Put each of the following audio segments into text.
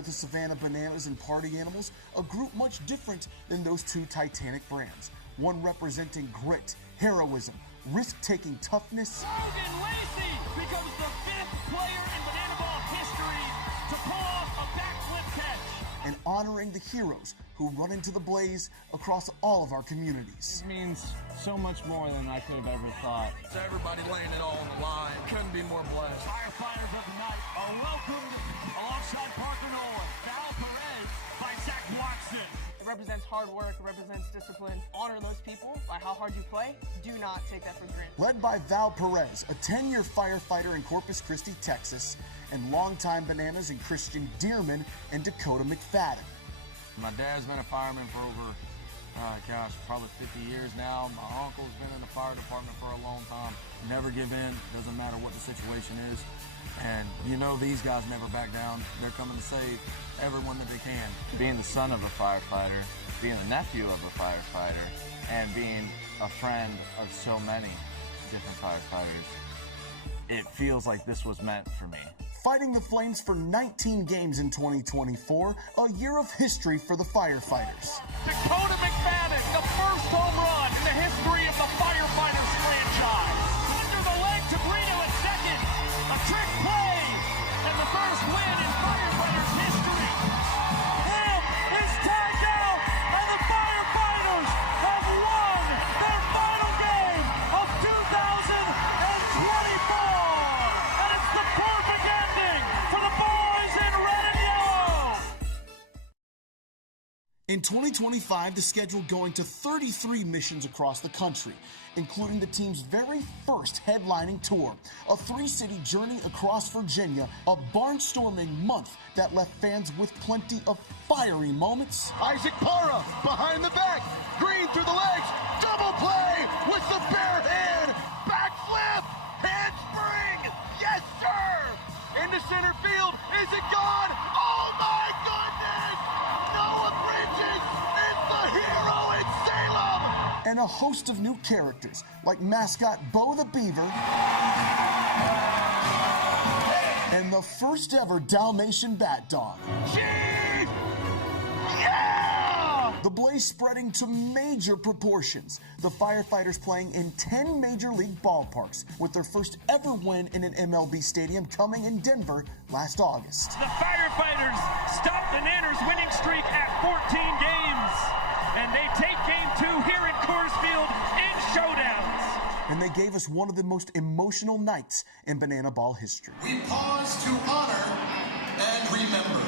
with the Savannah Bananas and Party Animals, a group much different than those two titanic brands. One representing grit, heroism, risk-taking toughness. Logan Lacey becomes the 5th player in Banana Ball history to pull off a backflip catch. And honoring the heroes who run into the blaze across all of our communities. It means so much more than I could have ever thought. To everybody laying it all on the line, couldn't be more blessed. Firefighters of the night are welcomed alongside Parker Nolan, Val Perez by Zach Watson. It represents hard work, it represents discipline. Honor those people by how hard you play. Do not take that for granted. Led by Val Perez, a 10-year firefighter in Corpus Christi, Texas, and longtime Bananas and Christian Dearman and Dakota McFadden. My dad's been a fireman for over, probably 50 years now. My uncle's been in the fire department for a long time. Never give in, doesn't matter what the situation is. And you know these guys never back down. They're coming to save everyone that they can. Being the son of a firefighter, being the nephew of a firefighter, and being a friend of so many different firefighters, it feels like this was meant for me. Fighting the flames for 19 games in 2024, a year of history for the firefighters. Dakota McFadden, the first home run in the history of the Firefighters franchise. Under the leg to Brito at second. A trick play, and the first win in Firefighters history. Half is tied now, and the Firefighters have won their final game of 2024. And it's the perfect ending for the boys in red and yellow. In 2025, the schedule going to 33 missions across the country, including the team's very first headlining tour, a 3-city journey across Virginia, a barnstorming month that left fans with plenty of fiery moments. Isaac Para behind the back, Green through the legs, double play with the bare hand, backflip, handspring, yes sir! Into center field, is it gone? Oh my goodness! Noah Bridges is the hero in Salem! And a host of new characters, like mascot Bo the Beaver, and the first ever Dalmatian Bat Dog. Chief! Yeah! The blaze spreading to major proportions. The Firefighters playing in 10 major league ballparks, with their first ever win in an MLB stadium coming in Denver last August. The Firefighters stopped the Nanners' winning streak at 14 games, and they take game 2 here in Coors Field in showdowns. And they gave us one of the most emotional nights in Banana Ball history. We pause to honor and remember,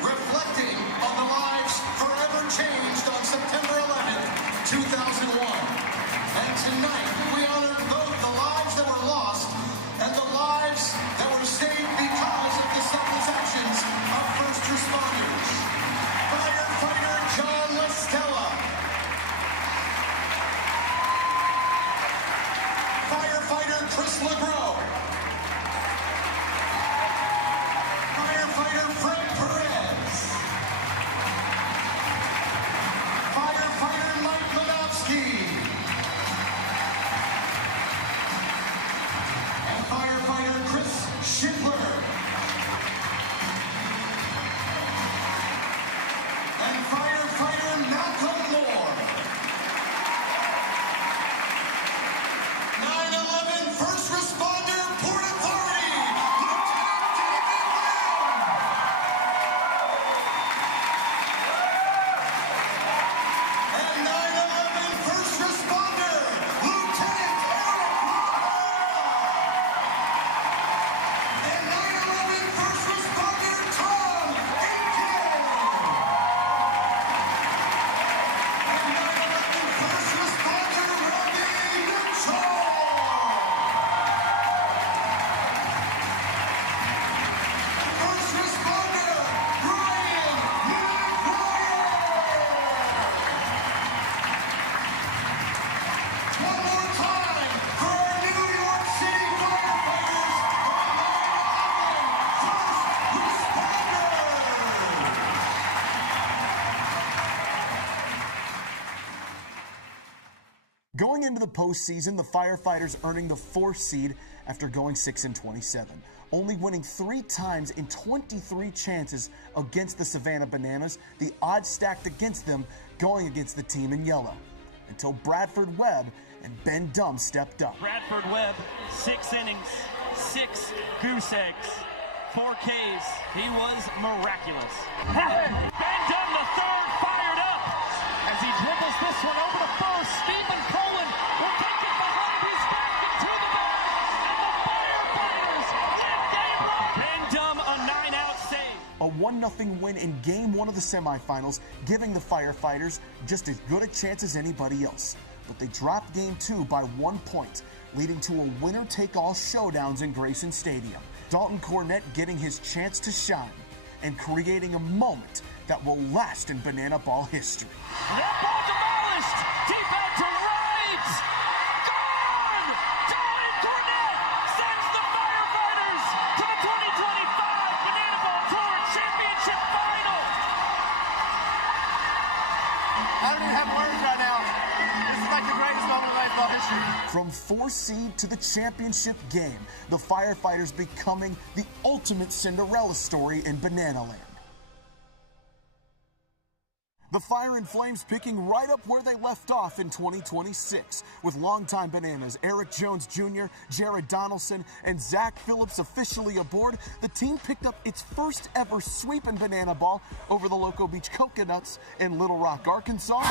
reflecting on the lives forever changed on September 11th, 2001. And tonight, we honor both the lives that were lost and the lives that were saved because of the selfless actions of first responders. Firefighter John LaStella. Firefighter Chris LeGros. Firefighter Fred Perez. Firefighter Mike Manofsky. And firefighter Chris Schindler. And firefighter Malcolm Moore. 9/11 first responder Port Authority, Lieutenant David Lamb. And 9/11 first responder Lieutenant Eric Rivera. And 9/11 first responder Tom Aiken. And 9/11 first responder Robbie Mitchell. First responder Brian McBride. One more time for our New York City firefighters from 9/11 first responders. Going into the postseason, the Firefighters earning the 4th seed after going 6-27. only winning 3 times in 23 chances against the Savannah Bananas, the odds stacked against them going against the team in yellow. Until Bradford Webb and Ben Dumb stepped up. Bradford Webb, 6 innings, 6 goose eggs, 4 Ks. He was miraculous. Ben Dumb, the third, fired up as he dribbles this one over to first. Stephen Colin will take it behind his back into the back, and the Firefighters win game 1. Ben Dumb, a 9-out save. A 1-0 win in Game 1 of the semifinals, giving the Firefighters just as good a chance as anybody else. But they dropped Game 2 by 1 point, leading to a winner-take-all showdowns in Grayson Stadium. Dalton Cornett getting his chance to shine and creating a moment that will last in banana ball history. That ball demolished! Deep out to right! Gone! Dalton Cornett sends the Firefighters to the 2025 Banana Ball Tour Championship Final! I don't even have words right now. This is like the greatest moment of baseball history. From 4 seed to the championship game, the Firefighters becoming the ultimate Cinderella story in Banana Land. The Fire and Flames picking right up where they left off in 2026, with longtime Bananas Eric Jones Jr., Jared Donaldson, and Zach Phillips officially aboard. The team picked up its first ever sweep in Banana Ball over the Loco Beach Coconuts in Little Rock, Arkansas.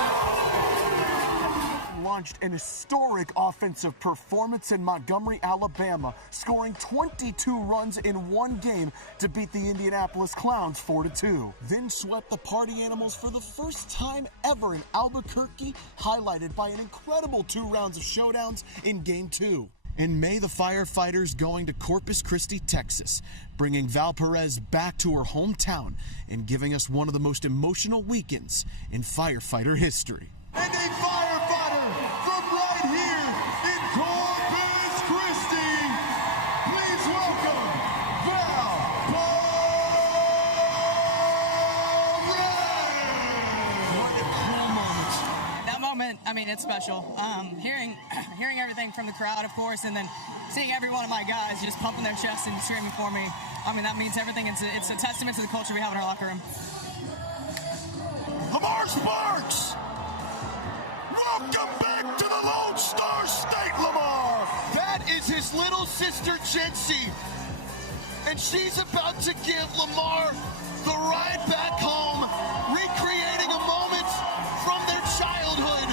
Launched an historic offensive performance in Montgomery, Alabama, scoring 22 runs in 1 game to beat the Indianapolis Clowns 4-2. Then swept the Party Animals for the first time ever in Albuquerque, highlighted by an incredible 2 rounds of showdowns in Game 2. In May, the Firefighters going to Corpus Christi, Texas, bringing Val Perez back to her hometown and giving us one of the most emotional weekends in firefighter history. And a firefighter from right here in Corpus Christi. Please welcome Val Perez. What a cool moment. That moment, I mean, it's special. Hearing everything from the crowd, of course, and then seeing every one of my guys just pumping their chests and cheering for me. I mean, that means everything. It's a testament to the culture we have in our locker room. Lamar Sparks. Welcome back to the Lone Star State, Lamar. That is his little sister, Jency. And she's about to give Lamar the ride back home, recreating a moment from their childhood.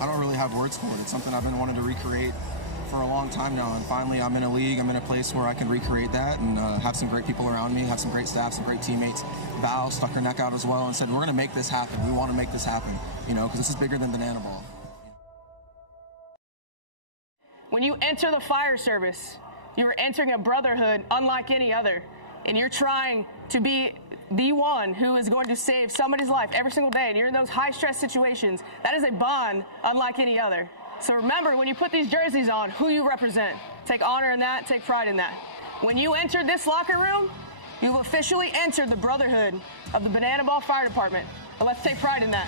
I don't really have words for it. It's something I've been wanting to recreate for a long time now, and finally I'm in a league, I'm in a place where I can recreate that and have some great people around me, have some great staff, some great teammates. Val stuck her neck out as well and said, we're going to make this happen. We want to make this happen, you know, because this is bigger than Banana Ball. When you enter the fire service, you're entering a brotherhood unlike any other, and you're trying to be the one who is going to save somebody's life every single day, and you're in those high-stress situations. That is a bond unlike any other. So remember, when you put these jerseys on, who you represent. Take honor in that, take pride in that. When you enter this locker room, you've officially entered the brotherhood of the Banana Ball Fire Department. And let's take pride in that.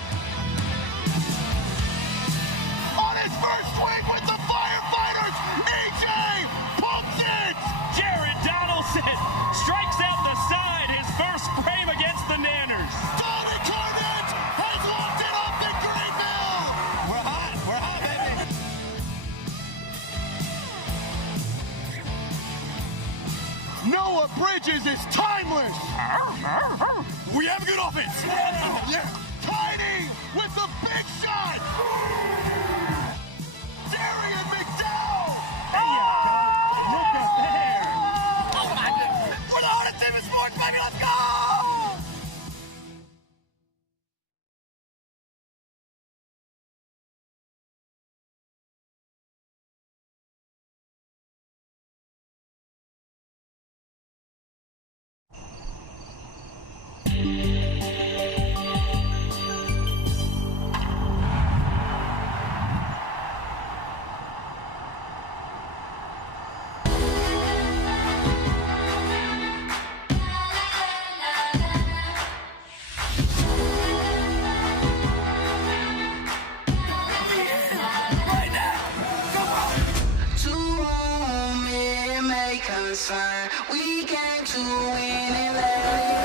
On his first swing with the Firefighters, EJ pumps it! Jared Donaldson strikes out the side, his first frame against the Nanners. Tony Cornett has locked it up in Greenville! We're hot, baby. Noah Bridges is timeless! We have a good offense! Yeah. Tiny with the big shot! Darian McDowell! Look up there. Oh my goodness! We're the hardest team in sports, baby! Let's go! sign. We came to win and let it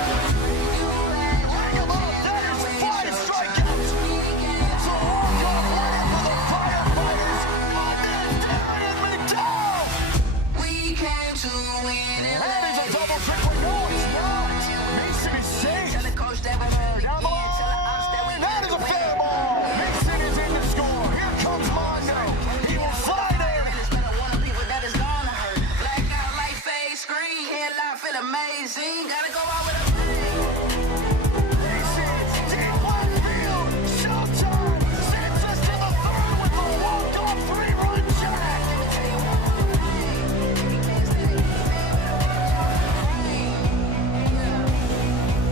gotta go out with a Showtime! Sends us to the third with a walk-off 3-run jack!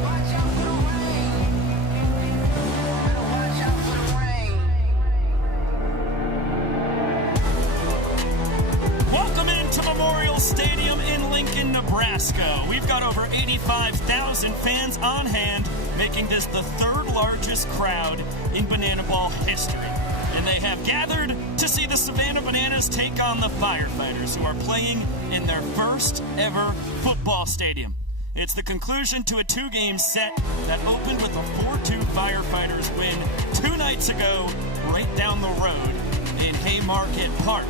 watch out for the rain. Watch out for the rain. Welcome into Memorial Stadium in Lincoln, Nebraska. We've got over 85,000 fans on hand, making this the third largest crowd in Banana Ball history. And they have gathered to see the Savannah Bananas take on the Firefighters, who are playing in their first ever football stadium. It's the conclusion to a two-game set that opened with a 4-2 Firefighters win 2 nights ago right down the road in Haymarket Park.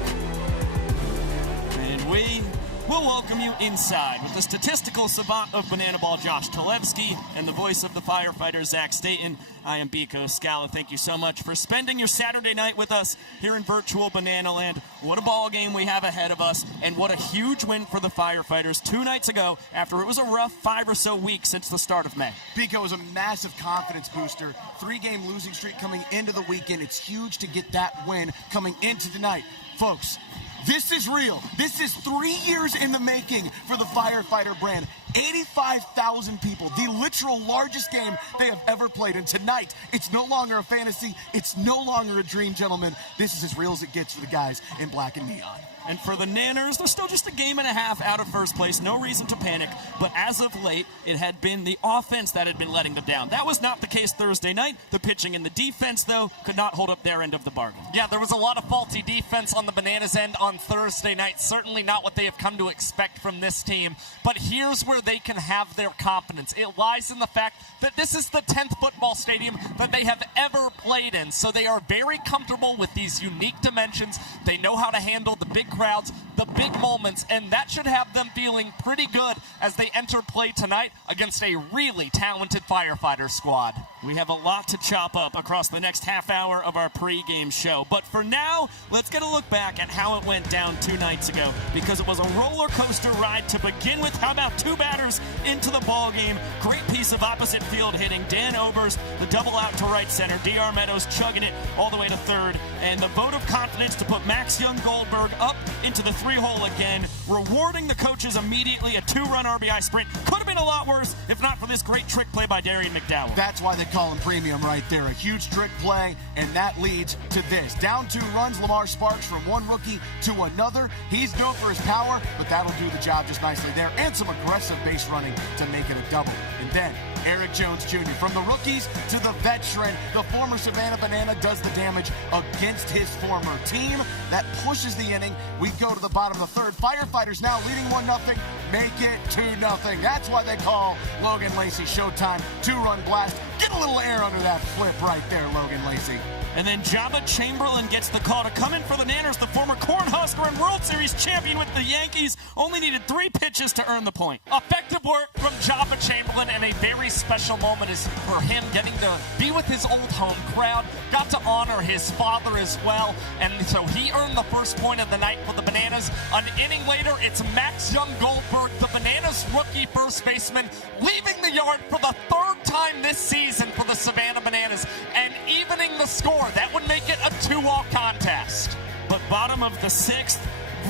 And we will welcome you inside with the statistical savant of Banana Ball, Josh Talevsky, and the voice of the Firefighters, Zach Staten. I am Biko Scala. Thank you so much for spending your Saturday night with us here in virtual Banana Land. What a ball game we have ahead of us, and what a huge win for the Firefighters 2 nights ago after it was a rough 5 or so weeks since the start of May. Biko was a massive confidence booster. 3-game losing streak coming into the weekend. It's huge to get that win coming into tonight. Folks, this is real. This is 3 years in the making for the Firefighter brand. 85,000 people, the literal largest game they have ever played. And tonight, it's no longer a fantasy. It's no longer a dream, gentlemen. This is as real as it gets for the guys in black and neon. And for the Nanners, they're still just a game and a half out of first place. No reason to panic. But as of late, it had been the offense that had been letting them down. That was not the case Thursday night. The pitching and the defense, though, could not hold up their end of the bargain. Yeah, there was a lot of faulty defense on the Bananas end on Thursday night. Certainly not what they have come to expect from this team. But here's where they can have their confidence. It lies in the fact that this is the 10th football stadium that they have ever played in. So they are very comfortable with these unique dimensions. They know how to handle the big crowds, the big moments, and that should have them feeling pretty good as they enter play tonight against a really talented Firefighter squad. We have a lot to chop up across the next half hour of our pregame show. But for now, let's get a look back at how it went down 2 nights ago, because it was a roller coaster ride to begin with. How about 2 batters into the ball game? Great piece of opposite field hitting. Dan Overs, the double out to right center. D.R. Meadows chugging it all the way to third. And the vote of confidence to put Max Young-Goldberg up into the 3-hole again, rewarding the coaches immediately. A 2-run RBI sprint. Could have been a lot worse if not for this great trick play by Darian McDowell. That's why they call him premium right there. A huge trick play, and that leads to this. Down 2 runs, Lamar Sparks from one rookie to another. He's known for his power, but that'll do the job just nicely there. And some aggressive base running to make it a double. And then Eric Jones Jr. From the rookies to the veteran, the former Savannah Banana does the damage against his former team. That pushes the inning. We go to the bottom of the third. Firefighters now leading 1-0. Make it 2-0. That's why they call Logan Lacey Showtime. 2-run blast. Get a little air under that flip right there, Logan Lacey. And then Jabba Chamberlain gets the call to come in for the Nanners. The former Cornhusker and World Series champion with the Yankees only needed 3 pitches to earn the point. Effective work from Jabba Chamberlain, and a very special moment is for him getting to be with his old home crowd. Got to honor his father as well, and so he earned the first point of the night for the Bananas. An inning later, it's Max Young-Goldberg, the Bananas rookie first baseman, leaving the yard for the 3rd time this season for the Savannah Bananas, and evening the score. That would make it a 2-all contest. But bottom of the 6th,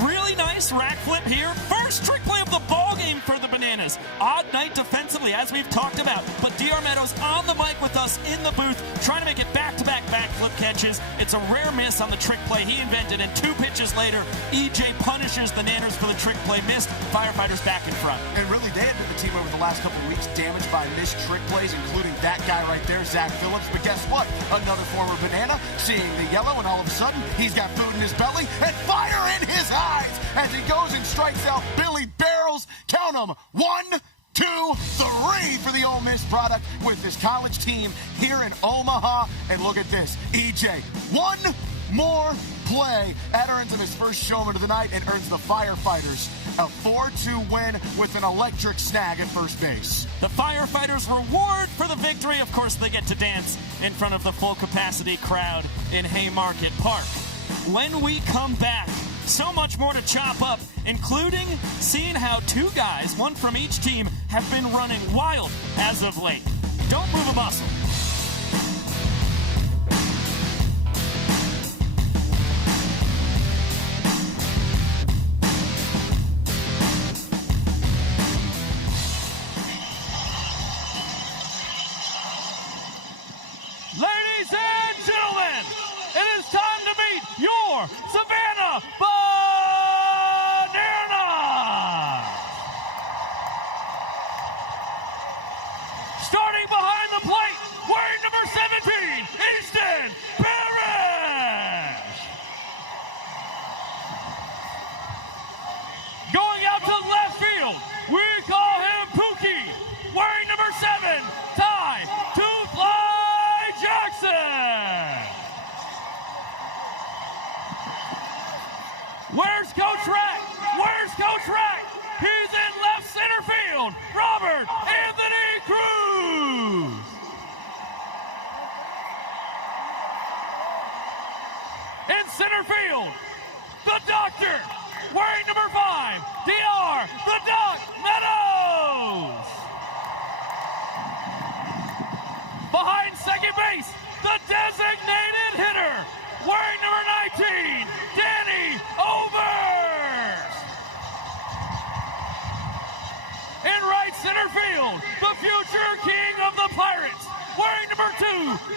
really nice rack flip here. First trick play of the ball game for the Bananas. Odd night defensively, as we've talked about. But D.R. Meadows on the mic with us in the booth, trying to make it back-to-back backflip catches. It's a rare miss on the trick play he invented, and 2 pitches later, E.J. punishes the Nanners for the trick play missed. Firefighters back in front. And really, they had been the team over the last couple of weeks damaged by missed trick plays, including that guy right there, Zach Phillips. But guess what? Another former Banana seeing the yellow, and all of a sudden, he's got food in his belly and fire in his eyes as he goes and strikes out Billy Barrels Heels. Count them. 1, 2, 3 for the Ole Miss product with this college team here in Omaha. And look at this. EJ, one more play. That earns him his first showman of the night and earns the Firefighters a 4-2 win with an electric snag at first base. The Firefighters' reward for the victory, of course, they get to dance in front of the full-capacity crowd in Haymarket Park. When we come back, so much more to chop up, including seeing how two guys, one from each team, have been running wild as of late. Don't move a muscle. Ladies and gentlemen, it is time to meet your Savannah Bananas! Starting behind the plate, wearing number 17, Easton Parrish! Going out to left field, we call him Pookie, wearing number 7, Ty Two-Fly Jackson! Where's Coach Rack? Where's Coach Rack? He's in left center field. Robert Anthony Cruz. In center field, the Doctor, wearing number 5, DR, the Doc Meadows. Behind second base, the designated hitter, wearing number 19, Danny Overs. In right center field, the future king of the Pirates, wearing number 2,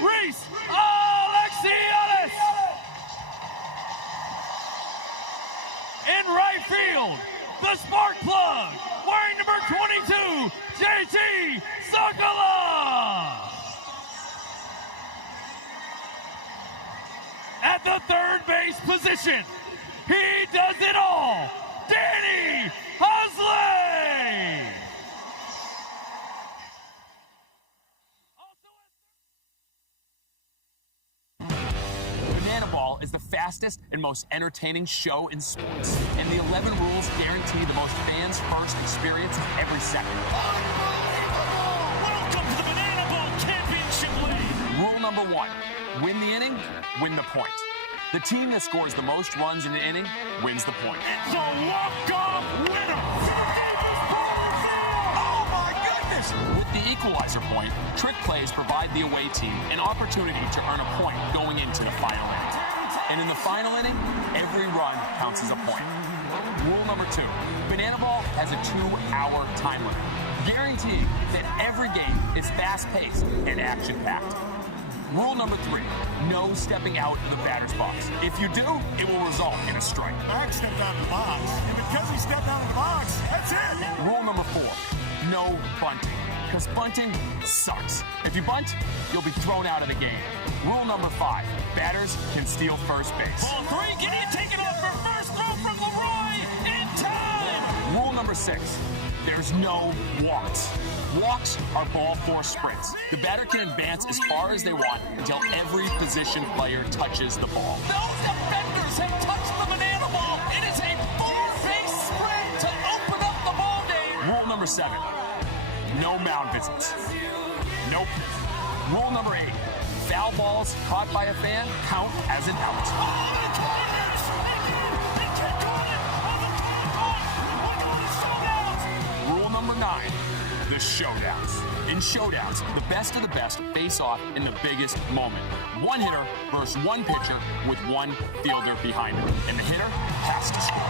Reese Alexiadis. In right field, the spark plug, wearing number 22, JT Sokola. At the third base position, he does it all, Danny Husley! Banana Ball is the fastest and most entertaining show in sports, and the 11 rules guarantee the most fans-first experience every second. Welcome to the Banana Ball Championship League. Rule number 1, win the inning, win the point. The team that scores the most runs in the inning wins the point. It's a walk-off winner! Oh my goodness! With the equalizer point, trick plays provide the away team an opportunity to earn a point going into the final inning. And in the final inning, every run counts as a point. Rule number 2, Banana Ball has a 2-hour time limit, guaranteeing that every game is fast-paced and action-packed. Rule number 3, no stepping out of the batter's box. If you do, it will result in a strike. Max stepped out of the box, and because he stepped out of the box, that's it! Rule number 4, no bunting, because bunting sucks. If you bunt, you'll be thrown out of the game. Rule number 5, batters can steal first base. Ball 3, getting taken up for first throw from Leroy in time! Rule number 6, there's no walks. Walks are ball 4 sprints. The batter can advance as far as they want until every position player touches the ball. Those defenders have touched the banana ball. It is a full-face sprint to open up the ball game. Rule number 7, no mound visits. Nope. Rule number 8, foul balls caught by a fan count as an out. Rule number 9, the showdowns. In showdowns, the best of the best face off in the biggest moment. One hitter versus one pitcher with one fielder behind him. And the hitter has to score.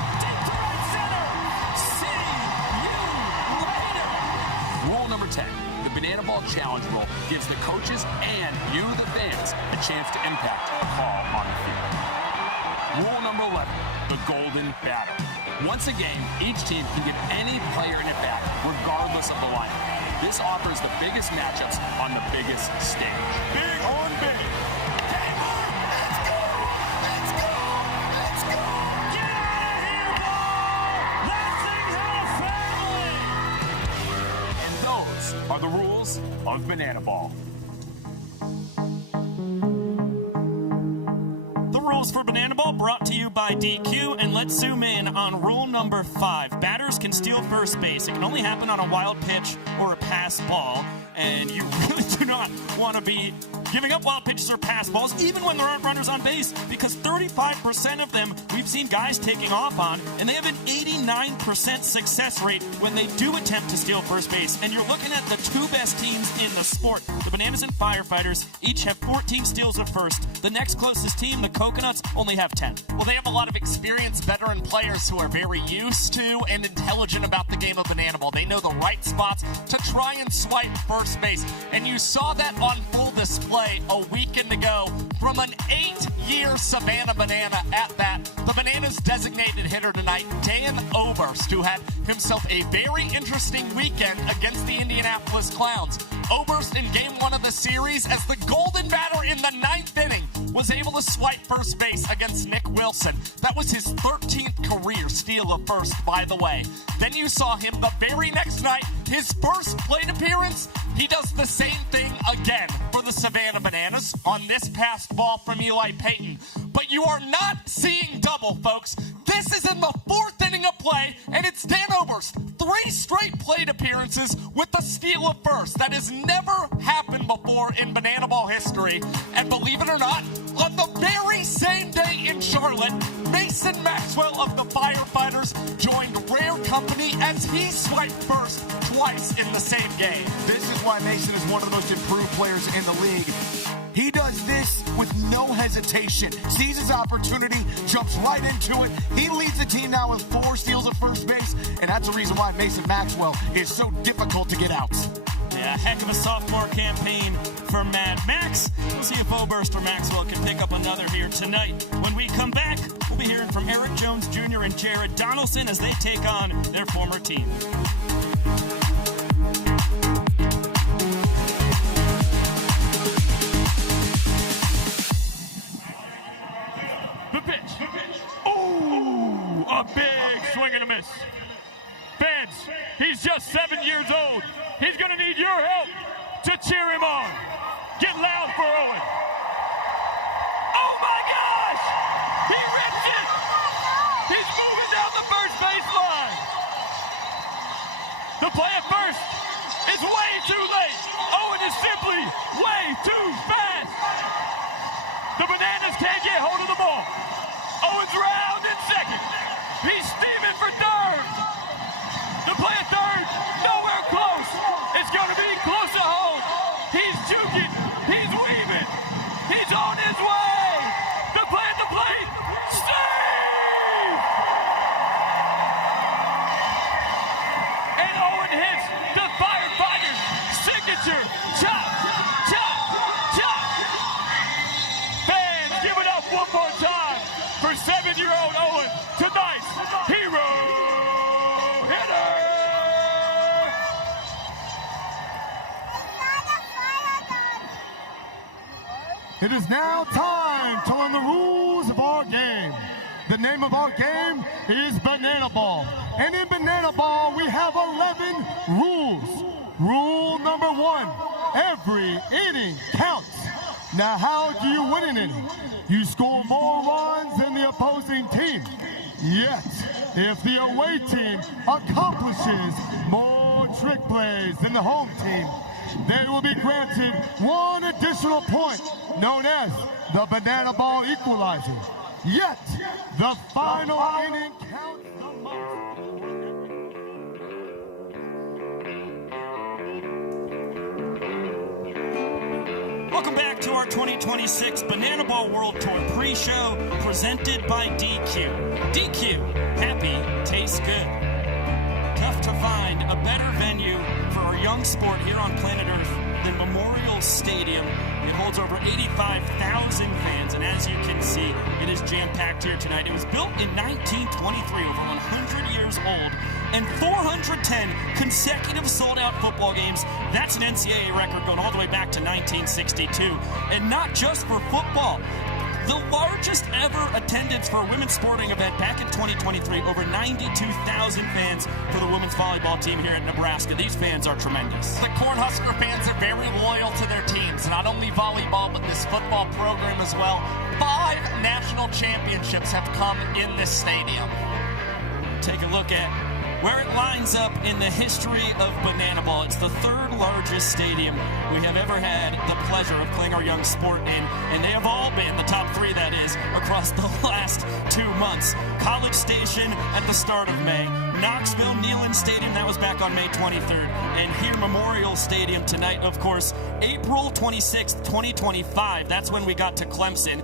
Rule number 10, the Banana Ball Challenge rule gives the coaches and you, the fans, a chance to impact a call on the field. Rule number 11, the golden batter. Once a game, each team can give any player an at-bat, regardless of the lineup. This offers the biggest matchups on the biggest stage. Big on big. Let's go! Let's go! Let's go! Get out of here, ball! That's how family rules of banana ball. The rules for banana ball brought to you by DQ, and let's zoom in on rule number 5. Batters can steal first base. It can only happen on a wild pitch or a pass ball, and you really do not want to be giving up wild pitches or pass balls, even when there aren't runners on base, because 35% of them we've seen guys taking off on, and they have an 89% success rate when they do attempt to steal first base. And you're looking at the 2 best teams in the sport. The Bananas and Firefighters each have 14 steals at first. The next closest team, the Coconuts, only have 10. Well, they have a lot of experienced veteran players who are very used to and intelligent about the game of banana ball. They know the right spots to try and swipe first base. And you saw that on full display a weekend ago from an 8-year Savannah Banana at that. The Bananas' designated hitter tonight, Dan Oberst, who had himself a very interesting weekend against the Indianapolis Clowns. Oberst in game 1 of the series, as the golden batter in the 9th inning, was able to swipe first base against Nick Wilson. That was his 13th career steal of first, by the way. Then you saw him the very next night, his first plate appearance. He does the same thing again for the Savannah Bananas on this passed ball from Eli Payton. But you are not seeing double, folks. This is in the 4th inning of play, and it's Dan Oberst. 3 straight plate appearances with a steal of first. That has never happened before in banana ball history. And believe it or not, on the very same day in Charlotte, Mason Maxwell of the Firefighters joined rare company as he swiped first twice in the same game. This is why Mason is one of the most improved players in the league. He does this with no hesitation, sees his opportunity, jumps right into it. He leads the team now with 4 steals at first base, and that's the reason why Mason Maxwell is so difficult to get out. Yeah, heck of a sophomore campaign for Mad Max. We'll see if Oberst or Maxwell can pick up another here tonight. When we come back, we'll be hearing from Eric Jones Jr. and Jared Donaldson as they take on their former team. The pitch. Ooh, a big swing and a miss. Fans, he's just 7 years old. He's going to need your help to cheer him on. Get loud for Owen. Oh my gosh! He rips it! He's moving down the first baseline. The play at first is way too late. Owen is simply way too fast. The Bananas can't get hold of the ball. Owen's round in second. He's steaming for third. The play at third, nowhere close. It's going to be close to home. He's juking. He's weaving. He's on his way. The play at the plate. Save! And Owen hits the Firefighters' signature chop, chop, chop. Fans, give it up one more time for 7-year-old Owen, tonight's hero hitter. It is now time to learn the rules of our game. The name of our game is Banana Ball. And in Banana Ball, we have 11 rules. Rule number 1, every inning counts. Now, how do you win an inning? You score more runs than the opposing team. Yet, if the away team accomplishes more trick plays than the home team, they will be granted 1 additional point, known as the Banana Ball Equalizer. Yet, the final inning counts the most. Welcome back to our 2026 Banana Ball World Tour pre-show presented by DQ. DQ, happy tastes good. Tough to find a better venue for our young sport here on planet Earth than Memorial Stadium. It holds over 85,000 fans, and as you can see, it is jam-packed here tonight. It was built in 1923, over 100 years old, and 410 consecutive sold-out football games. That's an NCAA record going all the way back to 1962. And not just for football. the largest ever attendance for a women's sporting event back in 2023. Over 92,000 fans for the women's volleyball team here at Nebraska. These fans are tremendous. The Cornhusker fans are very loyal to their teams, not only volleyball, but this football program as well. 5 national championships have come in this stadium. Take a look at where it lines up in the history of Banana Ball. It's the 3rd largest stadium we have ever had the pleasure of playing our young sport in, and they have all been, the top 3 that is, across the last 2 months. College Station at the start of May, Knoxville Neyland Stadium, that was back on May 23rd, and here Memorial Stadium tonight, of course, April 26th, 2025. That's when we got to Clemson.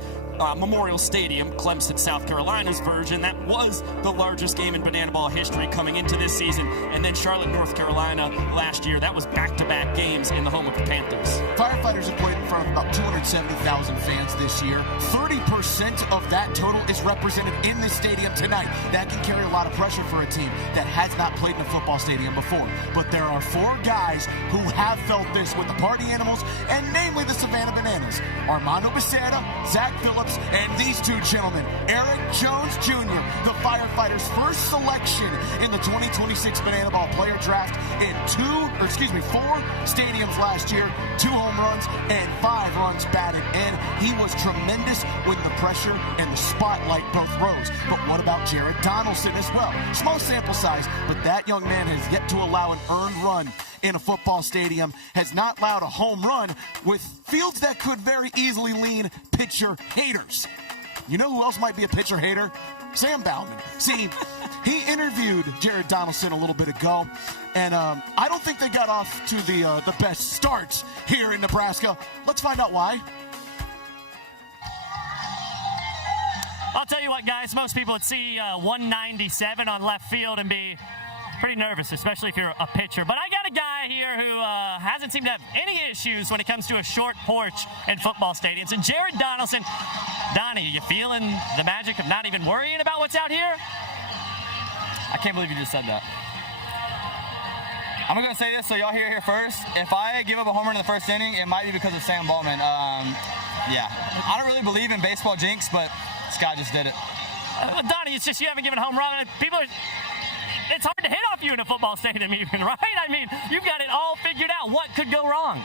Memorial Stadium, Clemson, South Carolina's version. That was the largest game in Banana Ball history coming into this season. And then Charlotte, North Carolina last year. That was back-to-back games in the home of the Panthers. Firefighters have played in front of about 270,000 fans this year. 30% of that total is represented in this stadium tonight. That can carry a lot of pressure for a team that has not played in a football stadium before. But there are 4 guys who have felt this with the Party Animals, and namely the Savannah Bananas. Armando Becerra, Zach Phillips, and these 2 gentlemen, Eric Jones Jr., the Firefighters' first selection in the 2026 Banana Ball Player Draft in 4 stadiums last year, 2 home runs and 5 runs batted in. He was tremendous when the pressure and the spotlight both rose. But what about Jared Donaldson as well? Small sample size, but that young man has yet to allow an earned run in a football stadium, has not allowed a home run with fields that could very easily lean pitcher haters. You know who else might be a pitcher hater? Sam Bauman. See, he interviewed Jared Donaldson a little bit ago, and I don't think they got off to the best starts here in Nebraska. Let's find out why. I'll tell you what, guys, most people would see 197 on left field and be pretty nervous, especially if you're a pitcher. But I got a guy here who hasn't seemed to have any issues when it comes to a short porch in football stadiums. And Jared Donaldson, Donnie, you feeling the magic of not even worrying about what's out here? I can't believe you just said that. I'm going to say this so y'all hear it here first. If I give up a home run in the first inning, it might be because of Sam Bowman. Yeah, I don't really believe in baseball jinx, but Scott just did it. Donnie, it's just you haven't given a home run. It's hard to hit off you in a football stadium even, right? I mean, you've got it all figured out. What could go wrong?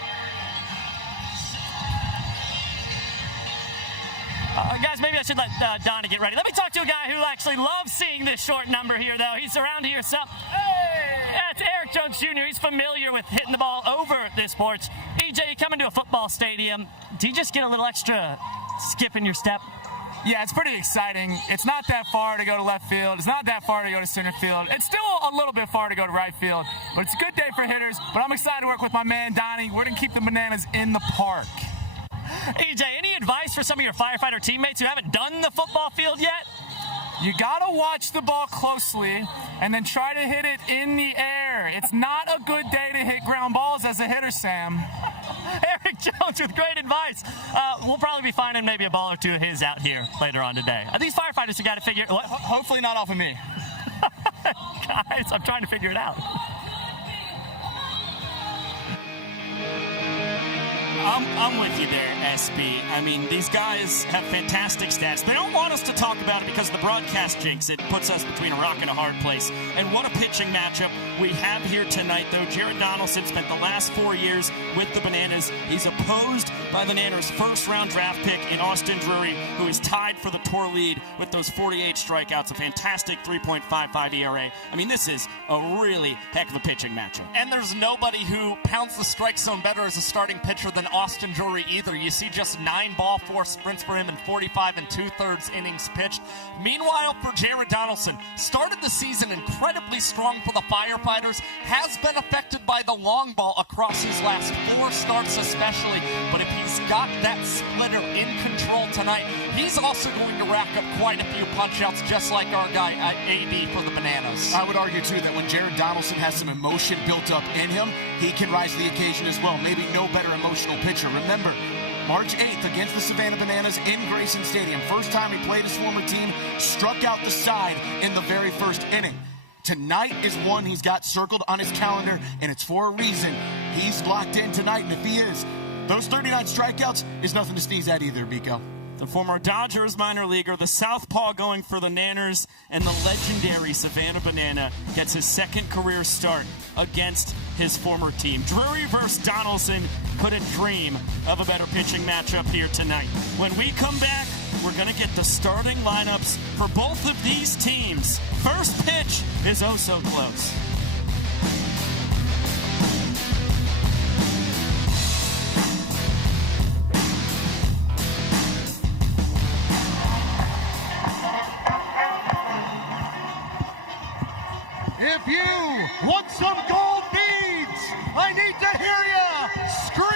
Guys, maybe I should let Donnie get ready. Let me talk to a guy who actually loves seeing this short number here, though. He's around here. That's Eric Jones Jr. He's familiar with hitting the ball over this porch. EJ, you come into a football stadium. Do you just get a little extra skip in your step? Yeah, it's pretty exciting. It's not that far to go to left field. It's not that far to go to center field. It's still a little bit far to go to right field. But it's a good day for hitters. But I'm excited to work with my man, Donnie. We're going to keep the Bananas in the park. EJ, any advice for some of your firefighter teammates who haven't done the football field yet? You got to watch the ball closely and then try to hit it in the air. It's not a good day to hit ground balls as a hitter, Sam. Eric Jones with great advice. We'll probably be finding maybe a ball or 2 of his out here later on today. These firefighters have got to figure what? Hopefully not off of me. Guys, I'm trying to figure it out. I'm with you there, SB. I mean, these guys have fantastic stats. They don't want us to talk about it because of the broadcast jinx. It puts us between a rock and a hard place. And what a pitching matchup we have here tonight, though. Jared Donaldson spent the last 4 years with the Bananas. He's opposed by the Nanners' first-round draft pick in Austin Drury, who is tied for the tour lead with those 48 strikeouts, a fantastic 3.55 ERA. I mean, this is a really heck of a pitching matchup. And there's nobody who pounds the strike zone better as a starting pitcher than Austin Drury either. You see just 9 ball 4 sprints for him in 45 2/3 innings pitched. Meanwhile, for Jared Donaldson, started the season incredibly strong for the Firefighters, has been affected by the long ball across his last 4 starts especially, but if he's got that splitter in control tonight, he's also going to rack up quite a few punch-outs, just like our guy at AD for the Bananas. I would argue, too, that when Jared Donaldson has some emotion built up in him, he can rise to the occasion as well. Maybe no better emotional pitcher. Remember, March 8th against the Savannah Bananas in Grayson Stadium. First time he played his former team, struck out the side in the very first inning. Tonight is one he's got circled on his calendar, and it's for a reason. He's locked in tonight, and if he is, those 39 strikeouts is nothing to sneeze at either, Biko. The former Dodgers minor leaguer, the southpaw going for the Nanners, and the legendary Savannah Banana gets his second career start against his former team. Drury versus Donaldson, couldn't dream of a better pitching matchup here tonight. When we come back, we're going to get the starting lineups for both of these teams. First pitch is oh so close. If you want some gold beads, I need to hear you scream!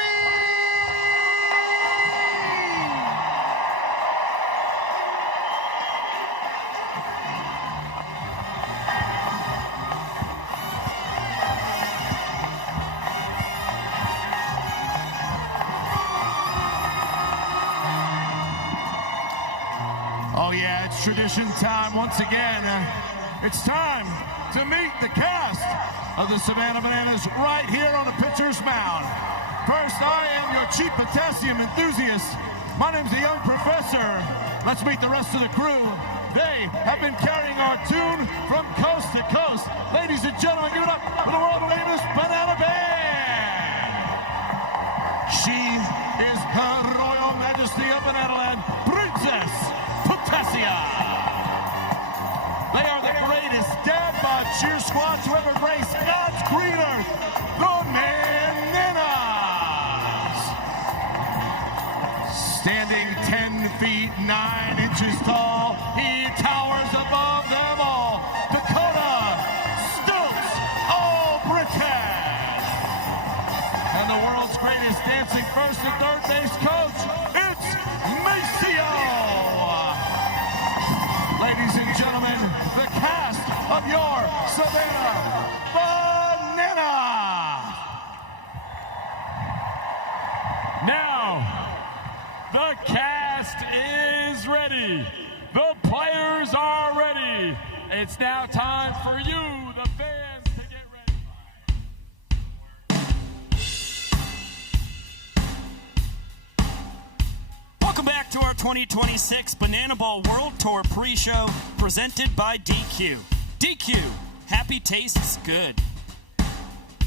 Oh yeah, it's tradition time once again. It's time to meet the cast of the Savannah Bananas right here on the pitcher's mound. First, I am your chief potassium enthusiast. My name's the young professor. Let's meet the rest of the crew. They have been carrying our tune from coast to coast. Ladies and gentlemen, give it up for the world famous Banana Band. She is Her Royal Majesty of Bananaland, Princess Potassia. They are the greatest dad bod cheer squad to ever grace God's green earth, the Bananas. Standing 10 feet 9 inches tall, he towers above them all. Dakota Stokes All-Britain. And the world's greatest dancing first and third base coach, it's Maceo. Ladies and gentlemen, the cast of your Savannah Banana. Now, the cast is ready. The players are ready. It's now time for you, the fans, to get ready. Welcome back to our 2026 Banana Ball World Tour pre-show presented by DQ. DQ, happy tastes good.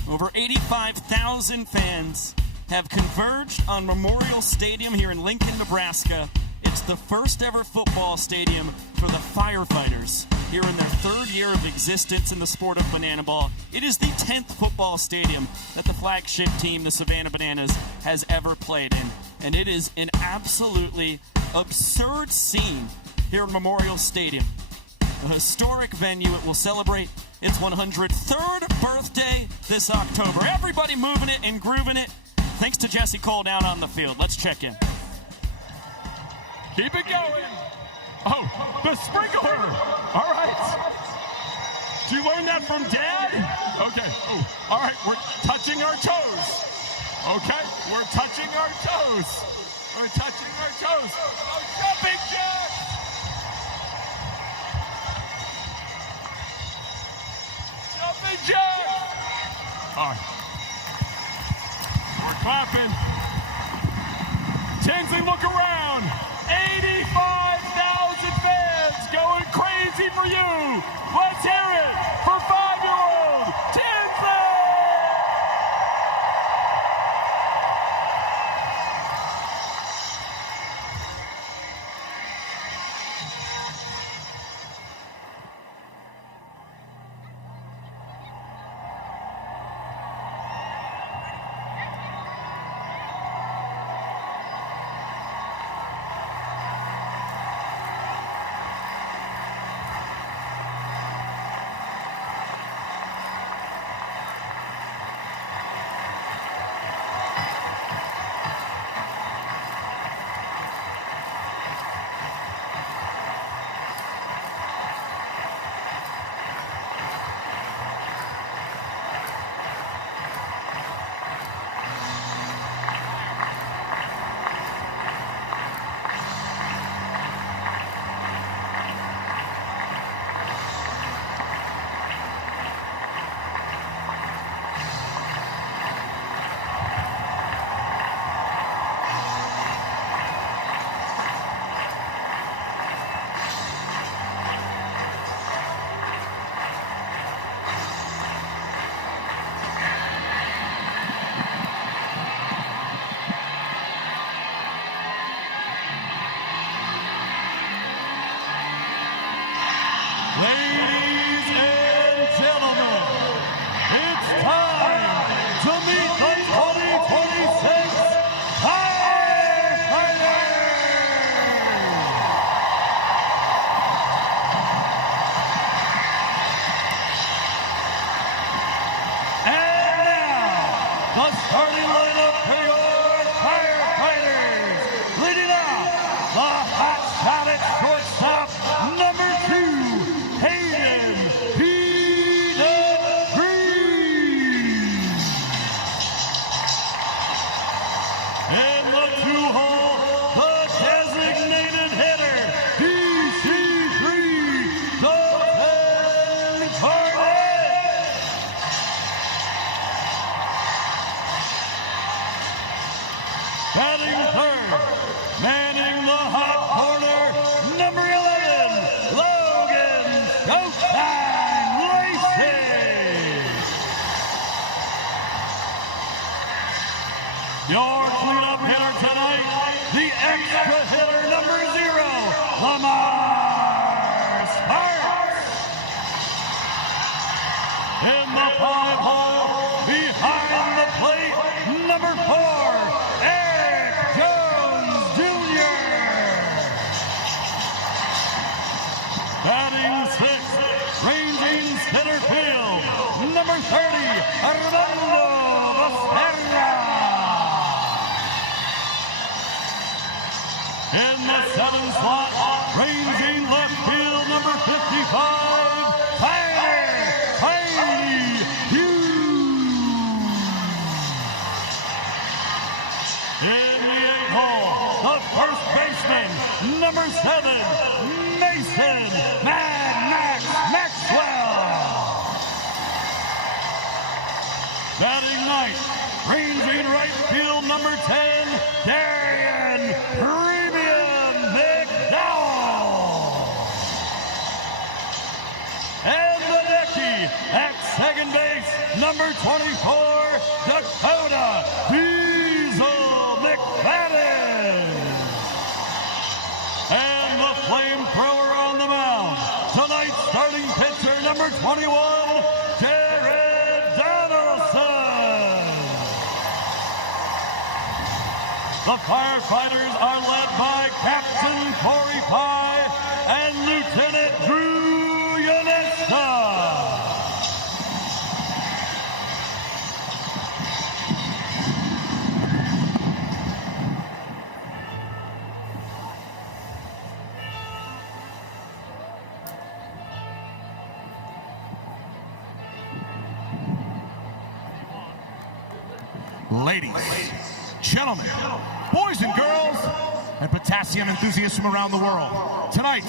Over 85,000 fans have converged on Memorial Stadium here in Lincoln, Nebraska. It's the first ever football stadium for the Firefighters here in their third year of existence in the sport of banana ball. It is the 10th football stadium that the flagship team, the Savannah Bananas, has ever played in. And it is an absolutely absurd scene here in Memorial Stadium. A historic venue. It will celebrate its 103rd birthday this October. Everybody moving it and grooving it. Thanks to Jesse Cole down on the field. Let's check in. Keep it going. Oh, the sprinkler. All right. Did you learn that from Dad? Okay. Oh, all right. We're touching our toes. Okay. We're touching our toes. We're touching our toes. Oh, jumping jack. Jumping jack. All right. We're clapping. Tinsley, look around. 85,000 fans going crazy for you. Let's hear it for 5-year-old Tinsley. Ladies and gentlemen, it's time to meet the 2026 Firefighters! And now, the starting lineup for your Firefighters. Leading out, the hot shot at shortstop, number 2, Hayden Green. In the 2-hole, the designated hitter, DC3, Dalton Carnett. Batting third, manning the hot corner, number 11, Logan Showtime Lacey. Your cleanup hitter tonight, the extra hitter, number 0, Lamar Sparks. In the 5-hole, behind the plate, number 4, Eric Jones Jr. Batting 6th, ranging center field, number 30, Armando Becerra. In the 7th slot, ranging left field, number 55, Tyler Tiny Hughes. In the 8th hole, the first baseman, number 7, Mason Mad Max Maxwell. Batting 9th, ranging right field, number 10, Darian Premium McDowell. And the decky at second base, number 24, Dakota Diesel McFadden. And the flamethrower on the mound, tonight's starting pitcher, number 21, Jared Donaldson. The Firefighters are led by Captain Corey Pye and Lieutenant Drew Yanesta. Ladies, gentlemen, boys and girls, and potassium enthusiasts from around the world. Tonight,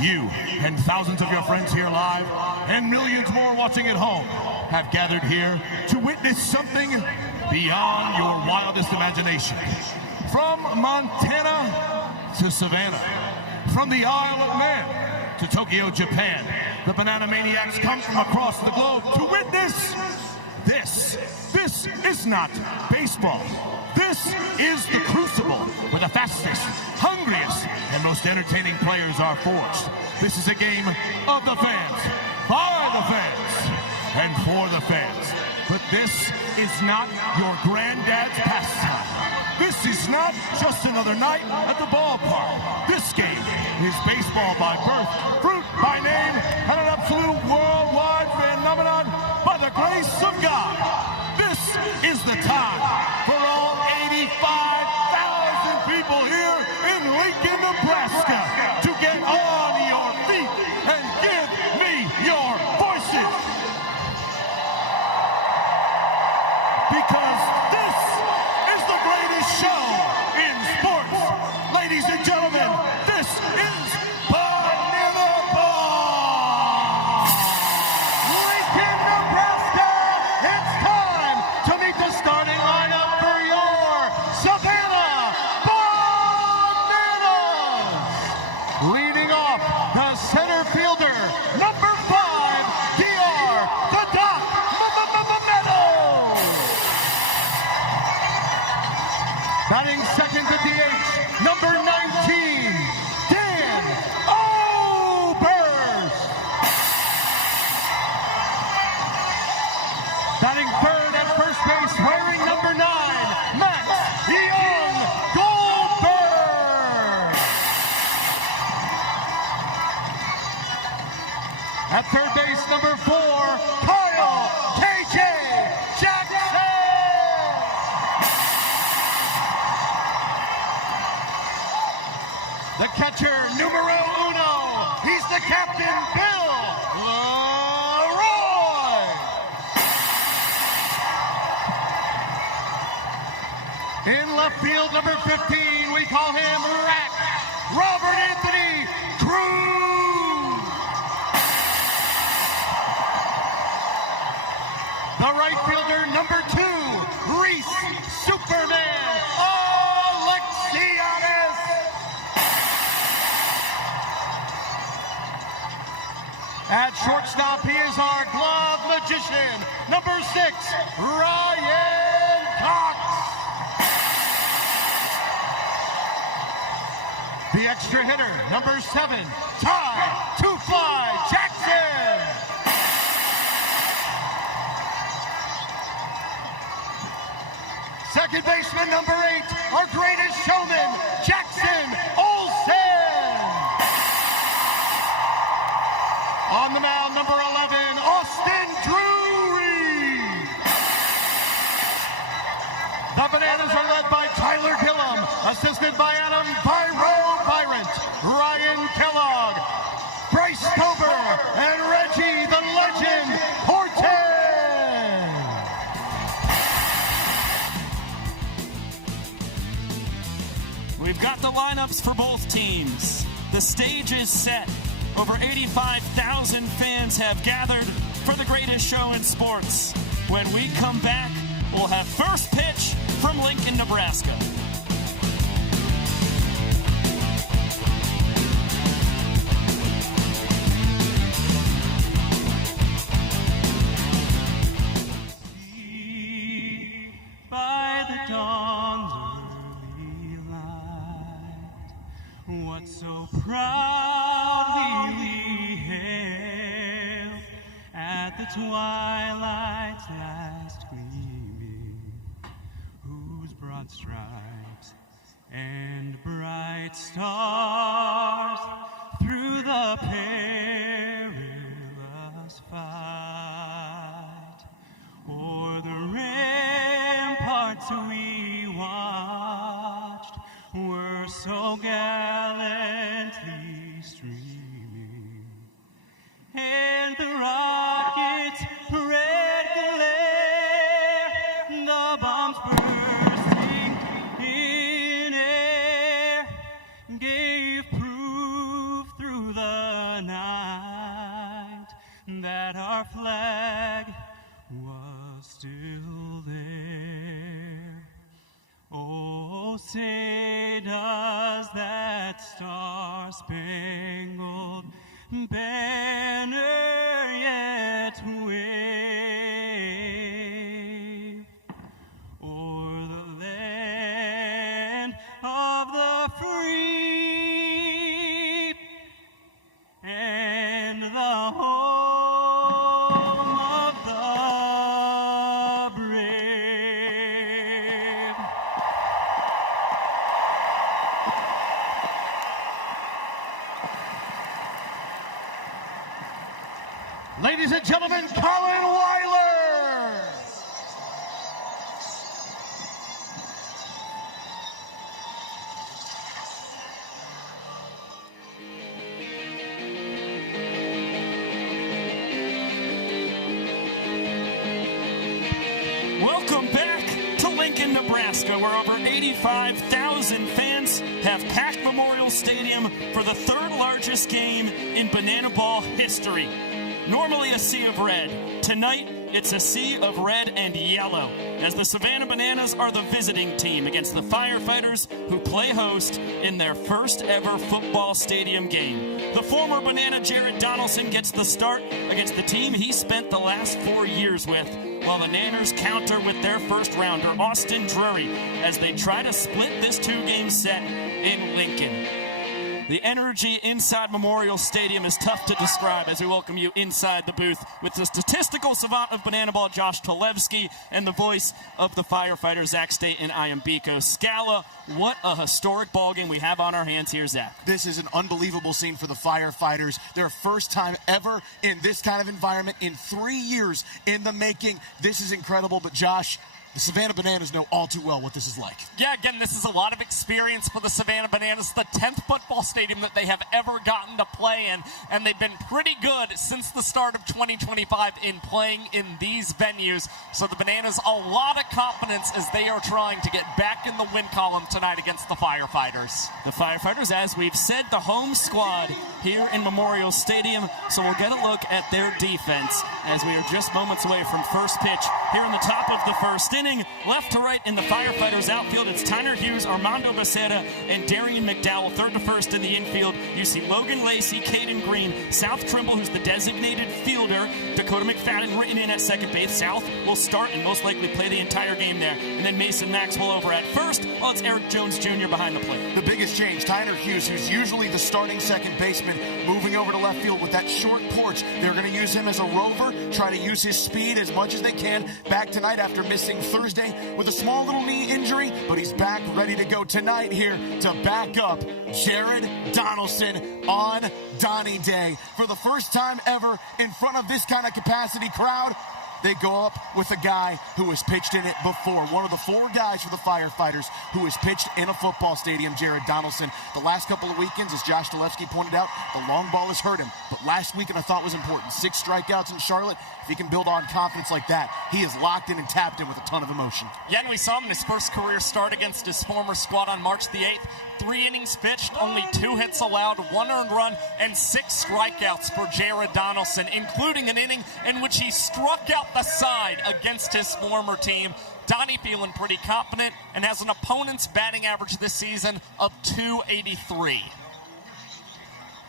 you and thousands of your friends here live, and millions more watching at home, have gathered here to witness something beyond your wildest imagination. From Montana to Savannah, from the Isle of Man to Tokyo, Japan, the Banana Maniacs come from across the globe to witness this. This is not baseball. This is the crucible where the fastest, hungriest, and most entertaining players are forged. This is a game of the fans, by the fans, and for the fans. But this is not your granddad's pastime. This is not just another night at the ballpark. This game is baseball by birth, fruit by name, and an absolute worldwide phenomenon by the grace of God. This is the time for all 85,000 people here in Lincoln, Nebraska to get on your feet and give me your voices. Because this is the greatest show in sports. Ladies and gentlemen, this is Banana Ball! Lincoln, Nebraska, it's time to meet the starting lineup for your Savannah Bananas! Leading off, the center fielder, number 5, DR, the Doc Meadows. Batting second to DH, number 19, Dan Oberst. The catcher, numero uno. He's the captain, Bill Leroy. In left field, number 15, we call him Rat, Robert Anthony Cruz. The right fielder, number 2, Reese Superman Alexiades. At shortstop, he is our glove magician, number 6, Ryan Cox. The extra hitter, number 7, Ty Two-Fly Jackson. Second baseman, number 8, our greatest showman, Jackson Olsen. On the mound, number 11, Austin Drury. The Bananas are led by Tyler Gillum, assisted by Adam Byrant, Ryan Kellogg, Bryce Stover, and Reggie the Legend Horton. We've got the lineups for both teams. The stage is set. Over 85,000 fans have gathered for the greatest show in sports. When we come back, we'll have first pitch from Lincoln, Nebraska. By the dawn's early light, what so proudly we hailed at the twilight's last gleaming, whose broad stripes and bright stars through the perilous fight o'er the ramparts we watched were so gallantly streaming, and the rockets' red glare, the bombs bursting in air, gave proof through the night that our flag was still there. Oh, say does that star-spangled banner yet wave o'er the land of the free and the home of the brave. Ladies and gentlemen, Colin Weiler. Welcome back to Lincoln, Nebraska, where over 85,000 fans have packed Memorial Stadium for the third largest game in Banana Ball history. Normally a sea of red. Tonight, it's a sea of red and yellow, as the Savannah Bananas are the visiting team against the Firefighters, who play host in their first ever football stadium game. The former Banana Jared Donaldson gets the start against the team he spent the last 4 years with, while the Nanners counter with their first rounder, Austin Drury, as they try to split this two-game set in Lincoln. The energy inside Memorial Stadium is tough to describe as we welcome you inside the booth with the statistical savant of Banana Ball, Josh Talevsky, and the voice of the Firefighters, Zach Staten. I am Biko Scala. What a historic ballgame we have on our hands here, Zach. This is an unbelievable scene for the Firefighters. Their first time ever in this kind of environment in 3 years in the making. This is incredible, but Josh, the Savannah Bananas know all too well what this is like. Yeah, again, this is a lot of experience for the Savannah Bananas, the 10th football stadium that they have ever gotten to play in, and they've been pretty good since the start of 2025 in playing in these venues. So the Bananas, a lot of confidence as they are trying to get back in the win column tonight against the Firefighters. The Firefighters, as we've said, the home squad here in Memorial Stadium, so we'll get a look at their defense as we are just moments away from first pitch here in the top of the first inning. Left to right in the Firefighters outfield, it's Tyner Hughes, Armando Becerra, and Darian McDowell. Third to first in the infield, you see Logan Lacey, Caden Green, South Trimble, who's the designated fielder, Dakota McFadden written in at second base. South will start and most likely play the entire game there. And then Mason Maxwell over at first, while it's Eric Jones Jr. behind the plate. The biggest change, Tyner Hughes, who's usually the starting second baseman, moving over to left field with that short porch. They're going to use him as a rover, try to use his speed as much as they can. Back tonight after missing Thursday with a small little knee injury, but he's back ready to go tonight here to back up Jared Donaldson on Donnie Day. For the first time ever in front of this kind of capacity crowd, they go up with a guy who has pitched in it before. One of the 4 guys for the Firefighters who has pitched in a football stadium, Jared Donaldson. The last couple of weekends, as Josh Dolevsky pointed out, the long ball has hurt him. But last weekend I thought was important. 6 strikeouts in Charlotte. If he can build on confidence like that, he is locked in and tapped in with a ton of emotion. Yeah, and we saw him in his first career start against his former squad on March the 8th. 3 innings pitched, only 2 hits allowed, 1 earned run, and 6 strikeouts for Jared Donaldson, including an inning in which he struck out the side against his former team. Donnie feeling pretty confident and has an opponent's batting average this season of .283.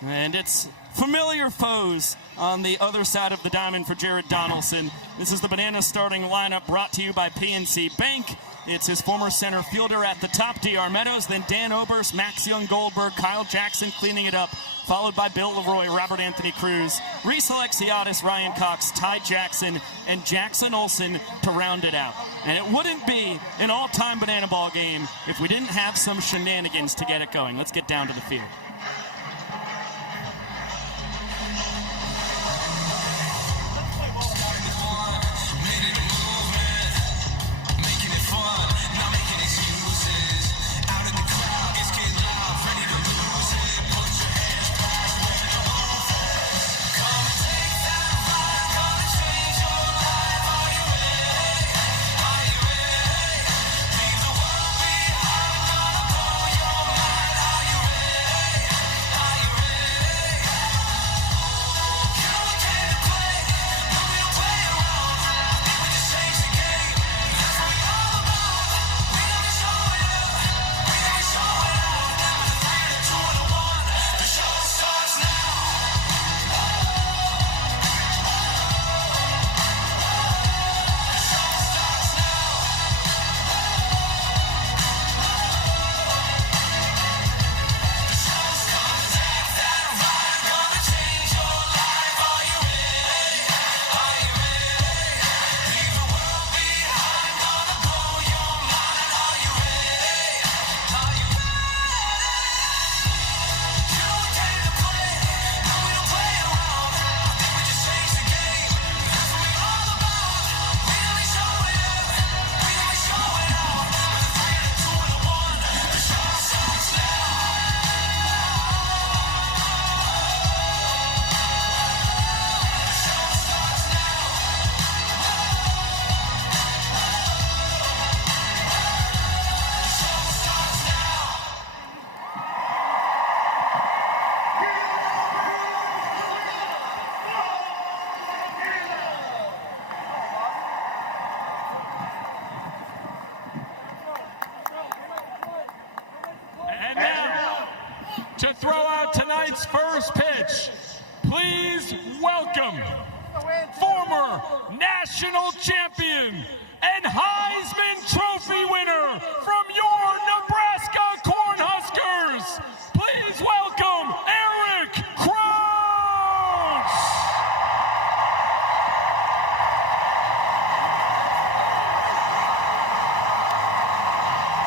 And it's familiar foes on the other side of the diamond for Jared Donaldson. This is the Bananas starting lineup brought to you by PNC Bank. It's his former center fielder at the top, D.R. Meadows, then Dan Oberst, Max Young Goldberg, Kyle Jackson cleaning it up, followed by Bill Leroy, Robert Anthony Cruz, Reese Alexiadis, Ryan Cox, Ty Jackson, and Jackson Olsen to round it out. And it wouldn't be an all-time Banana Ball game if we didn't have some shenanigans to get it going. Let's get down to the field. To throw out tonight's first pitch, please welcome former national champion and Heisman Trophy winner from your Nebraska Cornhuskers. Please welcome Eric Crouch.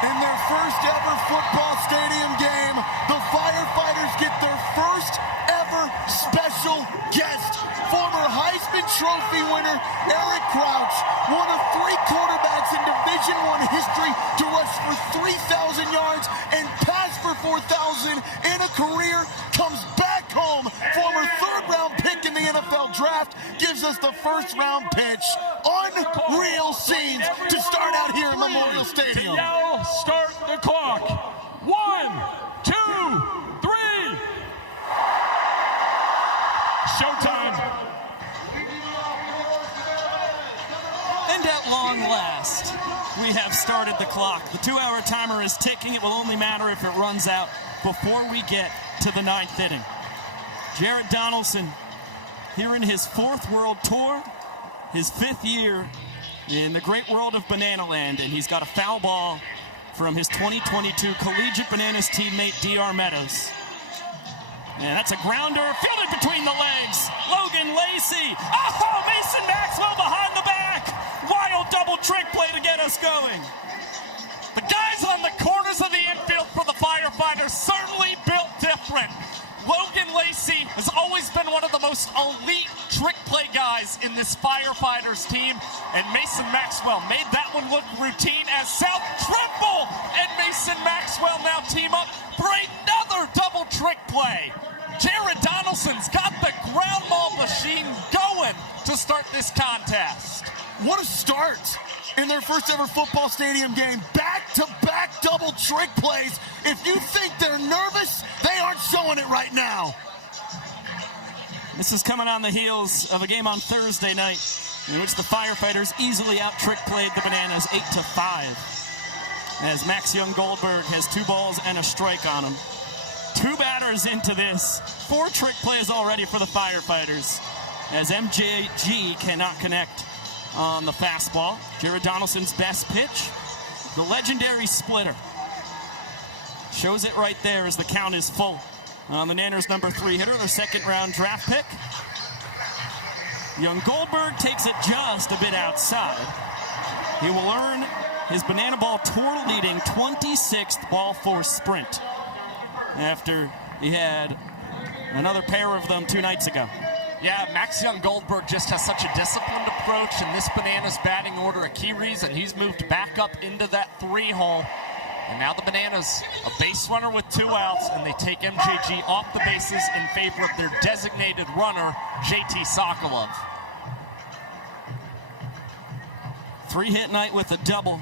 In their first ever football stadium game, the Firefighters get their first ever special guest. Former Heisman Trophy winner Eric Crouch, one of 3 quarterbacks in Division Division I history to rush for 3,000 yards and pass for 4,000 in a career, comes back home. Former third-round pick in the NFL draft gives us the first-round pitch. Unreal scenes to start out here in Memorial Stadium. Yell, start the clock. 1, 2, 3. Showtime. And at long last, we have started the clock. The 2-hour timer is ticking. It will only matter if it runs out before we get to the 9th inning. Jared Donaldson here in his 4th World Tour, his 5th year in the great world of Banana Land, and he's got a foul ball from his 2022 Collegiate Bananas teammate D.R. Meadows. And that's a grounder, fielded between the legs. Logan Lacey. Oh, Mason Maxwell behind the back. Wild double trick play to get us going. The guys on the corners of the infield for the Firefighters certainly built different. Logan Lacey has always been one of the most elite trick play guys in this Firefighters team, and Mason Maxwell made that one look routine as South Trimble and Mason Maxwell now team up for another double trick play. Jared Donaldson's got the ground ball machine going to start this contest. What a start in their first ever football stadium game. Back-to-back double trick plays. If you think they're nervous, they aren't showing it right now. This is coming on the heels of a game on Thursday night in which the Firefighters easily out-trick played the Bananas 8-5. As Max Young-Goldberg has 2 balls and a strike on him. 2 batters into this. 4 trick plays already for the Firefighters as MJG cannot connect on the fastball. Jared Donaldson's best pitch, the legendary splitter. Shows it right there as the count is full on the Nanners' number 3 hitter, their 2nd-round draft pick. Young Goldberg takes it just a bit outside. He will earn his Banana Ball Tour leading 26th ball force sprint after he had another pair of them 2 nights ago. Yeah, Max Young-Goldberg just has such a disciplined approach in this Bananas batting order. A key reason he's moved back up into that 3-hole. And now the Bananas, a base runner with 2 outs, and they take MJG off the bases in favor of their designated runner, JT Sokolov. 3-hit night with a double.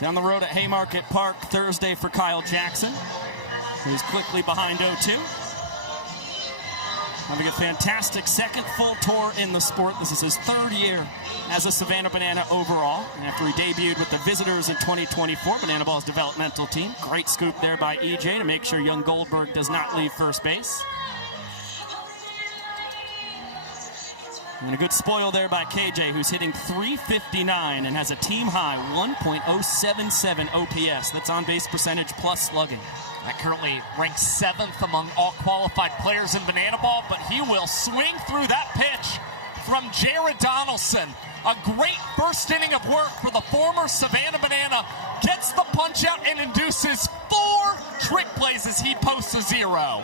Down the road at Haymarket Park Thursday for Kyle Jackson, who's quickly behind 0-2. Having a fantastic 2nd full tour in the sport. This is his 3rd year as a Savannah Banana overall. And after he debuted with the Visitors in 2024, Banana Ball's developmental team. Great scoop there by EJ to make sure Young Goldberg does not leave first base. And a good spoil there by KJ, who's hitting .359 and has a team-high 1.077 OPS. That's on-base percentage plus slugging. That currently ranks 7th among all qualified players in Banana Ball, but he will swing through that pitch from Jared Donaldson. A great first inning of work for the former Savannah Banana. Gets the punch out and induces 4 trick plays as he posts a 0.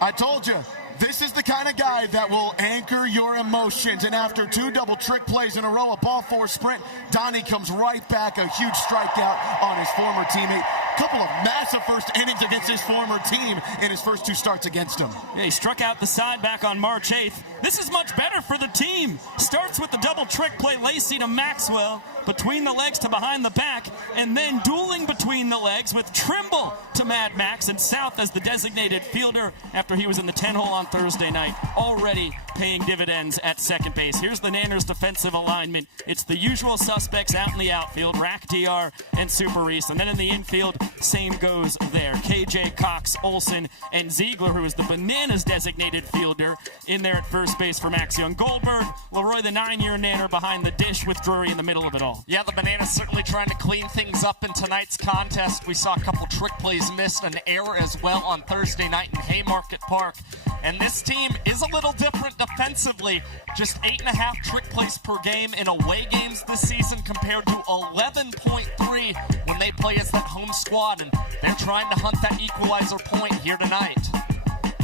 I told you, this is the kind of guy that will anchor your emotions. And after 2 double trick plays in a row, a ball force sprint, Donnie comes right back, a huge strikeout on his former teammate. Couple of massive first innings against his former team in his first 2 starts against him. Yeah, he struck out the side back on March 8th. This is much better for the team. Starts with the double trick play, Lacey to Maxwell, between the legs to behind the back, and then dueling between the legs with Trimble to Mad Max and South as the designated fielder after he was in the 10-hole on Thursday night, already paying dividends at second base. Here's the Nanners' defensive alignment. It's the usual suspects out in the outfield, Rack, DR, and Super Reese. And then in the infield, same goes there. KJ, Cox, Olsen, and Ziegler, who is the Bananas designated fielder, in there at first base for Max Young-Goldberg. Leroy, the 9-year Nanner, behind the dish with Drury in the middle of it all. Yeah, the Bananas certainly trying to clean things up in tonight's contest. We saw a couple trick plays missed, an error as well on Thursday night in Haymarket Park. And this team is a little different defensively. Just 8.5 trick plays per game in away games this season compared to 11.3 when they play as that home squad. And they're trying to hunt that equalizer point here tonight.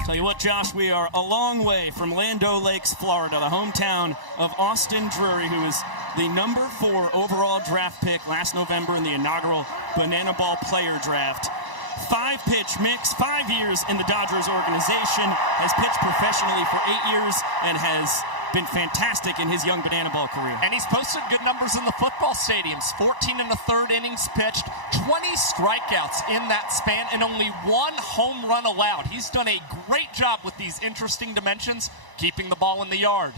Tell you what, Josh, we are a long way from Land O' Lakes, Florida, the hometown of Austin Drury, who is the number 4 overall draft pick last November in the inaugural Banana Ball player draft. 5-pitch mix, 5 years in the Dodgers organization, has pitched professionally for 8 years, and has been fantastic in his young Banana Ball career. And he's posted good numbers in the football stadiums. 14 1/3 innings pitched, 20 strikeouts in that span, and only 1 home run allowed. He's done a great job with these interesting dimensions, keeping the ball in the yard.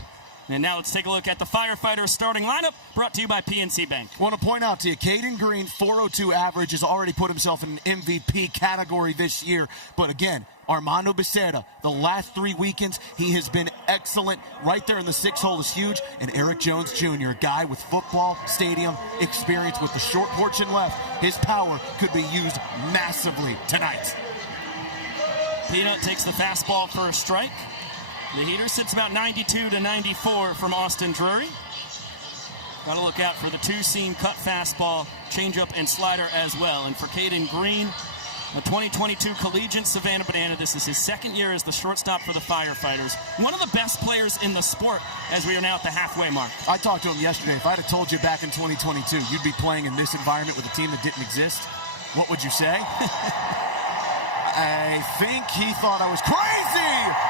And now let's take a look at the Firefighters starting lineup, brought to you by PNC Bank. I want to point out to you, Caden Green, 402 average, has already put himself in an MVP category this year. But again, Armando Becerra, the last 3 weekends, he has been excellent. Right there in the 6 hole is huge. And Eric Jones Jr., a guy with football stadium experience with the short porch and left, his power could be used massively tonight. Peanut takes the fastball for a strike. The heater sits about 92 to 94 from Austin Drury. Got to look out for the 2-seam cut fastball, changeup, and slider as well. And for Caden Green, a 2022 collegiate Savannah Banana. This is his 2nd year as the shortstop for the Firefighters. One of the best players in the sport as we are now at the halfway mark. I talked to him yesterday. If I'd have told you back in 2022 you'd be playing in this environment with a team that didn't exist, what would you say? I think he thought I was crazy!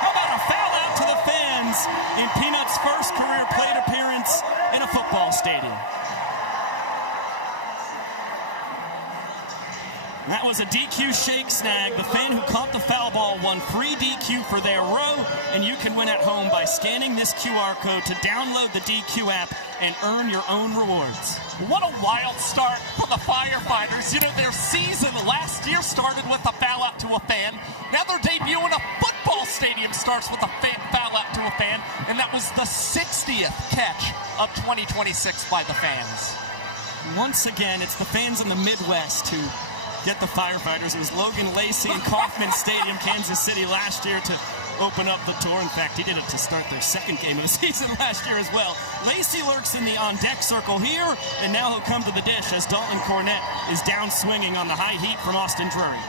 How about a foul out to the fans in Peanut's first career plate appearance in a football stadium? That was a DQ shake snag. The fan who caught the foul ball won free DQ for their row, and you can win at home by scanning this QR code to download the DQ app and earn your own rewards. What a wild start for the Firefighters. You know, their season last year started with a foul out to a fan. Now their debut in a football stadium starts with a foul out to a fan, and that was the 60th catch of 2026 by the fans. Once again, it's the fans in the Midwest who get the Firefighters. It was Logan Lacey in Kauffman Stadium, Kansas City last year to open up the tour. In fact, he did it to start their 2nd game of the season last year as well. Lacey lurks in the on-deck circle here, and now he'll come to the dish as Dalton Cornett is down swinging on the high heat from Austin Drury.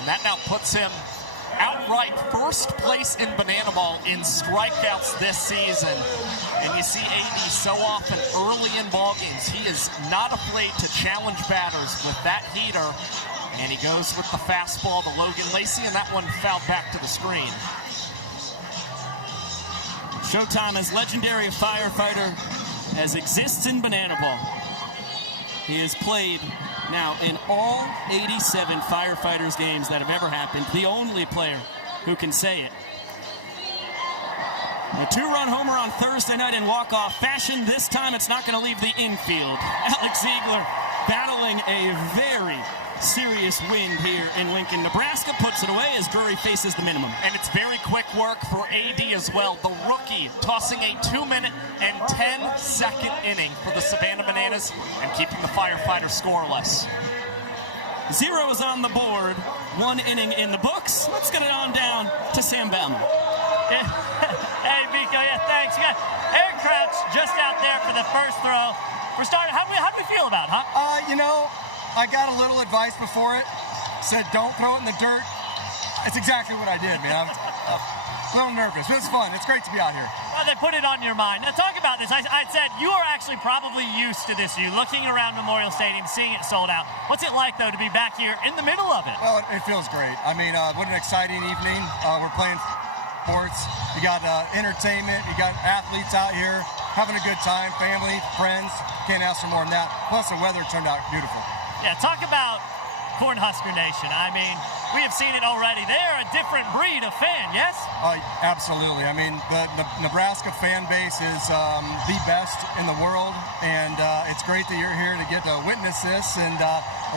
And that now puts him outright first place in Banana Ball in strikeouts this season. And you see AD so often early in ball games. He is not afraid to challenge batters with that heater. And he goes with the fastball to Logan Lacey, and that one fouled back to the screen. Showtime as legendary firefighter as exists in Banana Ball. He has played now in all 87 Firefighters games that have ever happened. The only player who can say it. A 2-run homer on Thursday night in walk-off fashion. This time it's not going to leave the infield. Alex Ziegler battling a very serious wind here in Lincoln. Nebraska puts it away as Drury faces the minimum. And it's very quick work for AD as well. The rookie tossing a 2-minute and 10-second inning for the Savannah Bananas and keeping the Firefighters scoreless. 0 is on the board. 1 inning in the books. Let's get it on down to Sam Bellman. Hey, Vico, yeah, thanks. Yeah, Aaron Crouch just out there for the first throw. For starters, how do we feel about it, huh? You know, I got a little advice before it. Said don't throw it in the dirt. It's exactly what I did, man. I'm a little nervous, but it's fun. It's great to be out here. Well, they put it on your mind. Now, talk about this. I said you are actually probably used to this. You're looking around Memorial Stadium, seeing it sold out. What's it like, though, to be back here in the middle of it? Well, it feels great. I mean, what an exciting evening. We're playing sports. You got entertainment. You got athletes out here having a good time, family, friends. Can't ask for more than that. Plus, the weather turned out beautiful. Yeah, talk about Cornhusker Nation. I mean, we have seen it already. They are a different breed of fan, yes? Absolutely. I mean, the Nebraska fan base is the best in the world, and it's great that you're here to get to witness this, and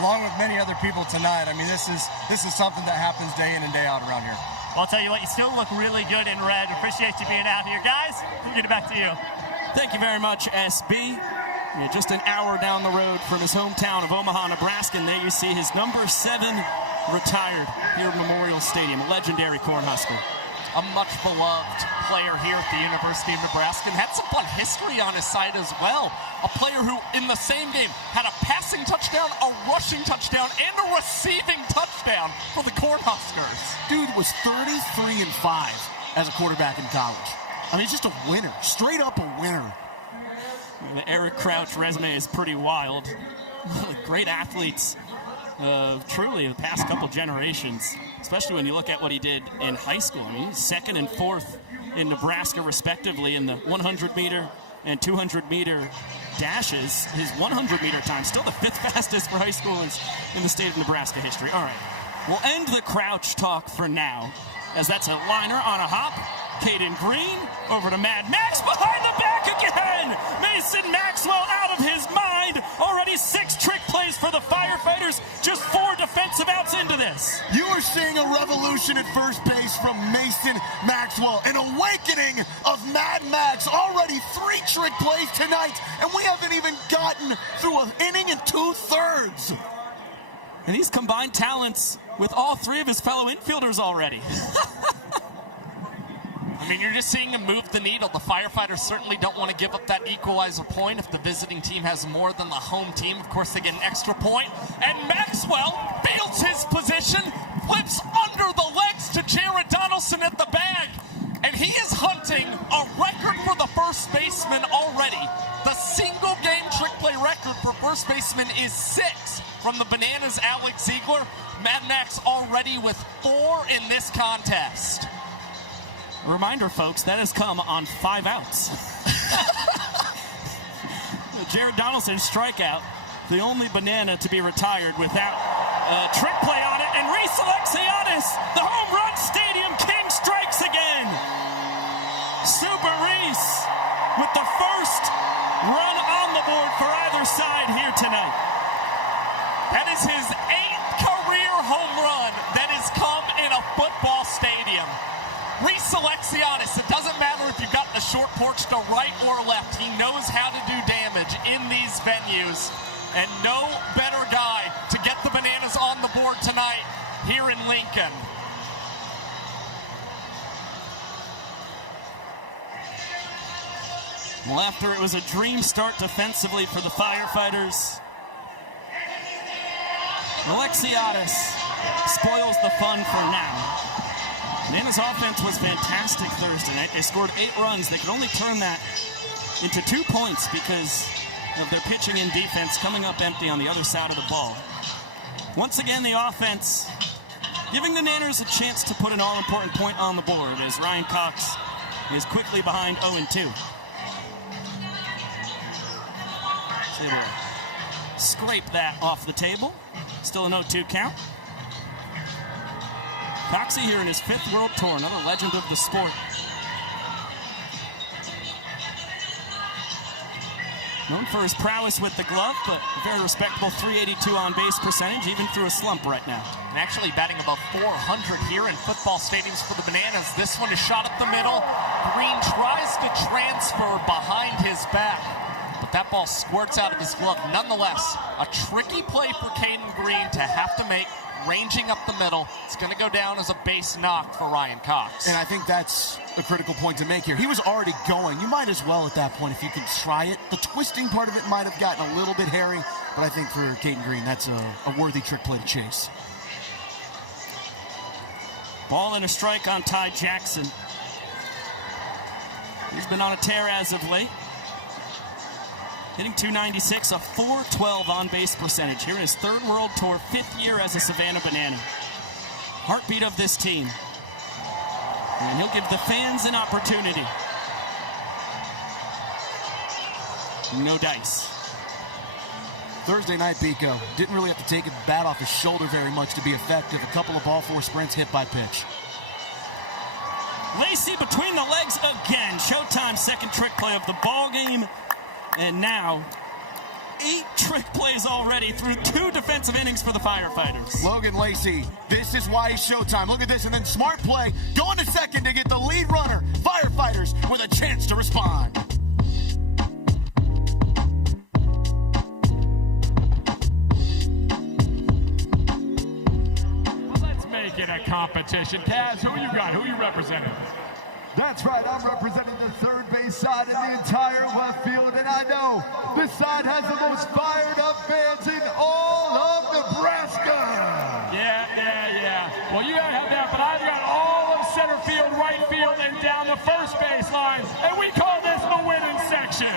along with many other people tonight. I mean, this is something that happens day in and day out around here. Well, I'll tell you what, you still look really good in red. Appreciate you being out here. Guys, we'll get it back to you. Thank you very much, SB. Yeah, just an hour down the road from his hometown of Omaha, Nebraska, and there you see his number 7 retired here at Memorial Stadium, a legendary Cornhusker. A much beloved player here at the University of Nebraska, and had some fun history on his side as well. A player who, in the same game, had a passing touchdown, a rushing touchdown, and a receiving touchdown for the Cornhuskers. Dude was 33-5 as a quarterback in college. I mean, just a winner, straight up a winner. The Eric Crouch resume is pretty wild. Great athletes, truly, the past couple generations, especially when you look at what he did in high school. I mean, he's 2nd and 4th in Nebraska, respectively, in the 100-meter and 200-meter dashes. His 100-meter time, still the 5th fastest for high schoolers in the state of Nebraska history. All right, we'll end the Crouch talk for now, as that's a liner on a hop. Caden Green over to Mad Max behind the back again. Mason Maxwell out of his mind. Already 6 trick plays for the Firefighters. Just 4 defensive outs into this. You are seeing a revolution at first base from Mason Maxwell. An awakening of Mad Max. Already 3 trick plays tonight, and we haven't even gotten through an inning and 2/3. And he's combined talents with all 3 of his fellow infielders already. I mean, you're just seeing him move the needle. The Firefighters certainly don't want to give up that equalizer point. If the visiting team has more than the home team, of course, they get an extra point. And Maxwell fields his position, flips under the legs to Jared Donaldson at the bag. And he is hunting a record for the first baseman already. The single game trick play record for first baseman is 6 from the Bananas' Alex Ziegler. Mad Max already with 4 in this contest. Reminder, folks, that has come on 5 outs. Jared Donaldson's strikeout, the only Banana to be retired without a trick play on it. And Reese Alexianis, the home run stadium king, strikes again. Super Reese with the first run on the board for either side here tonight. That is his 8th career home run that has come in a football stadium. Reese Alexianis, it doesn't matter if you've got the short porch to right or left. He knows how to do damage in these venues. And no better guy to get the Bananas on the board tonight here in Lincoln. Well, after it was a dream start defensively for the Firefighters, Alexianis spoils the fun for now. Bananas' offense was fantastic Thursday night. They scored 8 runs. They could only turn that into 2 points because of their pitching and defense coming up empty on the other side of the ball. Once again, the offense giving the Nanners a chance to put an all-important point on the board as Ryan Cox is quickly behind 0-2. Able to scrape that off the table. Still a 0-2 count. Coxie here in his 5th World Tour, another legend of the sport. Known for his prowess with the glove, but a very respectable 382 on-base percentage, even through a slump right now. And actually batting above 400 here in football stadiums for the Bananas. This one is shot up the middle. Green tries to transfer behind his back, but that ball squirts out of his glove. Nonetheless, a tricky play for Caden Green to have to make, ranging up the middle. It's going to go down as a base knock for Ryan Cox. And I think that's a critical point to make here. He was already going. You might as well at that point, if you could try it. The twisting part of it might have gotten a little bit hairy, but I think for Caden Green, that's a worthy trick play to chase. Ball and a strike on Ty Jackson. He's been on a tear as of late. Hitting .296, a .412 on-base percentage here in his 3rd World Tour, 5th year as a Savannah Banana. Heartbeat of this team. And he'll give the fans an opportunity. No dice. Thursday night, Pico didn't really have to take a bat off his shoulder very much to be effective. A couple of ball 4 sprints hit by pitch. Lacey between the legs again. Showtime, 2nd trick play of the ball game. And now, 8 trick plays already through 2 defensive innings for the Firefighters. Logan Lacey, this is why he's showtime. Look at this, and then smart play. Going to second to get the lead runner. Firefighters with a chance to respond. Well, let's make it a competition. Kaz, who you got? Who you representing? That's right, I'm representing the 3rd base side in the entire left field, and I know this side has the most fired up fans in all of Nebraska. Yeah. Well, you have that, but I've got all of center field, right field, and down the first baseline, and we call this the winning section.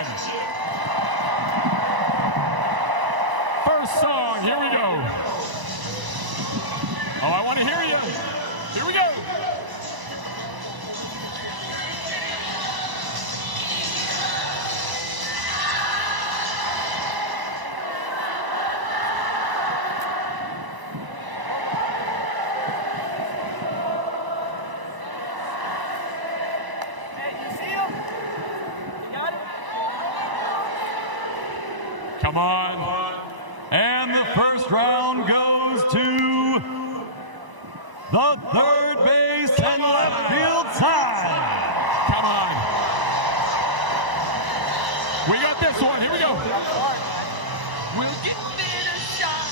Oh, I want to hear you. Here we go. Come on. And the first round goes to the third base and left field side. Come on. We got this one. Here we go. We'll get a shot.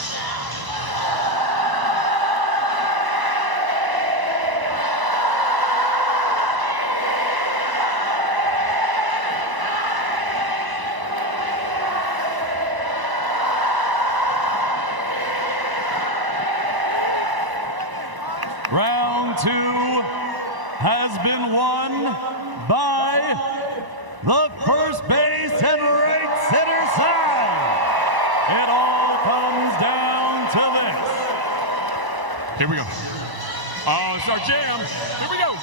Round 2 has been won by the first base and right center side. It all comes down to this. Here we go. Oh, it's our jam. Here we go.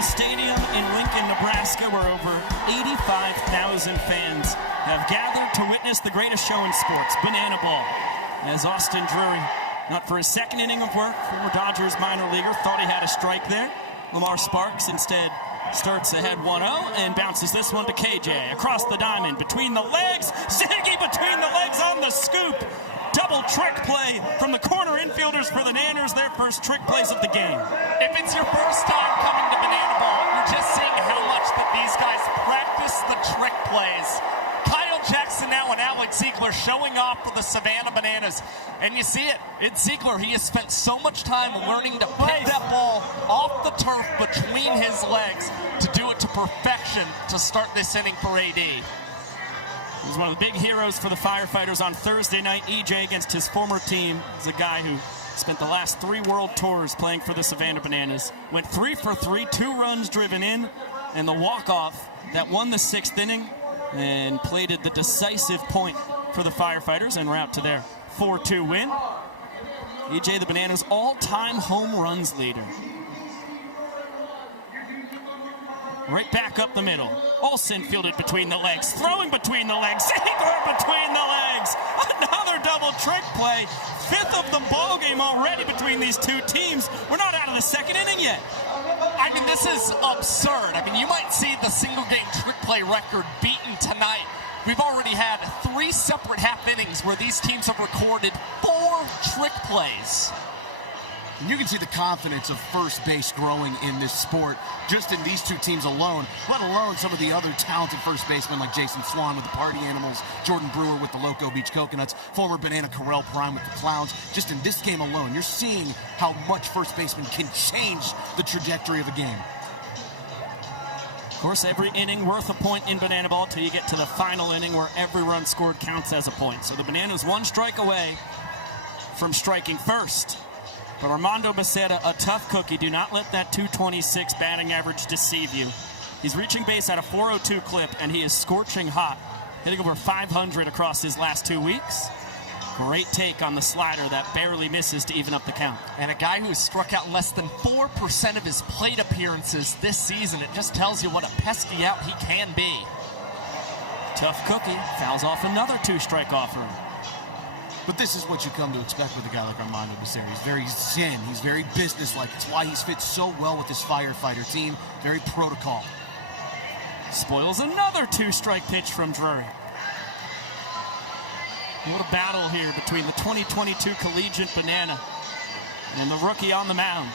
Stadium in Lincoln, Nebraska, where over 85,000 fans have gathered to witness the greatest show in sports, Banana Ball. As Austin Drury, not for his second inning of work, former Dodgers minor leaguer, thought he had a strike there. Lamar Sparks instead starts ahead 1-0 and bounces this one to KJ. Across the diamond, between the legs, Ziggy between the legs on the scoop. Double trick play from the corner infielders for the Nanners, their first trick plays of the game. If it's your first time coming to Banana Ball, you're just seeing how much that these guys practice the trick plays. Kyle Jackson now and Alex Ziegler showing off for the Savannah Bananas. And you see it. It's Ziegler. He has spent so much time learning to pick that ball off the turf between his legs to do it to perfection to start this inning for AD. He was one of the big heroes for the Firefighters on Thursday night. EJ against his former team is a guy who spent the last 3 world tours playing for the Savannah Bananas. Went 3 for 3, 2 runs driven in, and the walk-off that won the 6th inning and plated the decisive point for the Firefighters and route to their 4-2 win. EJ, the Bananas' all-time home runs leader. Right back up the middle. Olsen fielded between the legs. Throwing between the legs. Ziegler between the legs. Another double trick play. 5th of the ball game already between these two teams. We're not out of the 2nd inning yet. I mean, this is absurd. I mean, you might see the single-game trick play record beaten tonight. We've already had 3 separate half innings where these teams have recorded 4 trick plays. And you can see the confidence of first base growing in this sport just in these two teams alone, let alone some of the other talented first basemen like Jason Swan with the Party Animals, Jordan Brewer with the Loco Beach Coconuts, former Banana Corral Prime with the Clowns. Just in this game alone, you're seeing how much first baseman can change the trajectory of a game. Of course, every inning worth a point in Banana Ball till you get to the final inning where every run scored counts as a point. So the Bananas 1 strike away from striking first. But Armando Becerra, a tough cookie. Do not let that 226 batting average deceive you. He's reaching base at a 402 clip, and he is scorching hot, hitting over 500 across his last 2 weeks. Great take on the slider that barely misses to even up the count. And a guy who has struck out less than 4% of his plate appearances this season. It just tells you what a pesky out he can be. Tough cookie. Fouls off another 2-strike offer. But this is what you come to expect with a guy like Armando Becerra. He's very zen. He's very businesslike. It's why he's fit so well with this Firefighter team. Very protocol. Spoils another 2-strike pitch from Drury. What a battle here between the 2022 Collegiate Banana and the rookie on the mound.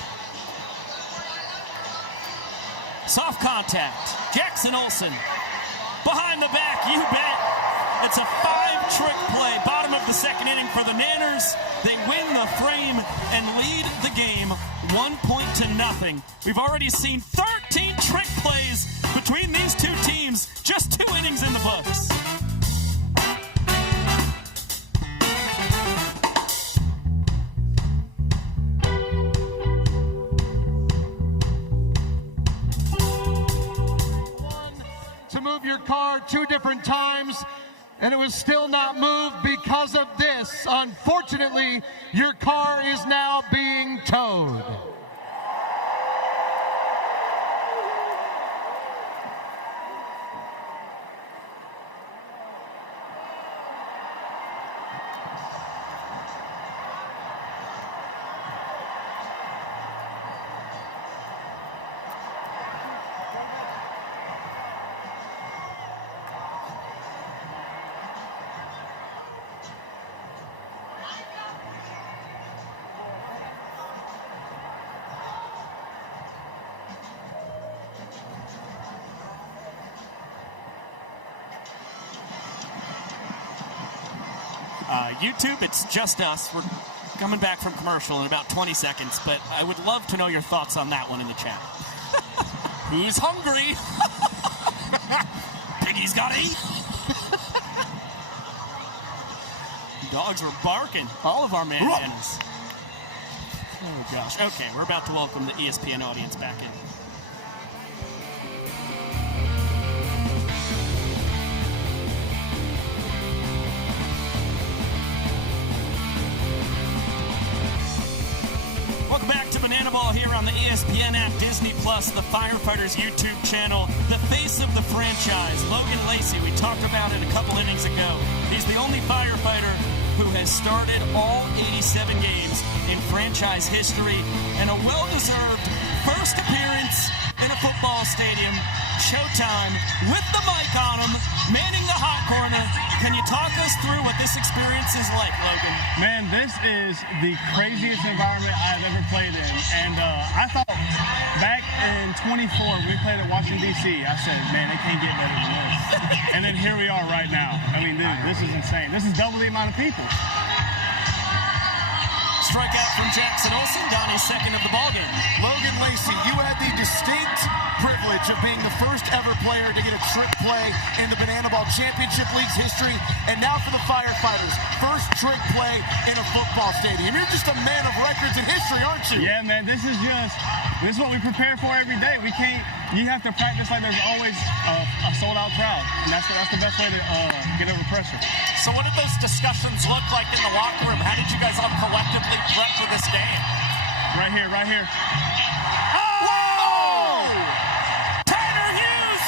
Soft contact. Jackson Olsen. Behind the back, you bet. It's a 5-trick play. Bottom of the 2nd inning for the Nanners. They win the frame and lead the game 1-0. We've already seen 13 trick plays between these two teams. Just 2 innings in the books. move your car 2 different times, and it was still not moved because of this. Unfortunately, your car is now being towed. YouTube, it's just us. We're coming back from commercial in about 20 seconds, but I would love to know your thoughts on that one in the chat. Who's hungry? Piggy's got to eat. Dogs were barking. All of our mandanas. Oh, gosh. Okay, we're about to welcome the ESPN audience back in. Welcome back to Banana Ball here on the ESPN app, Disney Plus, the Firefighters YouTube channel. The face of the franchise, Logan Lacey, we talked about it a couple innings ago. He's the only firefighter who has started all 87 games in franchise history, and a well-deserved first appearance in a football stadium. Showtime with the mic on him, manning the hot corner. Can you talk us through what this experience is like, Logan? Man, this is the craziest environment I've ever played in. And I thought back in 24, we played at Washington, D.C., I said, man, it can't get better than this. And then here we are right now. I mean, dude, this is insane. This is double the amount of people. Strikeout from Jackson Olsen, Donnie's second of the ballgame. Logan Lacey, you had the distinct privilege of being the first ever player to get a trick play in the Banana Ball Championship League's history, and now for the Firefighters, first trick play in a football stadium. You're just a man of records in history, aren't you? Yeah, man, this is what we prepare for every day. You have to practice like there's always a sold-out crowd, and that's the best way to get over pressure. So what did those discussions look like in the locker room? How did you guys all collectively prep for this game? Right here. Whoa! Tyler Hughes,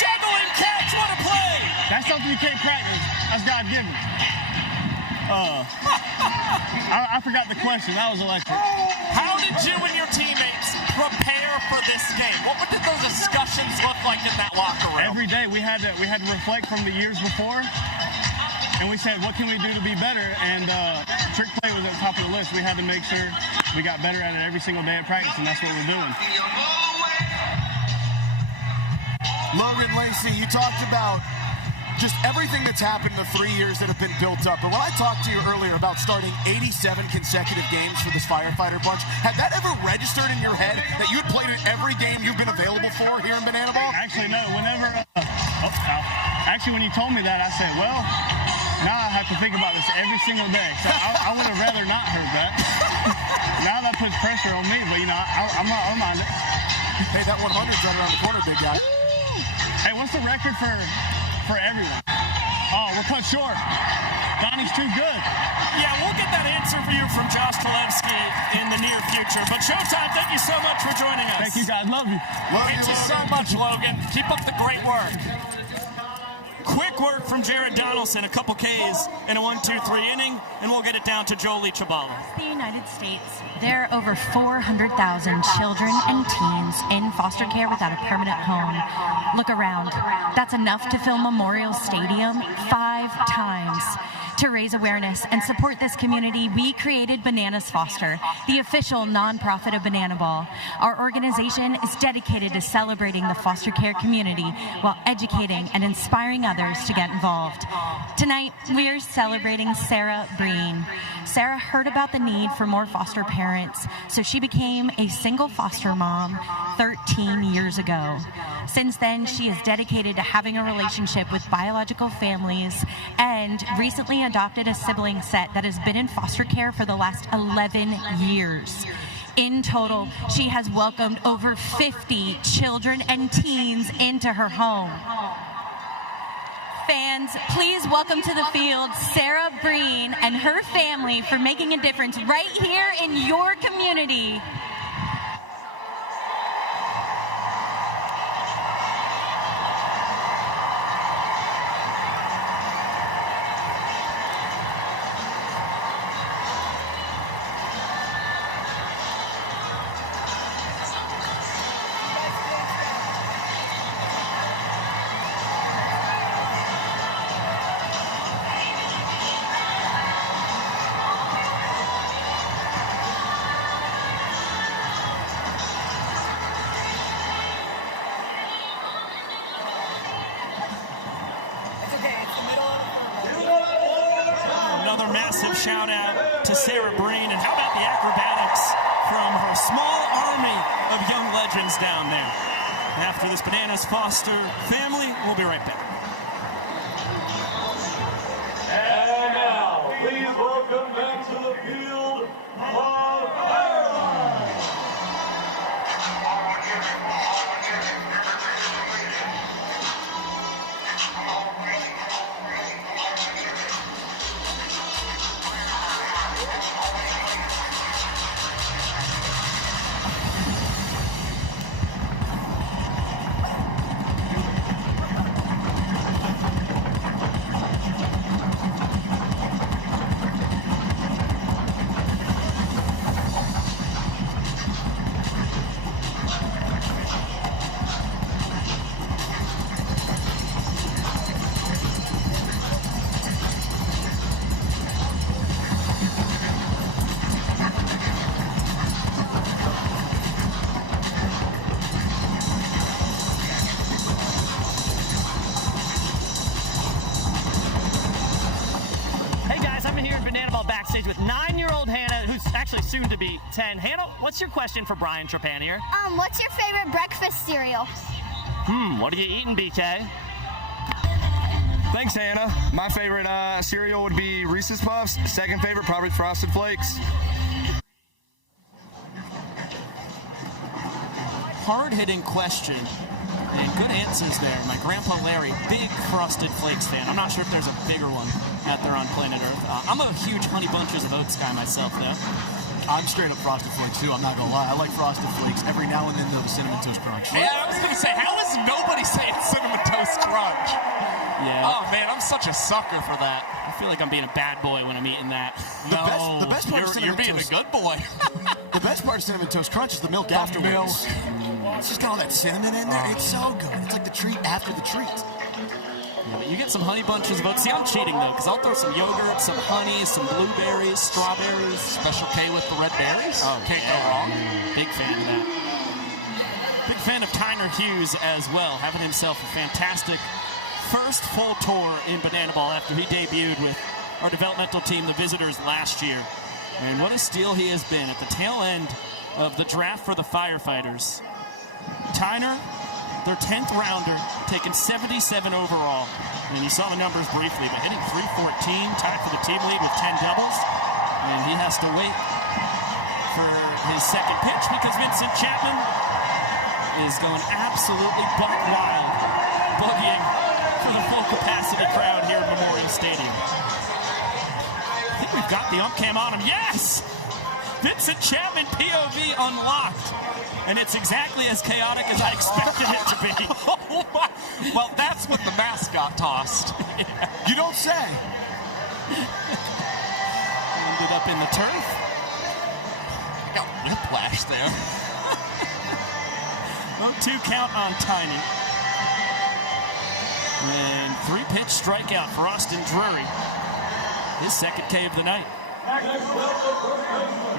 juggling catch, what a play! That's something you can't practice. That's God-given. I forgot the question. That was electric. How did you and your teammates prepare for this game? What did those discussions look like in that locker room? Every day we had to reflect from the years before, and we said, what can we do to be better? And trick play was at the top of the list. We had to make sure we got better at it every single day at practice, and that's what we're doing. Logan Lacey, you talked about just everything that's happened in the 3 years that have been built up. But when I talked to you earlier about starting 87 consecutive games for this firefighter bunch, had that ever registered in your head that you had played in every game you've been available for here in Banana Ball? Actually, no. When you told me that, I said, well, now I have to think about this every single day. So I would have rather not heard that. Now that puts pressure on me, but I'm not on it. Hey, that 100's right around the corner, big guy. Hey, what's the record for everyone? Oh, we're cut short. Donnie's too good. Yeah, we'll get that answer for you from Josh Talevsky in the near future. But Showtime, thank you so much for joining us. Thank you, guys. Love you. Thank you so much, Logan. Keep up the great work. Quick work from Jared Donaldson, a couple Ks in a 1-2-3 inning, and we'll get it down to Jolie Chabala. The United States, there are over 400,000 children and teens in foster care without a permanent home. Look around. That's enough to fill Memorial Stadium 5 times. To raise awareness and support this community, we created Bananas Foster, the official nonprofit of Banana Ball. Our organization is dedicated to celebrating the foster care community while educating and inspiring others to get involved. Tonight, we are celebrating Sarah Breen. Sarah heard about the need for more foster parents, so she became a single foster mom 13 years ago. Since then, she is dedicated to having a relationship with biological families and recently adopted a sibling set that has been in foster care for the last 11 years. In total, she has welcomed over 50 children and teens into her home. fans, please welcome to the field Sarah Breen and her family for making a difference right here in your community. Another massive shout out to Sarah Breen. And how about the acrobatics from her small army of young legends down there? After this Bananas Foster family, we'll be right back. And now, please welcome back to the field, With 9-year-old Hannah, who's actually soon to be 10. Hannah, what's your question for Brian Trepanier? What's your favorite breakfast cereal? What are you eating, BK? Thanks, Hannah. My favorite cereal would be Reese's Puffs. Second favorite, probably Frosted Flakes. Hard-hitting question. And good answers there. My grandpa Larry, big Frosted Flakes fan. I'm not sure if there's a bigger one out there on planet Earth. I'm a huge Honey Bunches of Oats guy myself, though. I'm straight up Frosted Flakes, too. I'm not going to lie. I like Frosted Flakes every now and then, though, the Cinnamon Toast Crunch. Yeah, I was going to say, how is nobody saying Cinnamon Toast Crunch? Yeah. Oh, man, I'm such a sucker for that. I feel like I'm being a bad boy when I'm eating that. The best part you're being a good boy. The best part of Cinnamon Toast Crunch is the milk afterwards. It's just got all that cinnamon in there. It's so good. It's like the treat after the treat. Yeah, you get some Honey Bunches of Oats. See, I'm cheating, though, because I'll throw some yogurt, some honey, some blueberries, strawberries. Special K with the red berries? Oh, can't go wrong. Big fan of that. Big fan of Tyner Hughes as well, having himself a fantastic first full tour in Banana Ball after he debuted with our developmental team, the Visitors, last year. And what a steal he has been at the tail end of the draft for the Firefighters. Tyner, their 10th rounder, taken 77 overall. And you saw the numbers briefly, but hitting .314, tied for the team lead with 10 doubles. And he has to wait for his second pitch because Vincent Chapman is going absolutely buck wild, boogieing for the full capacity crowd here at Memorial Stadium. I think we've got the ump cam on him. Yes! Vincent Chapman POV unlocked. And it's exactly as chaotic as I expected it to be. Well, that's what the mascot tossed. Yeah. You don't say. Ended up in the turf. Got whiplash there. Well, 2 count on Tiny. And 3-pitch strikeout for Austin Drury. His second K of the night.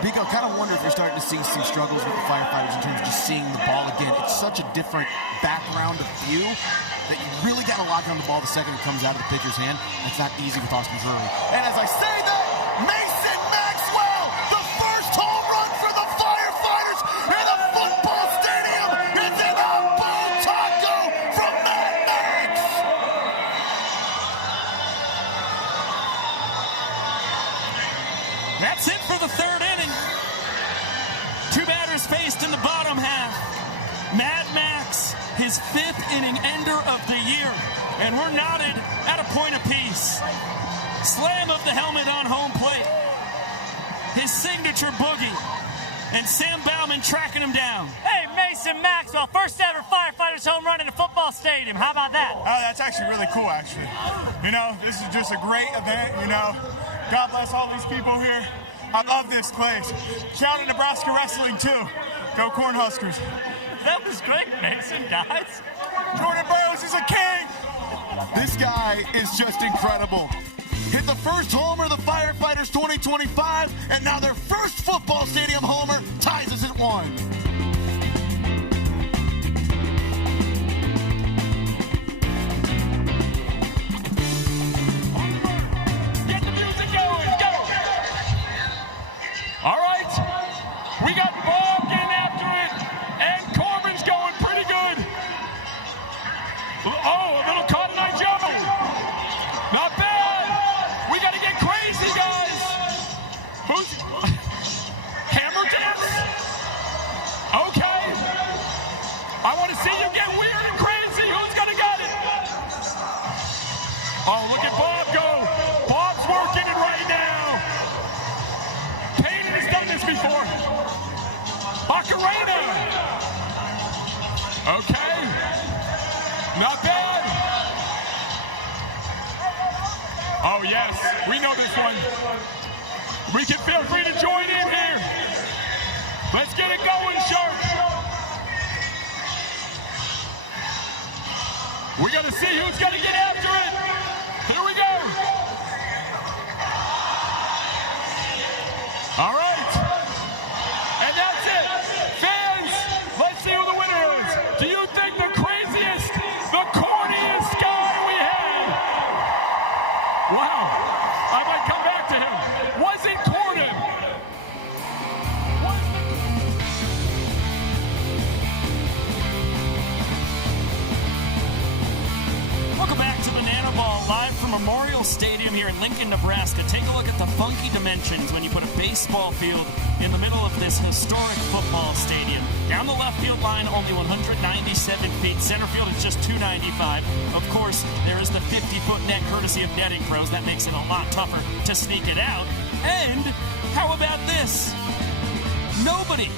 Biko, kind of wonder if you're starting to see some struggles with the Firefighters in terms of just seeing the ball again. It's such a different background of view that you really got to lock on the ball the second it comes out of the pitcher's hand. It's not easy with Austin Drury. And as I say that, Mason Maxwell, the first home run for the Firefighters in the football stadium. It's in a boom taco from Matt Max. That's it for the third inning. 2 batters faced in the bottom half. Mad Max, his 5th inning ender of the year. And And we're knotted at a point apiece. Slam of the helmet on home plate. His signature boogie. And Sam Bauman tracking him down. Hey, Mason Maxwell, first ever Firefighters home run in a football stadium. How about that? Oh, that's actually really cool, actually. You know, this is just a great event, you know. God bless all these people here. I love this place. Shout out to Nebraska wrestling, too. Go Cornhuskers. That was great, Mason, guys. Jordan Burroughs is a king. This guy is just incredible. Hit the first homer of the Firefighters 2025, and now their first football stadium homer ties us at 1. Get the music going, go! All right, we got Bob getting after it, and Corbin's going pretty good. Oh, a little Cotton Eye Joe. Not bad. We got to get crazy, guys. Who's hammer dance? Okay. I want to see you get weird and crazy. Who's gonna get it? Oh, look at Bob go. Bob's working it right now. Payton has done this before. Macarena. Okay. Not bad. Oh, yes. We know this one. We can feel free to join in here. Let's get it going, Shark. We got to see who's going to get after it. Here we go. All right. And that's it. Fans, let's see who the winner is. Do you think the craziest, the corniest guy we had? Wow. I might come back to him. Was it Corden? Welcome back to Banana Ball, live from Memorial Stadium here in Lincoln, Nebraska. Take a look at the funky dimensions when you put a baseball field in the middle of this historic football stadium. Down the left field line, only 197 feet. Center field is just 295. Of course, there is the 50-foot net courtesy of netting pros. That makes it a lot tougher to sneak it out. And how about this? Nobody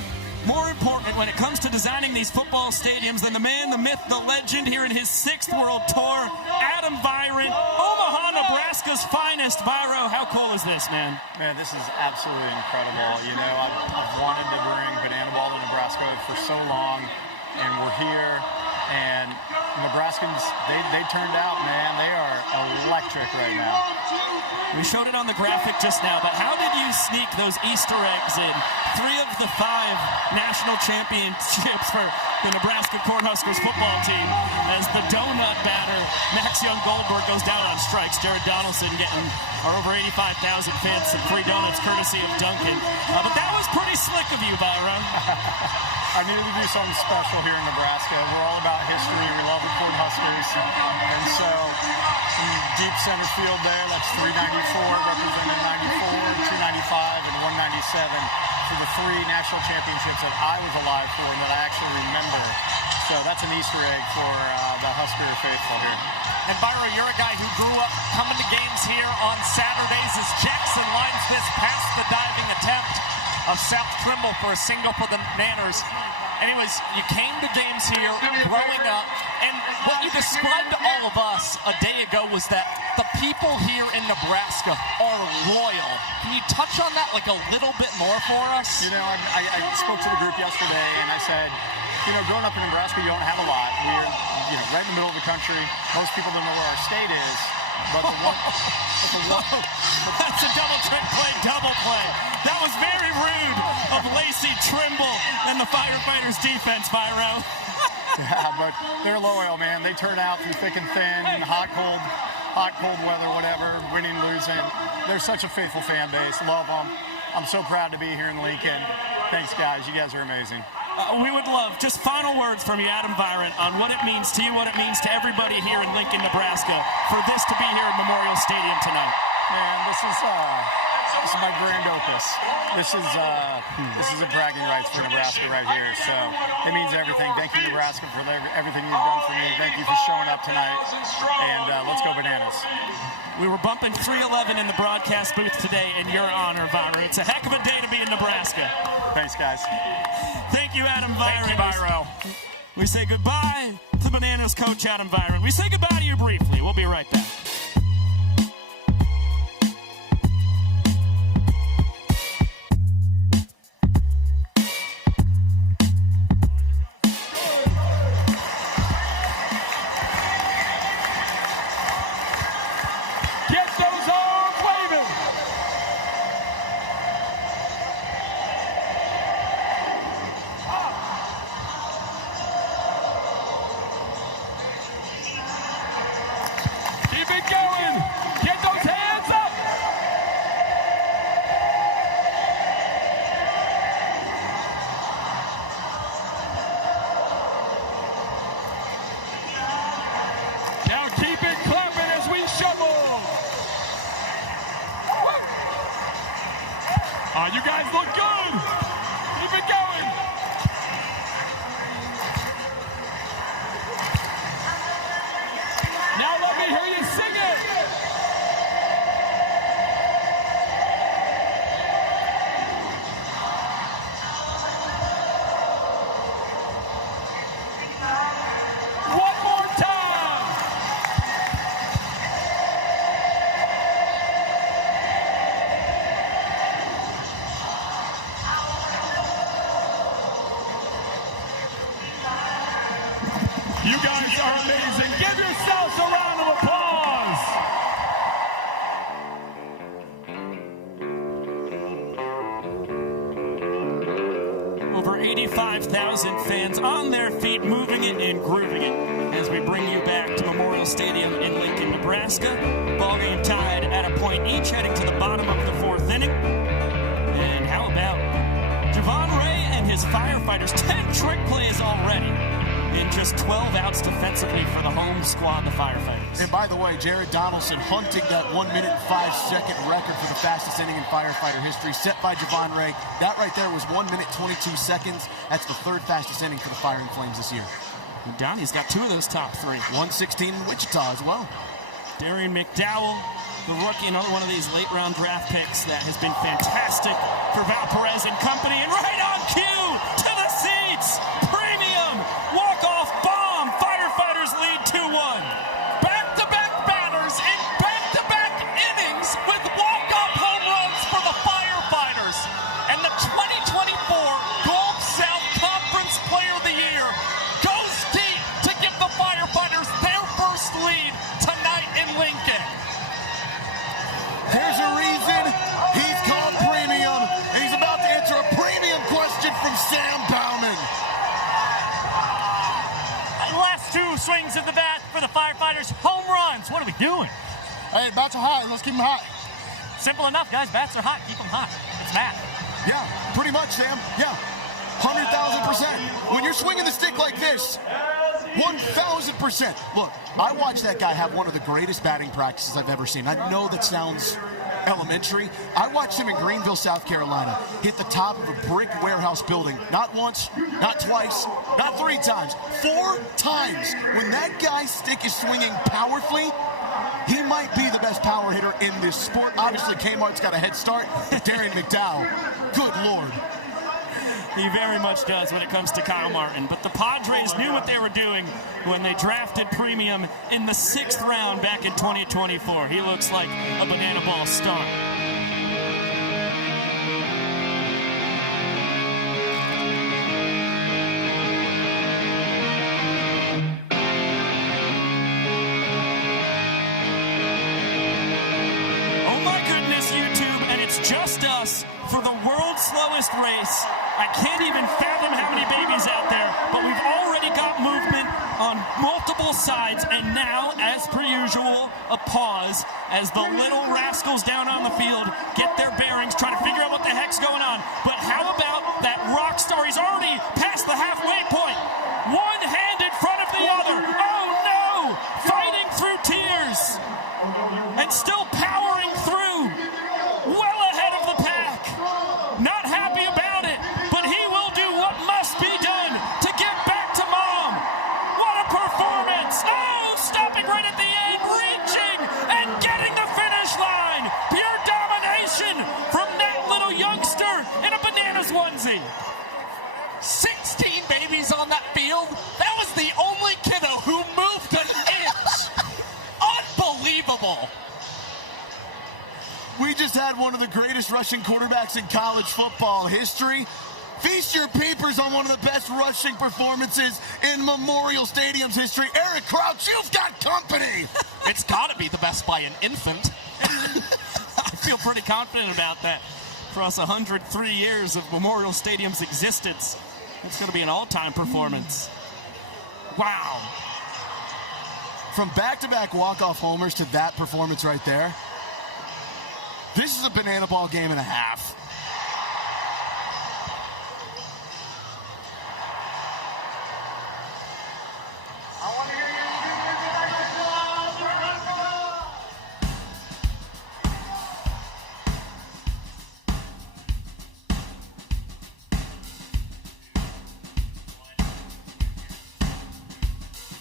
more important when it comes to designing these football stadiums than the man, the myth, the legend here in his 6th world tour, Adam Byron, Omaha, Nebraska's finest. Byro, how cool is this, man? Man, this is absolutely incredible. You know, I've wanted to bring Banana Ball to Nebraska for so long, and we're here. And Nebraskans, they turned out, man. They are electric right now. We showed it on the graphic just now, but how did you sneak those Easter eggs in? 3 of the 5 national championships for the Nebraska Cornhuskers football team as the donut batter, Max Young Goldberg, goes down on strikes. Jared Donaldson getting our over 85,000 fans some free donuts courtesy of Duncan. But that was pretty slick of you, Byron. I needed to do something special here in Nebraska. We're all about history. We love the Cornhuskers. And so, deep center field there, that's 394, representing 94, 295, and 197 for the 3 national championships that I was alive for and that I actually remember. So that's an Easter egg for the Husker faithful here. And Byron, you're a guy who grew up coming to games here on Saturdays as Jackson lines this past the diving attempt of South Trimble for a single for the Nanners. Anyways, you came to games here growing up, and what you described to all of us a day ago was that the people here in Nebraska are loyal. Can you touch on that like a little bit more for us? You know, I spoke to the group yesterday, and I said, you know, growing up in Nebraska, you don't have a lot. We're, you know, right in the middle of the country. Most people don't know where our state is. But that's a double trick play, double play. That was very rude of Lacey Trimble and the Firefighters defense, Byro. Yeah, but they're loyal, man. They turn out through thick and thin, hot, cold weather, whatever, winning, losing. They're such a faithful fan base. Love them. I'm so proud to be here in Lincoln. Thanks, guys. You guys are amazing. We would love just final words from you, Adam Byron, on what it means to you, what it means to everybody here in Lincoln, Nebraska, for this to be here at Memorial Stadium tonight. Man, this is This is my grand opus. This is a bragging rights for Nebraska right here. So it means everything. Thank you, Nebraska, for everything you've done for me. Thank you for showing up tonight. And let's go Bananas. We were bumping 311 in the broadcast booth today in your honor, Vyro. It's a heck of a day to be in Nebraska. Thanks, guys. Thank you, Adam Vyro. Thank you, Vyro. We say goodbye to Bananas coach Adam Vyro. We say goodbye to you briefly. We'll be right back. You guys look good. Keep it going. Now let me hear you sing it. One more time. You guys are amazing. Give yourselves a round of applause. Over 85,000 fans on their feet, moving it and grooving it as we bring you back to Memorial Stadium in Lincoln, Nebraska. Ball game tied at a point each, heading to the bottom of the fourth inning. And how about Javon Ray and his Firefighters? 10 trick plays already in just 12 outs defensively for the home squad, the Firefighters. And by the way, Jared Donaldson hunting that 1 minute and 5 second record for the fastest inning in Firefighter history, set by Javon Ray. That right there was 1 minute 22 seconds. That's the third fastest inning for the Fire and Flames this year. And Donnie's got two of those top three. 116 in Wichita as well. Darian McDowell, the rookie, another one of these late round draft picks that has been fantastic for Val Perez and company. And right on cue to the seats, premium walk-off bomb. Firefighters lead 2-1. Back-to-back batters in back-to-back innings with walk-off home runs for the Firefighters. And the 2024 Gold South Conference Player of the Year goes deep to give the Firefighters their first lead tonight in Lincoln. There's a reason he's called premium. He's about to answer a premium question from Sam Bauman. Last two swings of the bat for the Firefighters. Home runs. What are we doing? Hey, bats are hot. Let's keep them hot. Simple enough, guys. Bats are hot. Keep them hot. It's math. Yeah, pretty much, Sam. Yeah, 100,000%. When you're swinging the stick like this, 1,000%. Look, I watched that guy have one of the greatest batting practices I've ever seen. I know that sounds elementary. I watched him in Greenville, South Carolina, hit the top of a brick warehouse building. Not once, not twice, not 3 times, 4 times. When that guy's stick is swinging powerfully, he might be the best power hitter in this sport. Obviously, Kmart's got a head start. Darian McDowell, good Lord. He very much does when it comes to Kyle Martin. But the Padres knew what they were doing when they drafted Premium in the 6th round back in 2024. He looks like a banana ball star. Oh my goodness, YouTube, and it's just us for the world's slowest race. I can't even fathom how many babies out there, but we've already got movement on multiple sides, and now, as per usual, a pause as the little rascals down on the field get their bearings, trying to figure out what the heck's going on. But how about that rock star? He's already past the halfway point. One hand in front of the other. Oh no! Fighting through tears and still powering through. Well ahead right at the end, reaching and getting the finish line. Pure domination from that little youngster in a Bananas onesie. 16 babies on that field. That was the only kiddo who moved an inch. Unbelievable. We just had one of the greatest rushing quarterbacks in college football history. Feast your peepers on one of the best rushing performances in Memorial Stadium's history. Eric Crouch, you've got company. It's got to be the best by an infant. I feel pretty confident about that. Across 103 years of Memorial Stadium's existence, it's going to be an all-time performance. Wow. From back-to-back walk-off homers to that performance right there, this is a banana ball game and a half.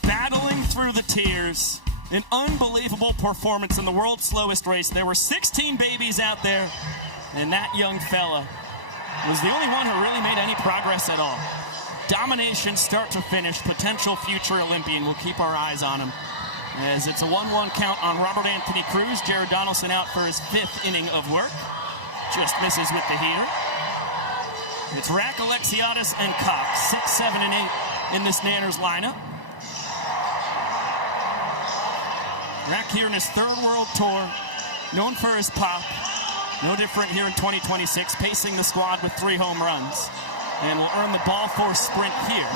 Battling through the tears, an unbelievable performance in the world's slowest race. There were 16 babies out there, and that young fella was the only one who really made any progress at all. Domination start to finish, potential future Olympian. We'll keep our eyes on him, as it's a 1-1 count on Robert Anthony Cruz. Jared Donaldson out for his 5th inning of work. Just misses with the heater. It's Rack, Alexiadis, and Cox, 6, 7, and 8 in this Nanners lineup. Rack here in his 3rd world tour, known for his pop. No different here in 2026, pacing the squad with 3 home runs. And will earn the ball force sprint here.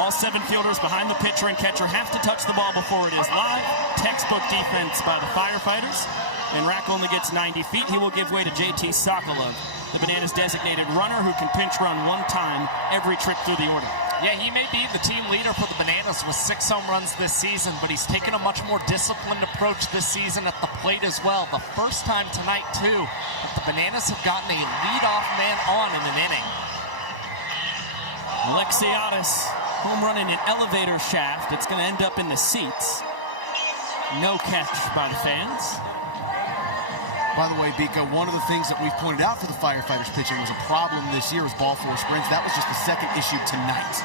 All 7 fielders behind the pitcher and catcher have to touch the ball before it is live. Textbook defense by the Firefighters. And Rack only gets 90 feet. He will give way to JT Sokolov, the Bananas designated runner who can pinch run 1 time every trip through the order. Yeah, he may be the team leader for the Bananas with 6 home runs this season, but he's taken a much more disciplined approach this season at the plate as well. The first time tonight, too, that the Bananas have gotten a leadoff man on in an inning. Alexiadis, home run in an elevator shaft. It's going to end up in the seats. No catch by the fans. By the way, Bika, one of the things that we've pointed out for the Firefighters pitching was a problem this year was ball force sprints. That was just the 2nd issue tonight.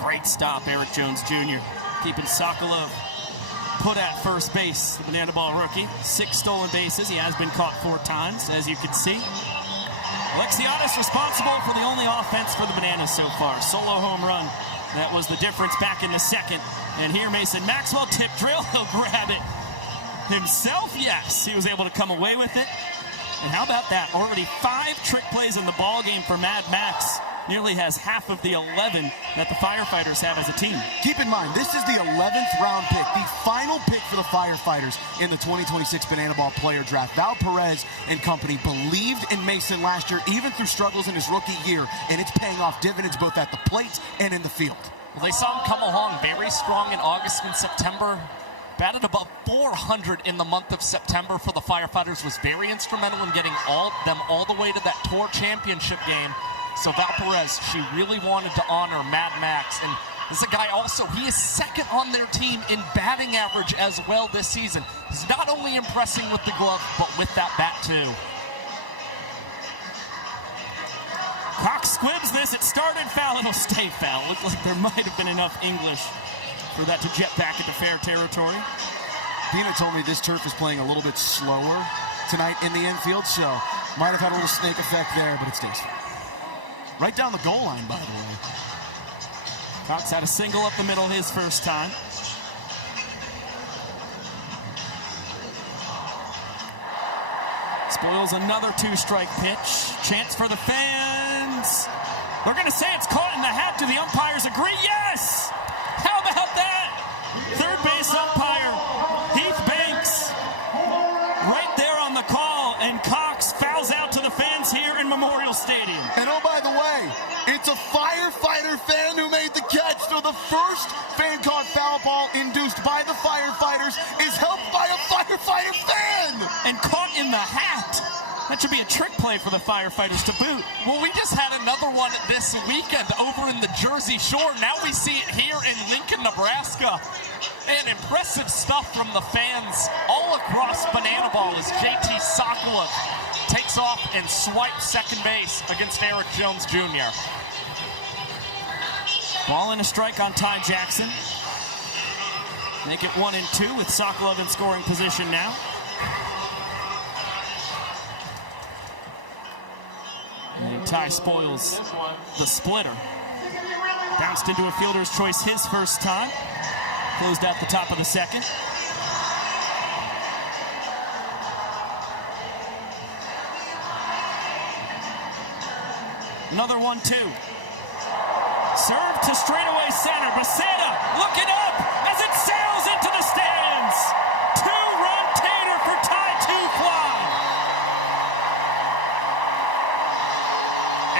Great stop, Eric Jones Jr. Keeping Sokolov put at first base, the banana ball rookie. 6 stolen bases. He has been caught 4 times, as you can see. Alexiadis responsible for the only offense for the Bananas so far. Solo home run. That was the difference back in the 2nd. And here Mason Maxwell, tip drill. He'll grab it himself. Yes, he was able to come away with it. And how about that? Already 5 trick plays in the ball game for Mad Max. Nearly has half of the 11 that the Firefighters have as a team. Keep in mind, this is the 11th round pick, the final pick for the Firefighters in the 2026 Banana Ball Player Draft. Val Perez and company believed in Mason last year, even through struggles in his rookie year, and it's paying off dividends both at the plate and in the field. Well, they saw him come along very strong in August and September. Batted above 400 in the month of September for the Firefighters. Was very instrumental in getting them all the way to that tour championship game. So Val Perez, she really wanted to honor Mad Max. And this is a guy also, he is 2nd on their team in batting average as well this season. He's not only impressing with the glove, but with that bat too. Cox squibs this. It started foul. It'll stay foul. Looked like there might have been enough English for that to jet back into fair territory. Pina told me this turf is playing a little bit slower tonight in the infield, so might have had a little snake effect there, but it stays fair. Right down the goal line, by the way. Cox had a single up the middle his first time. Spoils another 2-strike pitch. Chance for the fans. They're going to say it's caught in the hat. Do the umpires agree? Yes! How about that? Third base umpire, Heath Banks, right there on the call, and Cox fouls out to the fans here in Memorial Stadium. And oh, by the way, it's a Firefighter fan who made the catch, so the first fan-caught foul ball induced by the Firefighters is helped by a Firefighter fan! And caught in the hat. That should be a trick play for the Firefighters to boot. Well, we just had another one this weekend over in the Jersey Shore. Now we see it here in Lincoln, Nebraska. And impressive stuff from the fans all across Banana Ball as JT Sokolov takes off and swipes second base against Eric Jones Jr. Ball and a strike on Ty Jackson. Make it 1-2 with Sokolov in scoring position now. And Ty spoils the splitter. Bounced into a fielder's choice his first time. Closed out the top of the second. Another 1-2. Serve to straightaway center. Baseta looking up as it sails into the stands. Two-run tater for Ty Two-Fly.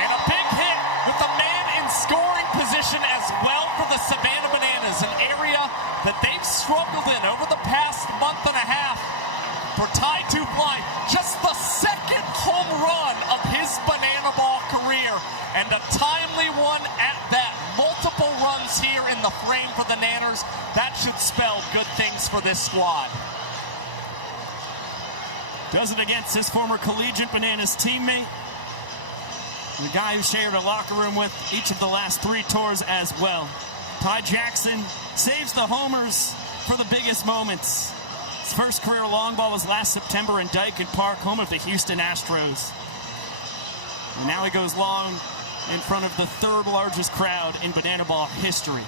And a big hit with the man in scoring position as well for the Savannah Bananas, an area that they've struggled in over the past month and a half. For Ty Two-Fly, just the second home run of his Banana Ball career, and a timely one at that. Multiple runs here in the frame for the Nanners. That should spell good things for this squad. Does it against his former collegiate Bananas teammate. The guy who shared a locker room with each of the last 3 tours as well. Ty Jackson saves the homers for the biggest moments. His first career long ball was last September in Dyken Park, home of the Houston Astros. And now he goes long in front of the 3rd largest crowd in Banana Ball history.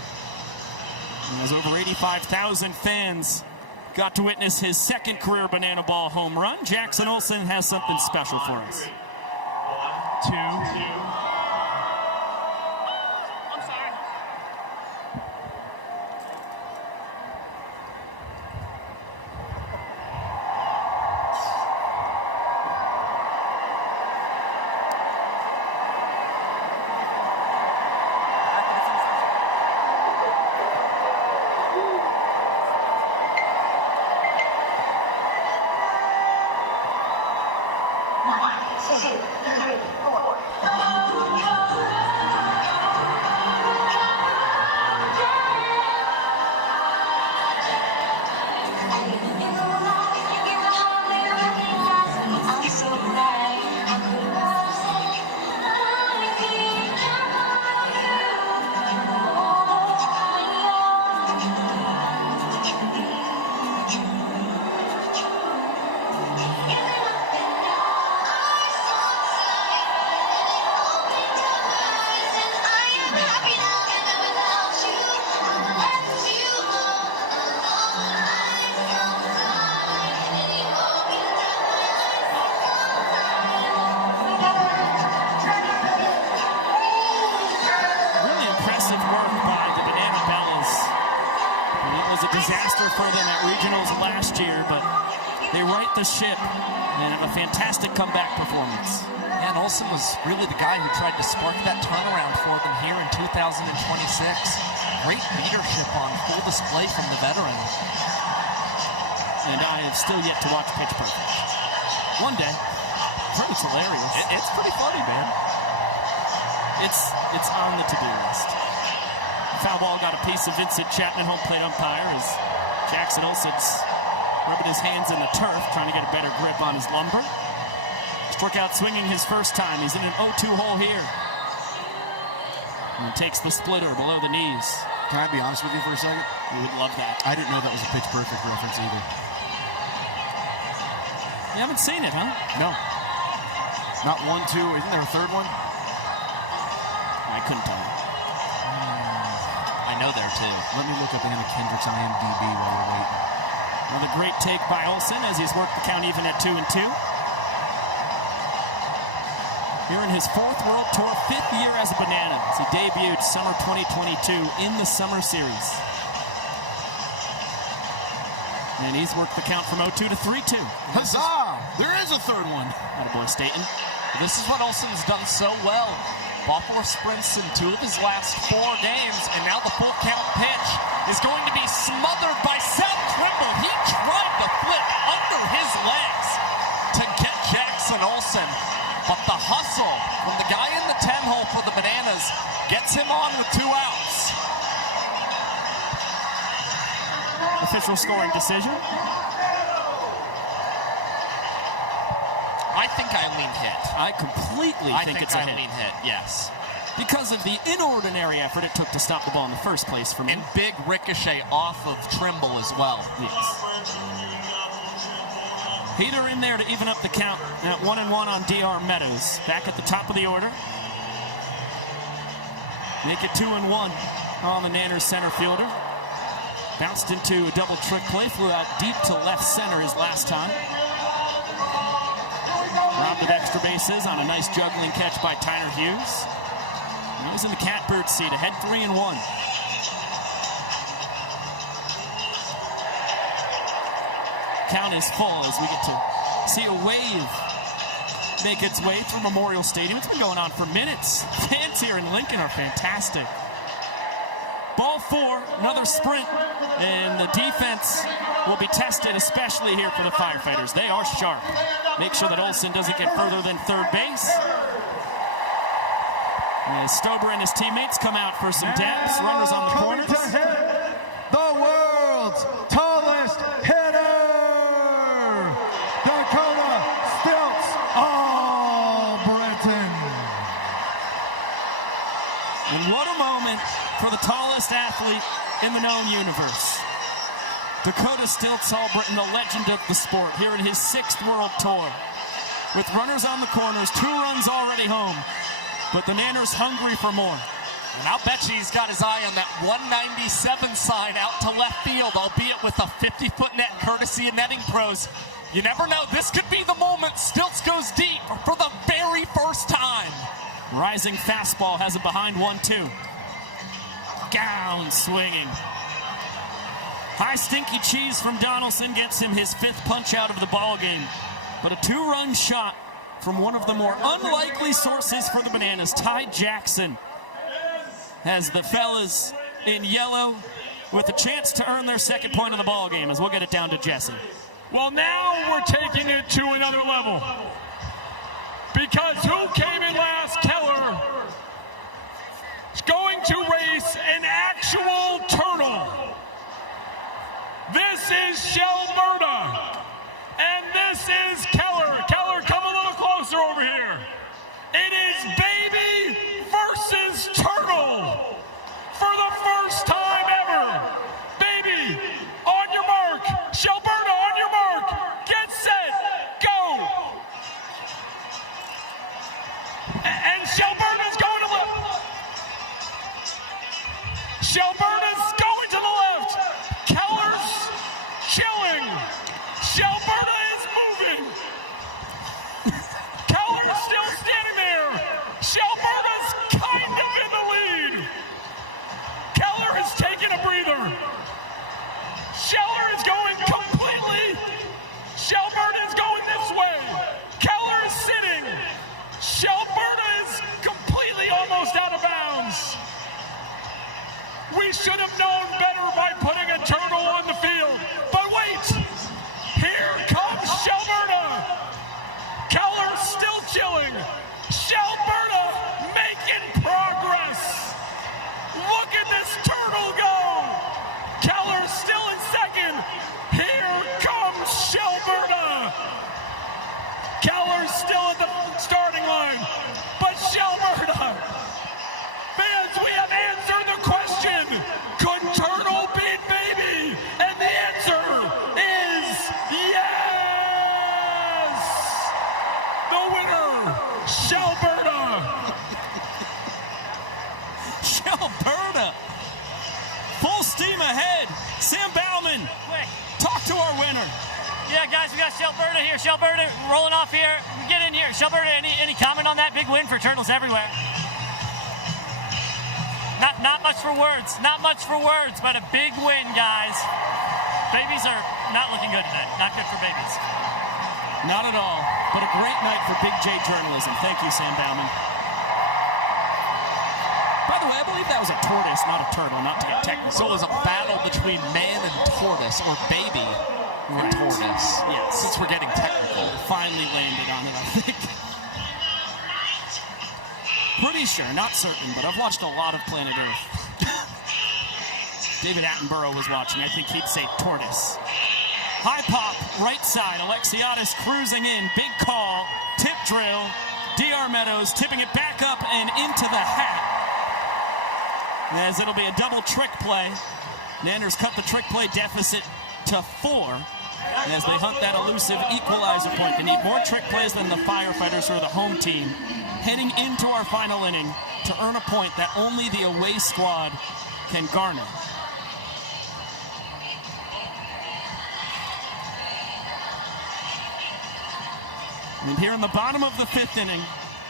And as over 85,000 fans got to witness his second career Banana Ball home run, Jackson Olsen has something special for us. 2. Disaster for them at regionals last year, but they right the ship and have a fantastic comeback performance. And Olsen was really the guy who tried to spark that turnaround for them here in 2026. Great leadership on full display from the veteran. And I have still yet to watch Pitch Perfect. One day. I've heard it's hilarious. It's pretty funny, man. It's on the to-do list. Foul ball got a piece of Vincent Chapman, home plate umpire, as Jackson Olsen's rubbing his hands in the turf, trying to get a better grip on his lumber. Struck out swinging his first time. He's in an 0-2 hole here. And he takes the splitter below the knees. Can I be honest with you for a second? You would love that. I didn't know that was a Pitch Perfect reference either. You haven't seen it, huh? No. Not 1, 2. Isn't there a third one? I couldn't tell you. I know there too. Let me look up Anna Kendrick's IMDb while we're waiting. Another great take by Olsen as he's worked the count even at 2-2. Here in his 4th World Tour, 5th year as a Banana. He debuted summer 2022 in the Summer Series. And he's worked the count from 0-2 to 3-2. Huzzah! There is a third one. Attaboy, Staten. This is what Olsen's done so well. Ball 4 sprints in 2 of his last 4 games, and now the full count pitch is going to be smothered by Seth Trimble. He tried to flip under his legs to get Jackson Olsen, but the hustle from the guy in the 10-hole for the Bananas gets him on with 2 outs. unofficial scoring decision. I think Eileen hit. I completely think it's a hit. Eileen hit, yes. Because of the inordinary effort it took to stop the ball in the first place for me. And big ricochet off of Trimble as well. Yes. Heater in there to even up the count at 1-1 on DR Meadows. Back at the top of the order. Make it 2-1 on the Nanners center fielder. Bounced into a double trick play, flew out deep to left center his last time. Robbed of extra bases on a nice juggling catch by Tyner Hughes. Now he's in the catbird seat, ahead 3-1. Count is full as we get to see a wave make its way through Memorial Stadium. It's been going on for minutes. Fans here in Lincoln are fantastic. Ball 4, another sprint, and the defense will be tested, especially here for the Firefighters. They are sharp. Make sure that Olsen doesn't get further than third base. And Stober and his teammates come out for some dabs. Runners on the corners. The world's tallest hitter, Dakota Stilts Albritton. And what a moment for the tallest athlete in the known universe. Dakota Stilts Albritton, the legend of the sport, here in his 6th World Tour. With runners on the corners, 2 runs already home. But the Nanners hungry for more. And I'll bet you he's got his eye on that 197 sign out to left field, albeit with a 50-foot net courtesy of Netting Pros. You never know. This could be the moment Stilts goes deep for the very first time. Rising fastball has it behind 1-2. Down swinging. High stinky cheese from Donaldson gets him his 5th punch out of the ball game. But a 2-run shot from one of the more unlikely sources for the Bananas, Ty Jackson, has the fellas in yellow with a chance to earn their 2nd point of the ball game, as we'll get it down to Jesse. Well, now we're taking it to another level. Because who came in last? Keller is going to race an actual turtle. This is Shelberta. And this is Keller. Keller, come a little closer over here. It is baby versus turtle for the first time ever. Baby, on your mark. Shelberta, on your mark. Get set. Go. And Shelberta's going to left. Shelberta's going to the left. Keller's chilling. Shelberta is moving. Keller's still standing there. Shelberta's kind of in the lead. Keller is taking a breather. Scheller is going completely. Shelberta is going this way. Keller is sitting. Shelberta is completely almost out of bounds. We should have known better by putting a turtle on the field. But wait. Here comes Shelberta. Keller still chilling. Shelberta making progress. Look at this turtle go. Keller still in 2nd. Here comes Shelberta. Keller still at the starting line. But Shelberta. Fans, we have answered the question. Could turtle beat baby? And the answer is yes! The winner, Shelberta. Shelberta. Full steam ahead. Sam Bauman, talk to our winner. Yeah, guys, we got Shelberta here. Shelberta rolling off here. Get in here. Shelberta, any comment on that big win for Turtles everywhere? Not much for words. Not much for words, but a big win, guys. Babies are not looking good today. Not good for babies. Not at all, but a great night for Big J journalism. Thank you, Sam Bauman. By the way, I believe that was a tortoise, not a turtle, not to get technical. So it was a battle between man and tortoise, or baby and tortoise. Yes. Since we're getting technical. Finally landed on it, I think. Pretty sure, not certain, but I've watched a lot of Planet Earth. David Attenborough was watching. I think he'd say tortoise. High pop, right side. Alexiadis cruising in. Big call. Tip drill. DR Meadows tipping it back up and into the hat. As it'll be a double trick play. Nanders cut the trick play deficit to 4. As they hunt that elusive equalizer point. They need more trick plays than the Firefighters, who are the home team, heading into our final inning to earn a point that only the away squad can garner. And here in the bottom of the 5th inning,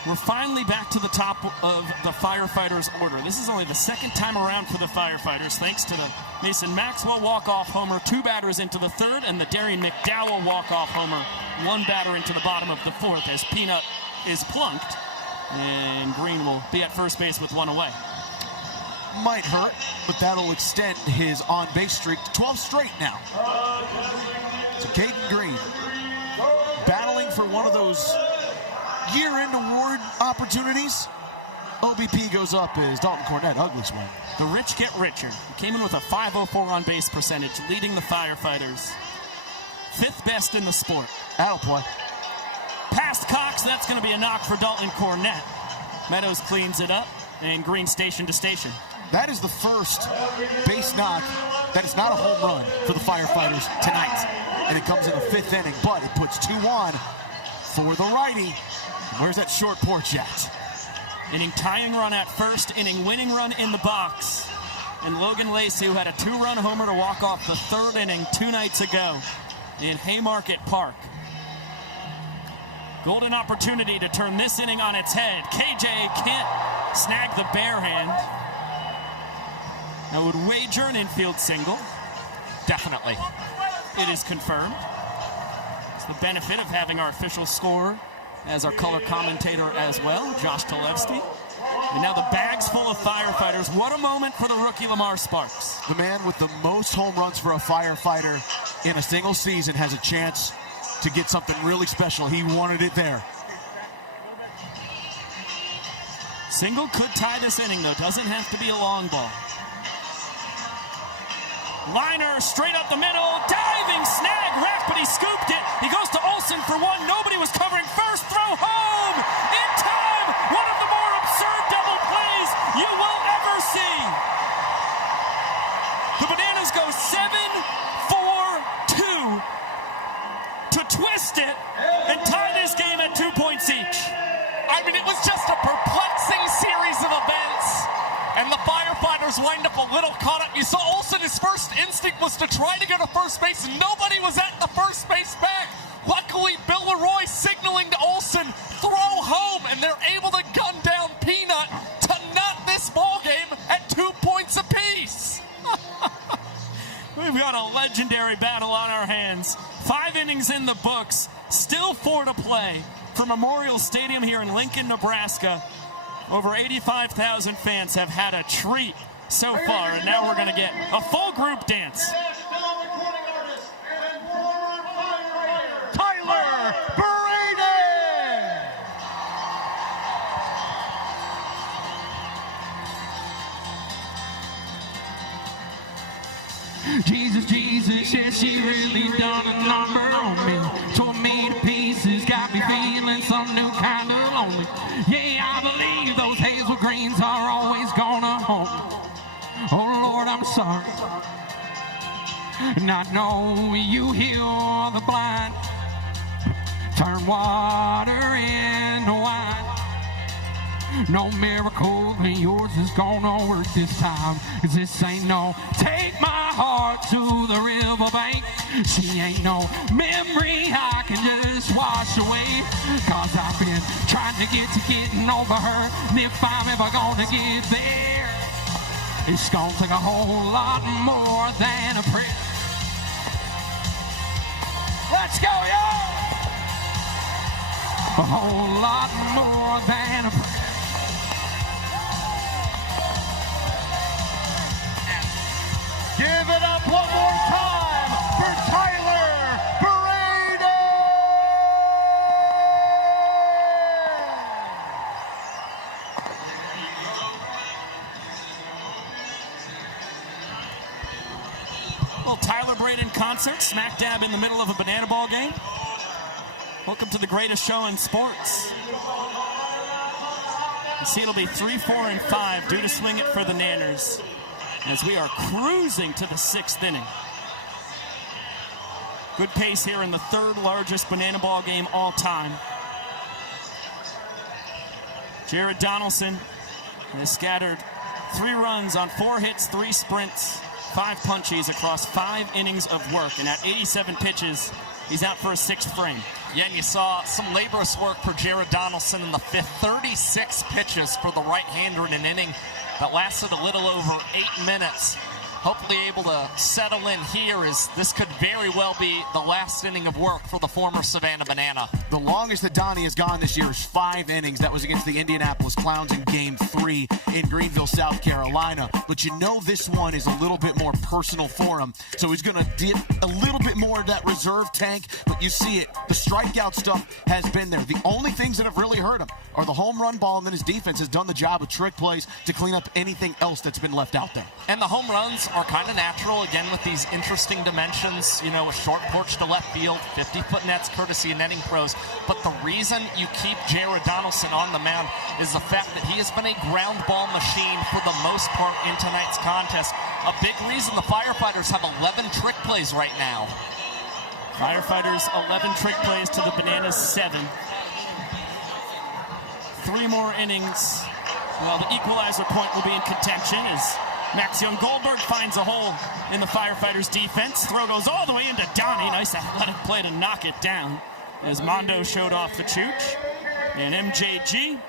we're finally back to the top of the Firefighters order. This is only the second time around for the Firefighters, thanks to the Mason Maxwell walk-off homer, 2 batters into the 3rd, and the Darian McDowell walk-off homer, 1 batter into the bottom of the 4th, as Peanut is plunked, and Green will be at first base with 1 away. Might hurt, but that'll extend his on-base streak to 12 straight now. So Caden Green battling for one of those year-end award opportunities. OBP goes up as Dalton Cornett ugly swing. The rich get richer. He came in with a .504 on-base percentage, leading the Firefighters. 5th best in the sport. That'll play. Past Cox, that's going to be a knock for Dalton Cornett. Meadows cleans it up, and Green station to station. That is the first base knock that is not a home run for the Firefighters tonight. And it comes in the 5th inning, but it puts 2 on for the righty. Where's that short porch at? Inning tying run at first, inning winning run in the box. And Logan Lacey, who had a 2-run homer to walk off the 3rd inning 2 nights ago in Haymarket Park. Golden opportunity to turn this inning on its head. KJ can't snag the bare hand. Now would wager an infield single. Definitely. It is confirmed. It's the benefit of having our official scorer as our color commentator as well, Josh Talevsky. And now the bag's full of Firefighters. What a moment for the rookie Lamar Sparks. The man with the most home runs for a Firefighter in a single season has a chance to get something really special. He wanted it there. Single could tie this inning, though. Doesn't have to be a long ball. Liner straight up the middle, diving snag, rack, but he scooped it. He goes to Olsen for 1. Nobody was covering first. Throw home in time. One of the more absurd double plays you will ever see. The Bananas go 7-4-2 to twist it and tie this game at 2 points each. I mean, it was just a perplexing series of events. And the Firefighters wind up a little caught up. You saw Olsen, his first instinct was to try to go to first base, and nobody was at the first base bag. Luckily, Bill Leroy signaling to Olsen, throw home, and they're able to gun down Peanut to nut this ball game at 2 points apiece. We've got a legendary battle on our hands. 5 innings in the books, still 4 to play for Memorial Stadium here in Lincoln, Nebraska. Over 85,000 fans have had a treat so far, and now we're going to get a full group dance. Tyler Brady! Jesus, Jesus, yeah, she really done a number on me. Tore me to pieces, got me feeling some new kind of lonely. Yeah, I believe those hazel greens are always gonna haunt me. Oh Lord, I'm sorry. And I know you heal the blind, turn water into wine. No miracle than yours is gonna work this time, 'cause this ain't no take my heart to the riverbank. She ain't no memory I can just wash away, 'cause I've been trying to get to getting over her, and if I'm ever gonna get there, it's gonna take a whole lot more than a prayer. Let's go, y'all! A whole lot more than a prayer. Give it up one more time for Tyler Brady! concert smack dab in the middle of a banana ball game. Welcome to the greatest show in sports. You see, it'll be 3, 4, and 5 due to swing it for the Nanners as we are cruising to the 6th inning. Good pace here in the 3rd largest banana ball game all time. Jared Donaldson has scattered 3 runs on 4 hits, 3 sprints, 5 punchies across 5 innings of work. And at 87 pitches, he's out for a 6th frame. Yeah, and you saw some laborious work for Jared Donaldson in the 5th. 36 pitches for the right-hander in an inning that lasted a little over 8 minutes. Hopefully able to settle in here, as this could very well be the last inning of work for the former Savannah Banana. The longest that Donnie has gone this year is 5 innings. That was against the Indianapolis Clowns in Game 3 in Greenville, South Carolina. But you know this one is a little bit more personal for him. So he's going to dip a little bit more of that reserve tank. But you see it. The strikeout stuff has been there. The only things that have really hurt him are the home run ball, and then his defense has done the job of trick plays to clean up anything else that's been left out there. And the home runs are kind of natural, again, with these interesting dimensions, you know, a short porch to left field, 50-foot nets courtesy of Netting Pros. But the reason you keep Jared Donaldson on the mound is the fact that he has been a ground ball machine for the most part in tonight's contest. A big reason the Firefighters have 11 trick plays right now. Firefighters 11 trick plays to the Bananas 7. 3 more innings. Well, the equalizer point will be in contention as Max Young Goldberg finds a hole in the Firefighters defense. Throw goes all the way into Donnie. Nice athletic play to knock it down as Mondo showed off the chooch. And MJG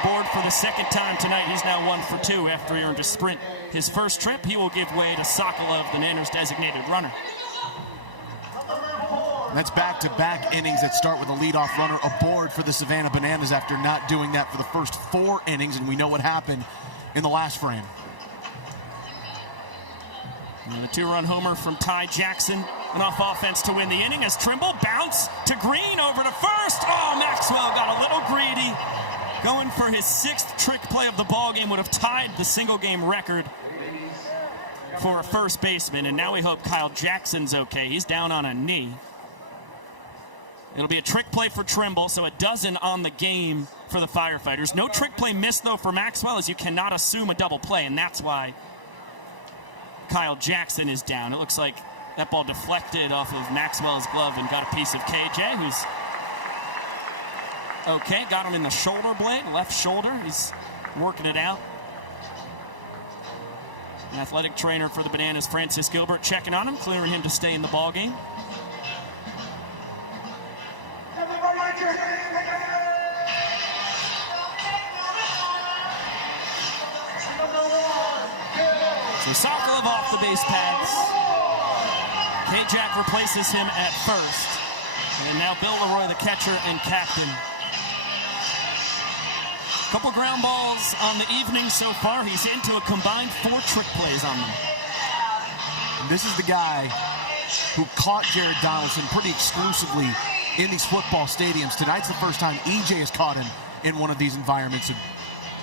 aboard for the 2nd time tonight. He's now 1 for 2 after he earned a sprint. His first trip, he will give way to Sokolov, the Nanners' designated runner. That's back-to-back innings that start with a leadoff runner aboard for the Savannah Bananas after not doing that for the first 4 innings, and we know what happened in the last frame. And a 2-run homer from Ty Jackson. Enough offense to win the inning as Trimble bounce to Green over to first. Oh, Maxwell got a little greedy. Going for his 6th trick play of the ballgame, would have tied the single-game record for a first baseman. And now we hope Kyle Jackson's okay. He's down on a knee. It'll be a trick play for Trimble, so a dozen on the game for the Firefighters. No trick play missed, though, for Maxwell, as you cannot assume a double play, and that's why Kyle Jackson is down. It looks like that ball deflected off of Maxwell's glove and got a piece of KJ, who's okay. Got him in the shoulder blade, left shoulder. He's working it out. An athletic trainer for the Bananas, Francis Gilbert, checking on him, clearing him to stay in the ballgame. So Sokolov off the base paths. K-Jack replaces him at first. And now Bill Leroy, the catcher and captain. Couple ground balls on the evening so far. He's into a combined 4 trick plays on them. And this is the guy who caught Jared Donaldson pretty exclusively in these football stadiums. Tonight's the first time EJ has caught him in one of these environments. And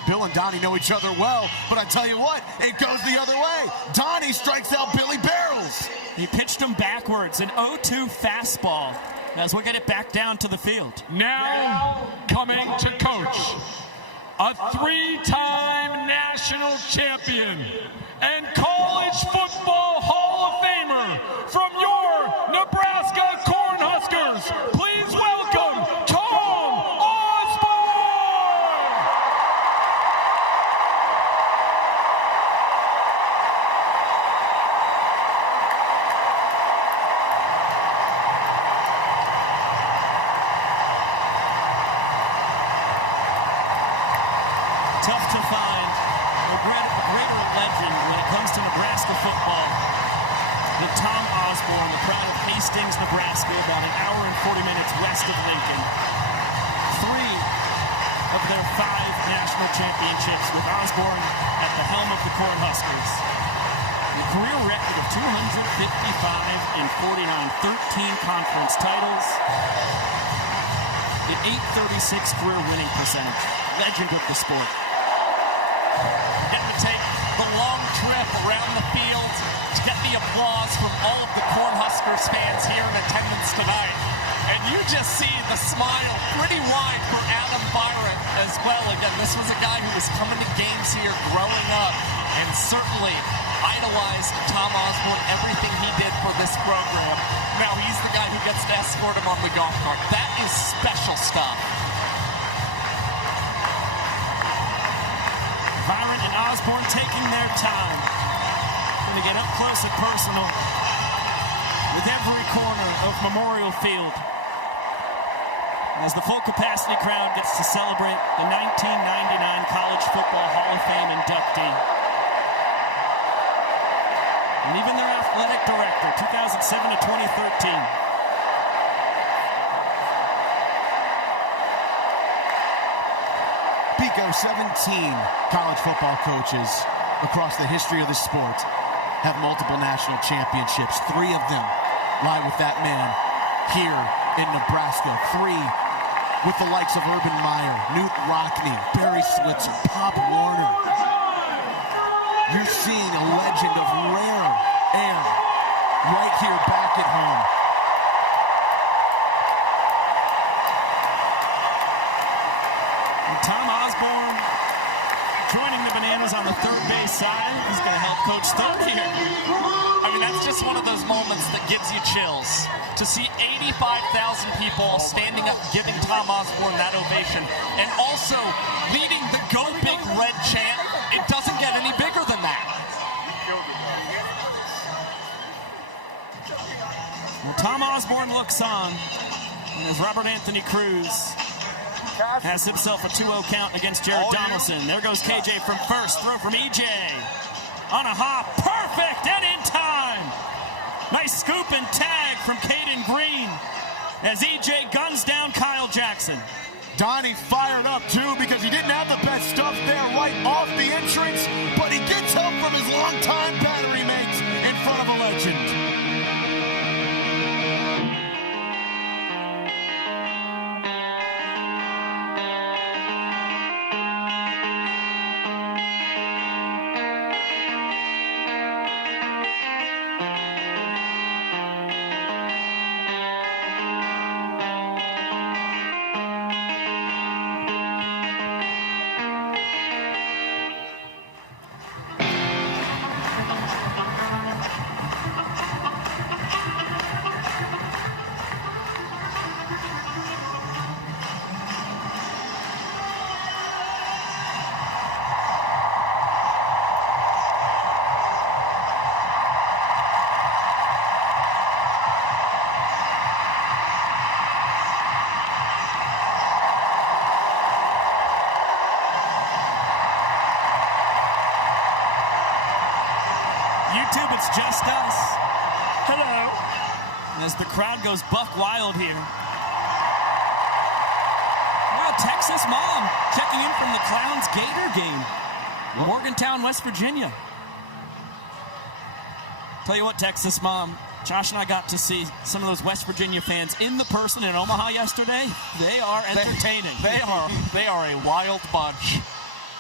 Bill and Donnie know each other well, but I tell you what, it goes the other way. Donnie strikes out Billy Barrels. He pitched him backwards, an 0-2 fastball, as we'll get it back down to the field. Now coming to coach, a 3-time national champion and college football Hall of Famer from your Nebraska Cornhuskers. Please welcome Tom Osborne. Tough to find a greater legend when it comes to Nebraska football than Tom Osborne, the pride of Hastings, Nebraska, about an hour and 40 minutes west of Lincoln. 3 of their 5 national championships with Osborne at the helm of the Cornhuskers. A career record of 255 and 49, 13 conference titles. The .836 career winning percentage. Legend of the sport. And to take the long trip around the field to get the applause from all of the Cornhuskers fans here in attendance tonight. And you just see the smile pretty wide for Adam Byron as well. Again, this was a guy who was coming to games here growing up and certainly idolized Tom Osborne, everything he did for this program. Now he's the guy who gets to escort him on the golf cart. That is special stuff. Byron and Osborne taking their time. Going to get up close and personal with every corner of Memorial Field as the full capacity crowd gets to celebrate the 1999 College Football Hall of Fame inductee. And even their athletic director, 2007 to 2013. Pico, 17 college football coaches across the history of the sport have multiple national championships. 3 of them lie with that man here in Nebraska. 3 with the likes of Urban Meyer, Newt Rockne, Barry Switzer, Pop Warner. You're seeing a legend of rare air right here back at home. And Tom Osborne joining the Bananas on the third base side. He's going to help Coach Thurk here. I mean, that's just one of those moments that gives you chills. To see 85,000 people standing up, giving Tom Osborne that ovation, and also leading the Go Big Red chant, it doesn't get any bigger than that. Well, Tom Osborne looks on as Robert Anthony Cruz has himself a 2-0 count against Jared Donaldson. There goes KJ from first. Throw from EJ. On a hop. Perfect and in time. Nice scoop and tag from Caden Green as EJ guns down Kyle Jackson. Donnie fired up too because he didn't have the best stuff there right off the entrance, but he gets help from his longtime battery mates in front of a legend. YouTube, it's just us. Hello. As the crowd goes buck wild here. Wow, Texas mom checking in from the Clowns Gator game. Morgantown, West Virginia. Tell you what, Texas mom, Josh and I got to see some of those West Virginia fans in the person in Omaha yesterday. They are entertaining. They are a wild bunch.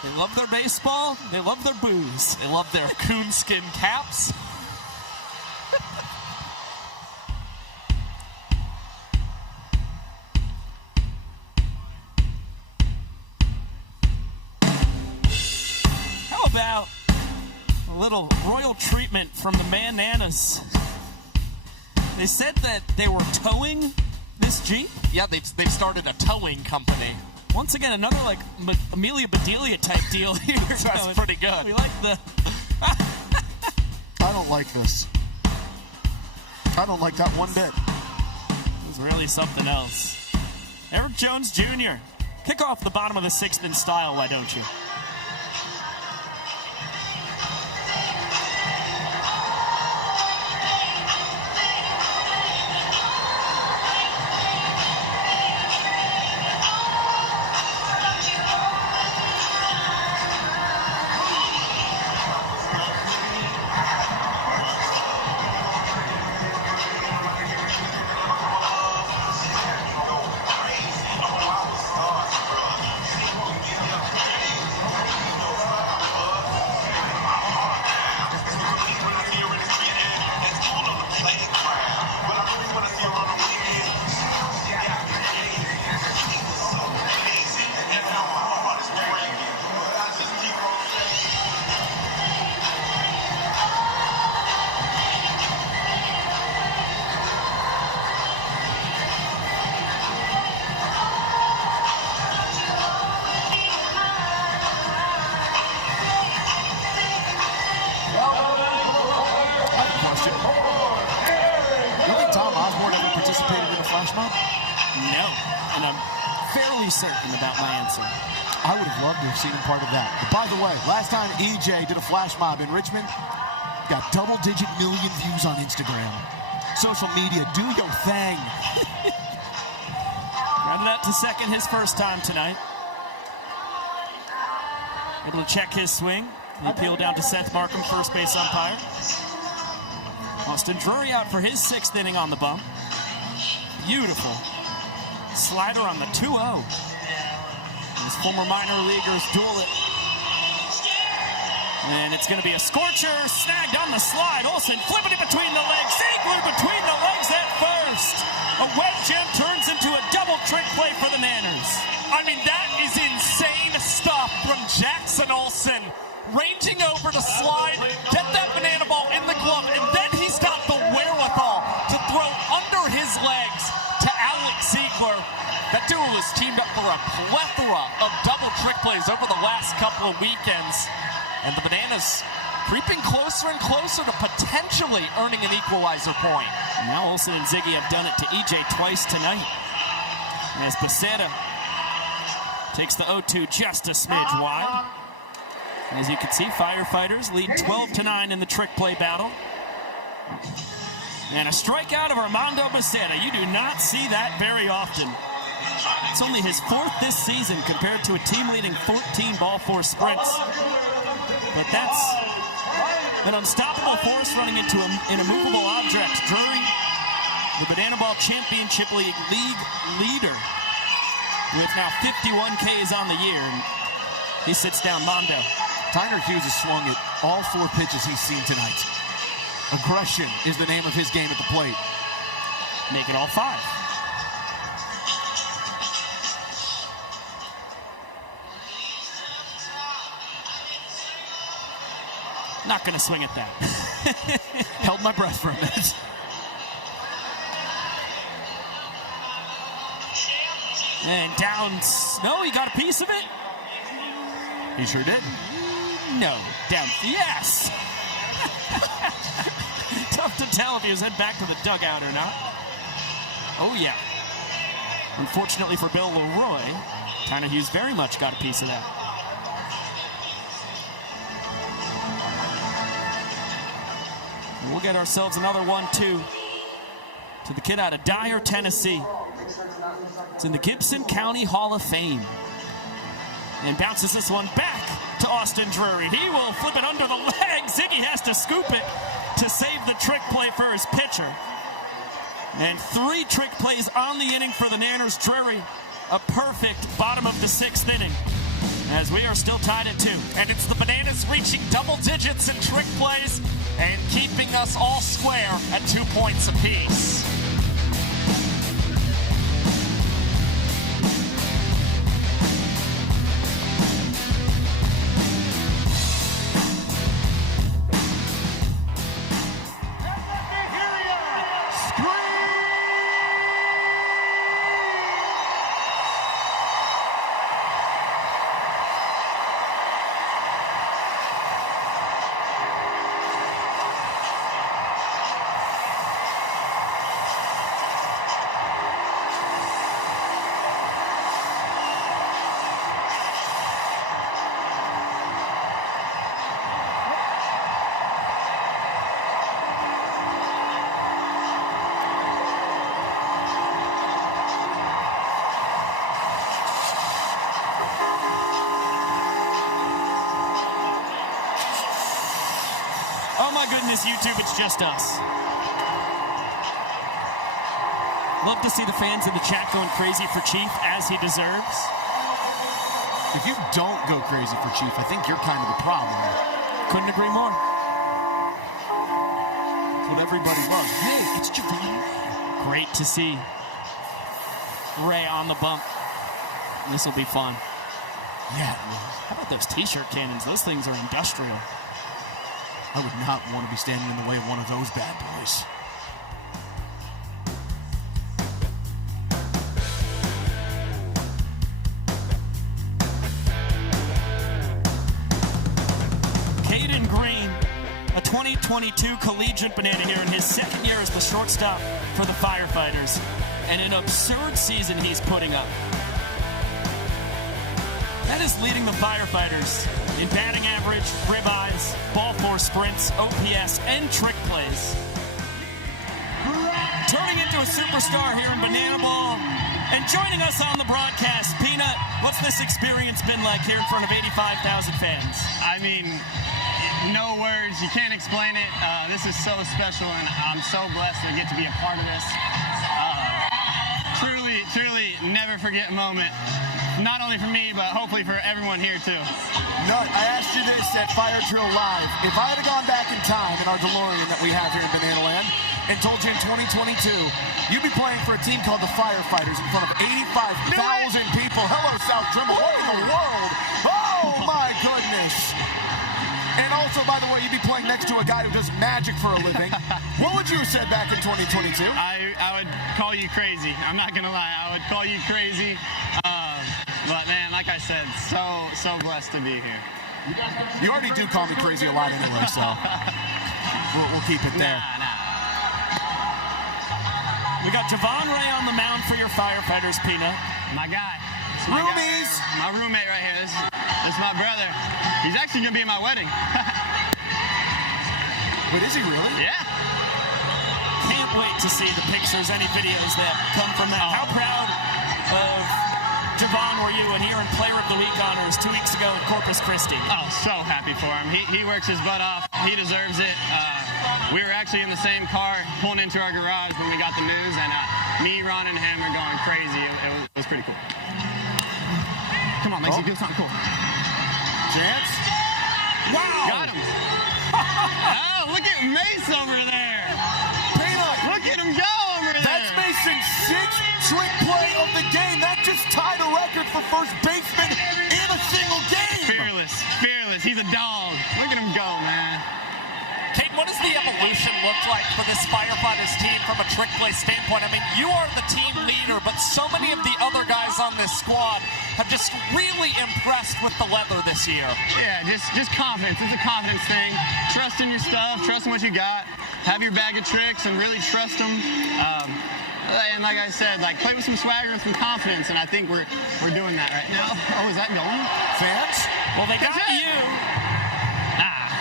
They love their baseball. They love their booze. They love their coonskin caps. How about a little royal treatment from the Bananas? They said that they were towing this Jeep. Yeah, they've started a towing company. Once again, another like Amelia Bedelia type deal here. That's pretty good. We like the. I don't like this. I don't like that one bit. It was really something else. Eric Jones Jr. Kick off the bottom of the sixth in style, why don't you? participated in a flash mob? No, and I'm fairly certain about my answer. I would have loved to have seen him part of that. But by the way, last time EJ did a flash mob in Richmond, got double-digit million views on Instagram. Social media, do your thing. Rounded out to second his first time tonight. Able to check his swing. He peeled down to Seth Markham, first base umpire. Austin Drury out for his 6th inning on the bump. Beautiful slider on the 2-0. His former minor leaguers duel it. And it's going to be a scorcher, snagged on the slide. Olsen flipping it between the legs. Ziegler between the legs at first. A web gem turns into a double trick play for the Nanners. I mean, that is insane stuff from Jackson Olsen. Ranging over to slide, get that banana ball in the glove, and then he's got the wherewithal to throw under his legs to Alex Ziegler. That duo has teamed up for a plethora of double trick plays over the last couple of weekends. And the Bananas creeping closer and closer to potentially earning an equalizer point. And now Olsen and Ziggy have done it to EJ twice tonight. As Becerra takes the 0-2 just a smidge wide. As you can see, Firefighters lead 12-9 in the trick play battle. And a strikeout of Armando Becerra. You do not see that very often. It's only his 4th this season compared to a team-leading 14 ball force sprints. But that's an unstoppable force running into an immovable object. Drury, the Banana Ball Championship League leader, with now 51 Ks on the year. And he sits down Mondo. Tyler Hughes has swung at all 4 pitches he's seen tonight. Aggression is the name of his game at the plate. Make it all 5. Not going to swing at that. Held my breath for a minute. And down. No, he got a piece of it. He sure did. No, down. Yes. Tough to tell if he was headed back to the dugout or not. Oh, yeah. Unfortunately for Bill Leroy, Tyler Hughes very much got a piece of that. We'll get ourselves another 1-2 to the kid out of Dyer, Tennessee. It's in the Gibson County Hall of Fame. And bounces this one back to Austin Drury. He will flip it under the leg. Ziggy has to scoop it to save the trick play for his pitcher. And 3 trick plays on the inning for the Nanners. Drury, a perfect bottom of the 6th inning, as we are still tied at 2. And it's the Bananas reaching double digits in trick plays and keeping us all square at 2 points apiece. YouTube, it's just us. Love to see the fans in the chat going crazy for Chief, as he deserves. If you don't go crazy for Chief, I think you're kind of the problem. Couldn't agree more. That's what everybody loves. Hey, it's Javon. Great to see Ray on the bump. This will be fun. Yeah. How about those t-shirt cannons? Those things are industrial. I would not want to be standing in the way of one of those bad boys. Caden Green, a 2020 2022 collegiate banana here in his second year as the shortstop for the Firefighters. And an absurd season he's putting up. That is leading the Firefighters in batting average, ribeyes, ball force sprints, OPS, and trick plays. Turning into a superstar here in Banana Ball. And joining us on the broadcast, Peanut, what's this experience been like here in front of 85,000 fans? I mean, no words. You can't explain it. This is so special, and I'm so blessed to get to be a part of this. Truly, never forget a moment. Not only for me, but hopefully for everyone here, too. No, I asked you this at Fire Drill Live. If I had gone back in time in our DeLorean that we have here in Banana Land and told you in 2022, you'd be playing for a team called the Firefighters in front of 85,000 people. Hello, South Trimble. What in the world? Oh, my goodness. And also, by the way, you'd be playing next to a guy who does magic for a living. What would you have said back in 2022? I would call you crazy. I'm not going to lie. I would call you crazy. But, man, like I said, so blessed to be here. You already do call me crazy a lot anyway, so we'll keep it there. Nah. We got Javon Ray on the mound for your Firefighters, Peanut. My guy. Roomies. My roommate right here. This is my brother. He's actually going to be at my wedding. But is he really? Yeah. Can't wait to see the pictures, any videos that come from that. How proud of Javon were you when he earned Player of the Week honors 2 weeks ago in Corpus Christi? Oh, so happy for him. He works his butt off. He deserves it. We were actually in the same car pulling into our garage when we got the news, and me, Ron, and him are going crazy. It was pretty cool. Come on, Macy, do something cool. Chance? Wow! Got him. Oh, look at Mace over there. Peanut. Look at him go over there. That's Mason's 6th trick play of the game. That just tied a record for first baseman in a single game. Fearless. He's a dog. Look at him go, man. Kate, what does the evolution look like for this Firefighters team from a trick play standpoint? I mean, you are the team leader, but so many of the other guys on this squad have just really impressed with the weather this year. Yeah, just confidence. It's a confidence thing. Trust in your stuff, trust in what you got, have your bag of tricks, and really trust them. And like I said, play with some swagger and some confidence, and I think we're doing that right now. Oh, is that going? Fans? Well, they got you.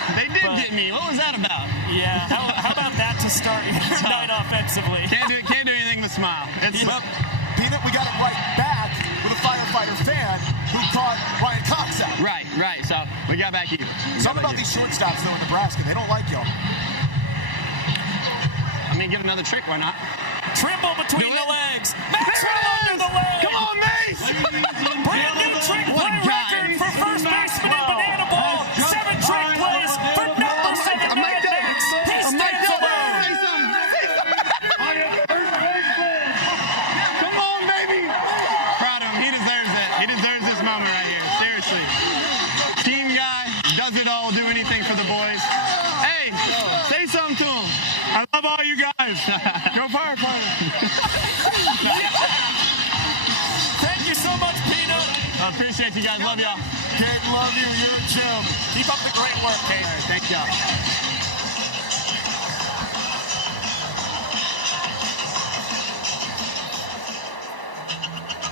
They did get me. What was that about? Yeah, how about that to start your night offensively? Can't do anything but smile. Peanut, we got it right back with a Firefighter fan who caught Ryan Cox out. Right. So we got back you. Something about these shortstops, though, in Nebraska. They don't like y'all. I mean, give another trick. Why not? Trimble between the legs. Maxwell under the leg. Come on, Mace. Brand new trick play record for first baseman in Banana Ball. 7 trick plays for number 7 man Max. He stands alone. Come on, baby. Proud of him. He deserves it. He deserves this moment right here. Seriously. Team guy, does it all, do anything for the boys. Hey, say something to him. I love all you guys. Go Firefighters. Thank you so much, Peanut. I appreciate you guys. Love y'all. Kate, love you. You're Jim. Keep up the great work, Kate. All right, thank y'all.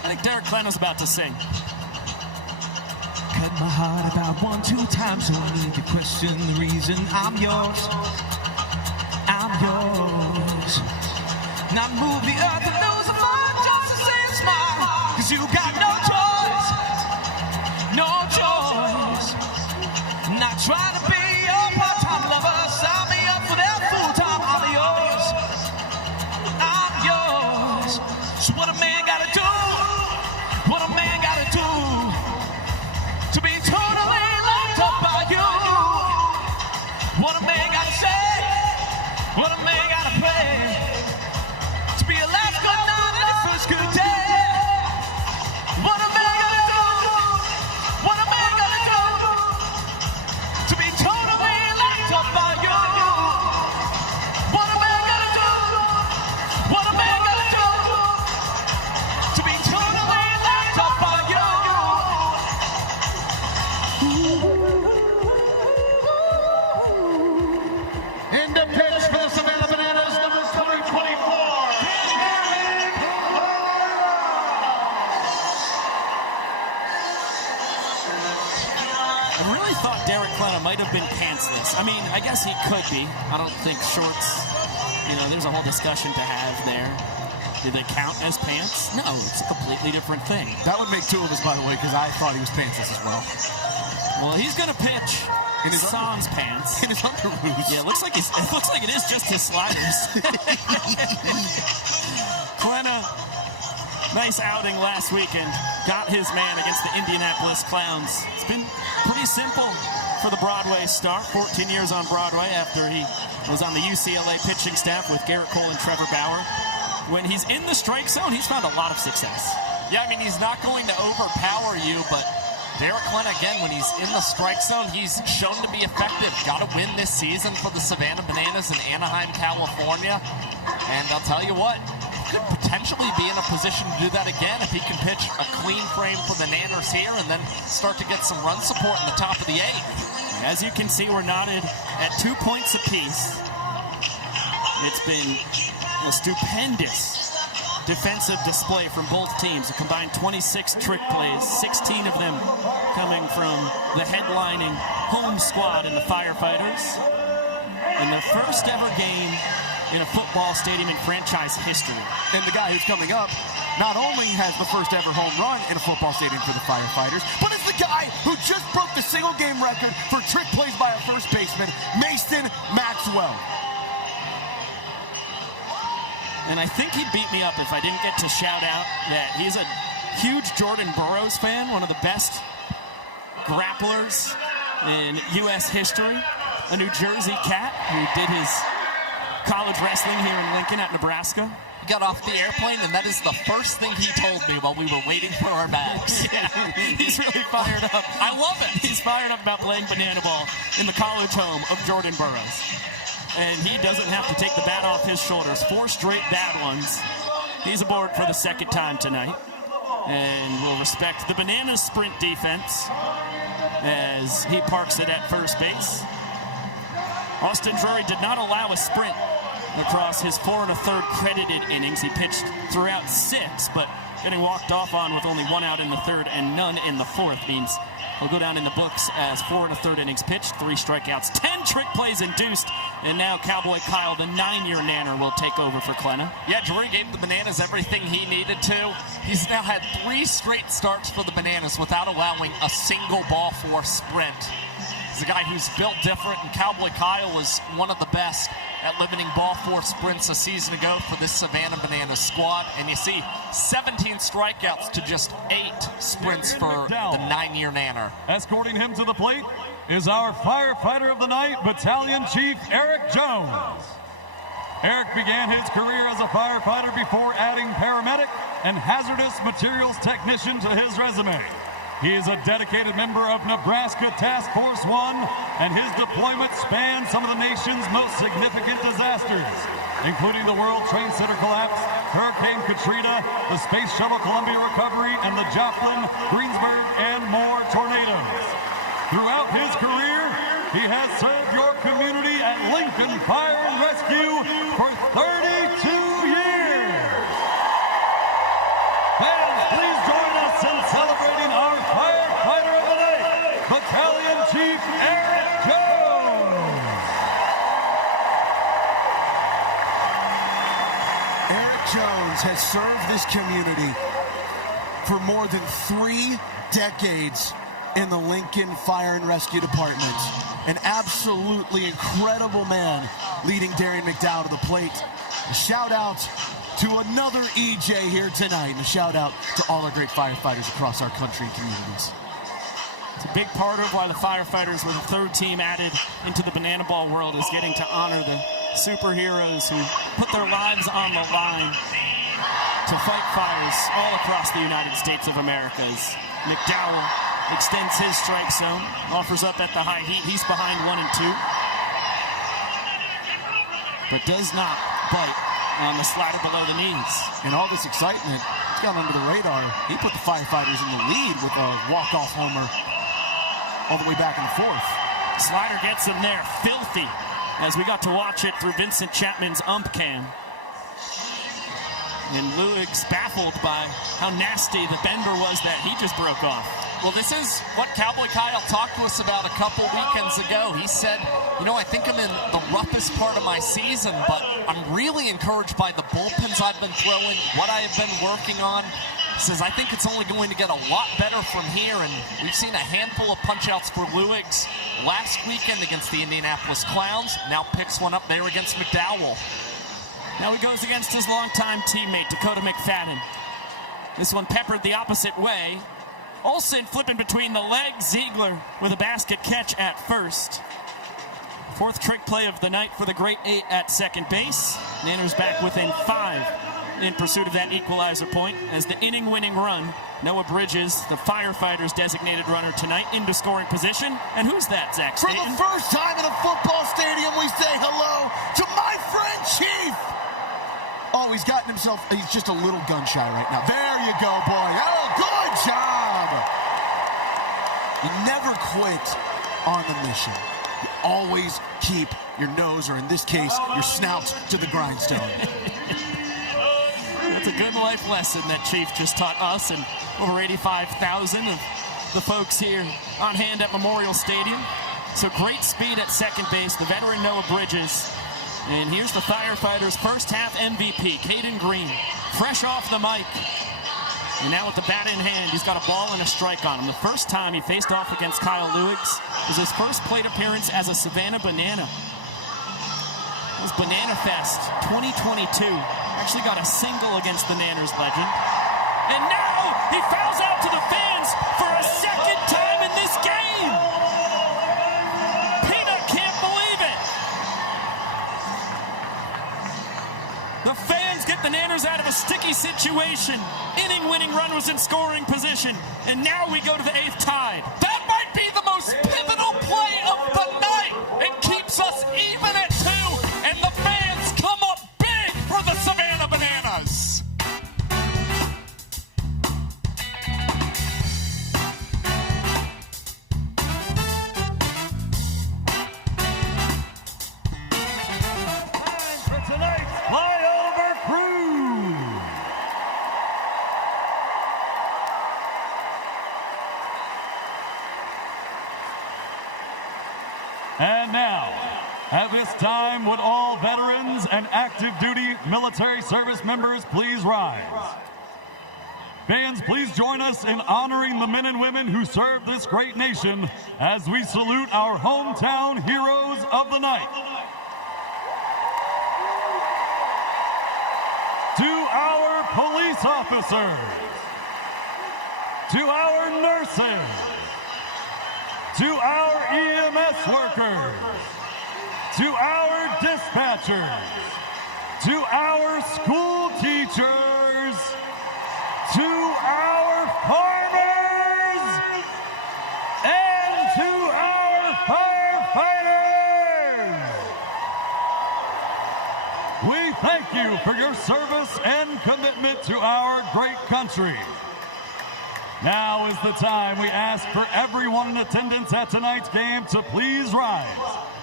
I think Derek Glenn was about to sing. Cut my heart about 1-2 times, so I need to question the reason I'm yours. I'm yours. Now move the earth and lose the fun just to say a smile. Cause you got no choice. No choice. Not trying to be your part-time lover. Sign me up for that full-time. I'm yours. I'm yours. So what a man gotta do? What a man gotta do to be totally locked up by you? What a man gotta say? What a man gotta pray to be a last good night and a first good day? What a man gotta do? What a man gotta do to be really thought Derek Klena might have been pantsless. I mean, I guess he could be. I don't think shorts, there's a whole discussion to have there. Do they count as pants? No, it's a completely different thing. That would make two of us, by the way, because I thought he was pantsless as well. Well, he's going to pitch in his sans pants. In his underoos. Yeah, it looks like it is just his sliders. Klena, nice outing last weekend. Got his man against the Indianapolis Clowns. It's been pretty simple for the Broadway star. 14 years on Broadway after he was on the UCLA pitching staff with Garrett Cole and Trevor Bauer. When he's in the strike zone, he's found a lot of success. Yeah, I mean, he's not going to overpower you, but Derek Klena, again, when he's in the strike zone, he's shown to be effective. Got to win this season for the Savannah Bananas in Anaheim, California. And I'll tell you what, could potentially be in a position to do that again if he can pitch a clean frame for the Nanners here and then start to get some run support in the top of the eighth. As you can see, we're knotted at 2 points apiece. It's been a stupendous defensive display from both teams. A combined 26 trick plays, 16 of them coming from the headlining home squad in the Firefighters. In their first ever game in a football stadium in franchise history. And the guy who's coming up not only has the first ever home run in a football stadium for the Firefighters, but is the guy who just broke the single game record for trick plays by a first baseman, Mason Maxwell. And I think he'd beat me up if I didn't get to shout out that he's a huge Jordan Burroughs fan, one of the best grapplers in U.S. history, a New Jersey cat who did his college wrestling here in Lincoln at Nebraska. He got off the airplane, and that is the first thing he told me while we were waiting for our bags. Yeah, he's really fired up. I love it. He's fired up about playing banana ball in the college home of Jordan Burroughs. And he doesn't have to take the bat off his shoulders. 4 straight bad ones. He's aboard for the second time tonight. And we'll respect the Bananas sprint defense as he parks it at first base. Austin Drury did not allow a sprint across his 4 1/3 credited innings. He pitched throughout 6, but getting walked off on with only 1 out in the 3rd and none in the 4th means he'll go down in the books as 4 1/3 innings pitched, 3 strikeouts, 10 trick plays induced, and now Cowboy Kyle, the 9-year Nanner, will take over for Klena. Yeah, Drury gave the Bananas everything he needed to. He's now had 3 straight starts for the Bananas without allowing a single ball 4 sprint. He's a guy who's built different, and Cowboy Kyle was one of the best at limiting ball 4 sprints a season ago for this Savannah Bananas squad. And you see 17 strikeouts to just 8 sprints for the 9-year Nanner. Escorting him to the plate is our firefighter of the night, Battalion Chief Eric Jones. Eric began his career as a firefighter before adding paramedic and hazardous materials technician to his resume. He is a dedicated member of Nebraska Task Force 1, and his deployment spans some of the nation's most significant disasters, including the World Trade Center collapse, Hurricane Katrina, the Space Shuttle Columbia recovery, and the Joplin, Greensburg, and more tornadoes. Throughout his career, he has served your community at Lincoln Fire and Rescue for 32 years. Fans, please join us in celebrating our firefighter of the night, Battalion Chief Eric Jones. Eric Jones has served this community for more than 3 decades in the Lincoln Fire and Rescue Department. An absolutely incredible man leading Darren McDowell to the plate. A shout out to another EJ here tonight, and a shout out to all our great firefighters across our country and communities. It's a big part of why the Firefighters were the 3rd team added into the banana ball world, is getting to honor the superheroes who put their lives on the line to fight fires all across the United States of America. As McDowell extends his strike zone, offers up at the high heat. He's behind 1 and 2, but does not bite on the slider below the knees. And all this excitement, it's gone under the radar. He put the Firefighters in the lead with a walk-off homer all the way back in the 4th. Slider gets him there, filthy, as we got to watch it through Vincent Chapman's ump cam. And Lewis baffled by how nasty the bender was that he just broke off. Well, this is what Cowboy Kyle talked to us about a couple weekends ago. He said, I think I'm in the roughest part of my season, but I'm really encouraged by the bullpens I've been throwing, what I have been working on. He says, I think it's only going to get a lot better from here, and we've seen a handful of punch-outs for Lewis last weekend against the Indianapolis Clowns. Now picks one up there against McDowell. Now he goes against his longtime teammate, Dakota McFadden. This one peppered the opposite way. Olsen flipping between the legs. Ziegler with a basket catch at first. Fourth trick play of the night for the Great Eight at second base. Nanners back within 5 in pursuit of that equalizer point as the inning-winning run. Noah Bridges, the Firefighters' designated runner tonight, into scoring position. And who's that, Zach Staten? For the first time in a football stadium, we say hello to my friend Chief. Oh, he's just a little gun shy right now. There you go, boy. Oh, good job. You never quit on the mission. You always keep your nose, or in this case, your snout, to the grindstone. That's a good life lesson that Chief just taught us and over 85,000 of the folks here on hand at Memorial Stadium. So great speed at second base, the veteran Noah Bridges. And here's the Firefighters' first half MVP, Caden Green, fresh off the mic. And now with the bat in hand, he's got a ball and a strike on him. The first time he faced off against Kyle Lewis was his first plate appearance as a Savannah Banana. It was Banana Fest 2022. Actually got a single against the Nanners legend. And now he fouls out to the fans for a second time in this game. Peanut can't believe it. The fans get the Nanners out of a sticky situation. Inning-winning run was in scoring position. And now we go to the 8th tide. That might be the most pivotal play of the night. It keeps us even at 2, and the fans come up big for the Savannah Bananas. Time for tonight's Flyover Crew. And now, at this time, would all veterans and active duty military service members please rise? Fans, please join us in honoring the men and women who serve this great nation as we salute our hometown heroes of the night. To our police officers, to our nurses, to our EMS workers, to our dispatchers, to our school teachers, to our farmers, and to our firefighters. We thank you for your service and commitment to our great country. Now is the time we ask for everyone in attendance at tonight's game to please rise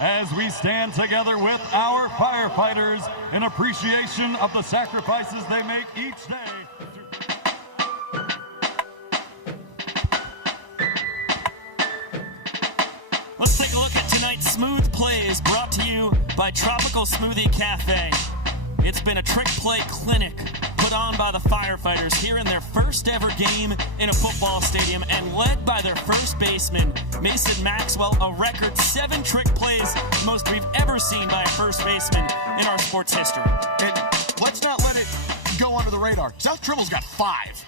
as we stand together with our firefighters in appreciation of the sacrifices they make each day. Let's take a look at tonight's Smooth Plays, brought to you by Tropical Smoothie Cafe. It's been a trick play clinic put on by the Firefighters here in their first ever game in a football stadium, and led by their first baseman, Mason Maxwell, a record 7 trick plays, the most we've ever seen by a first baseman in our sports history. And let's not let it go under the radar. South Trimble's got 5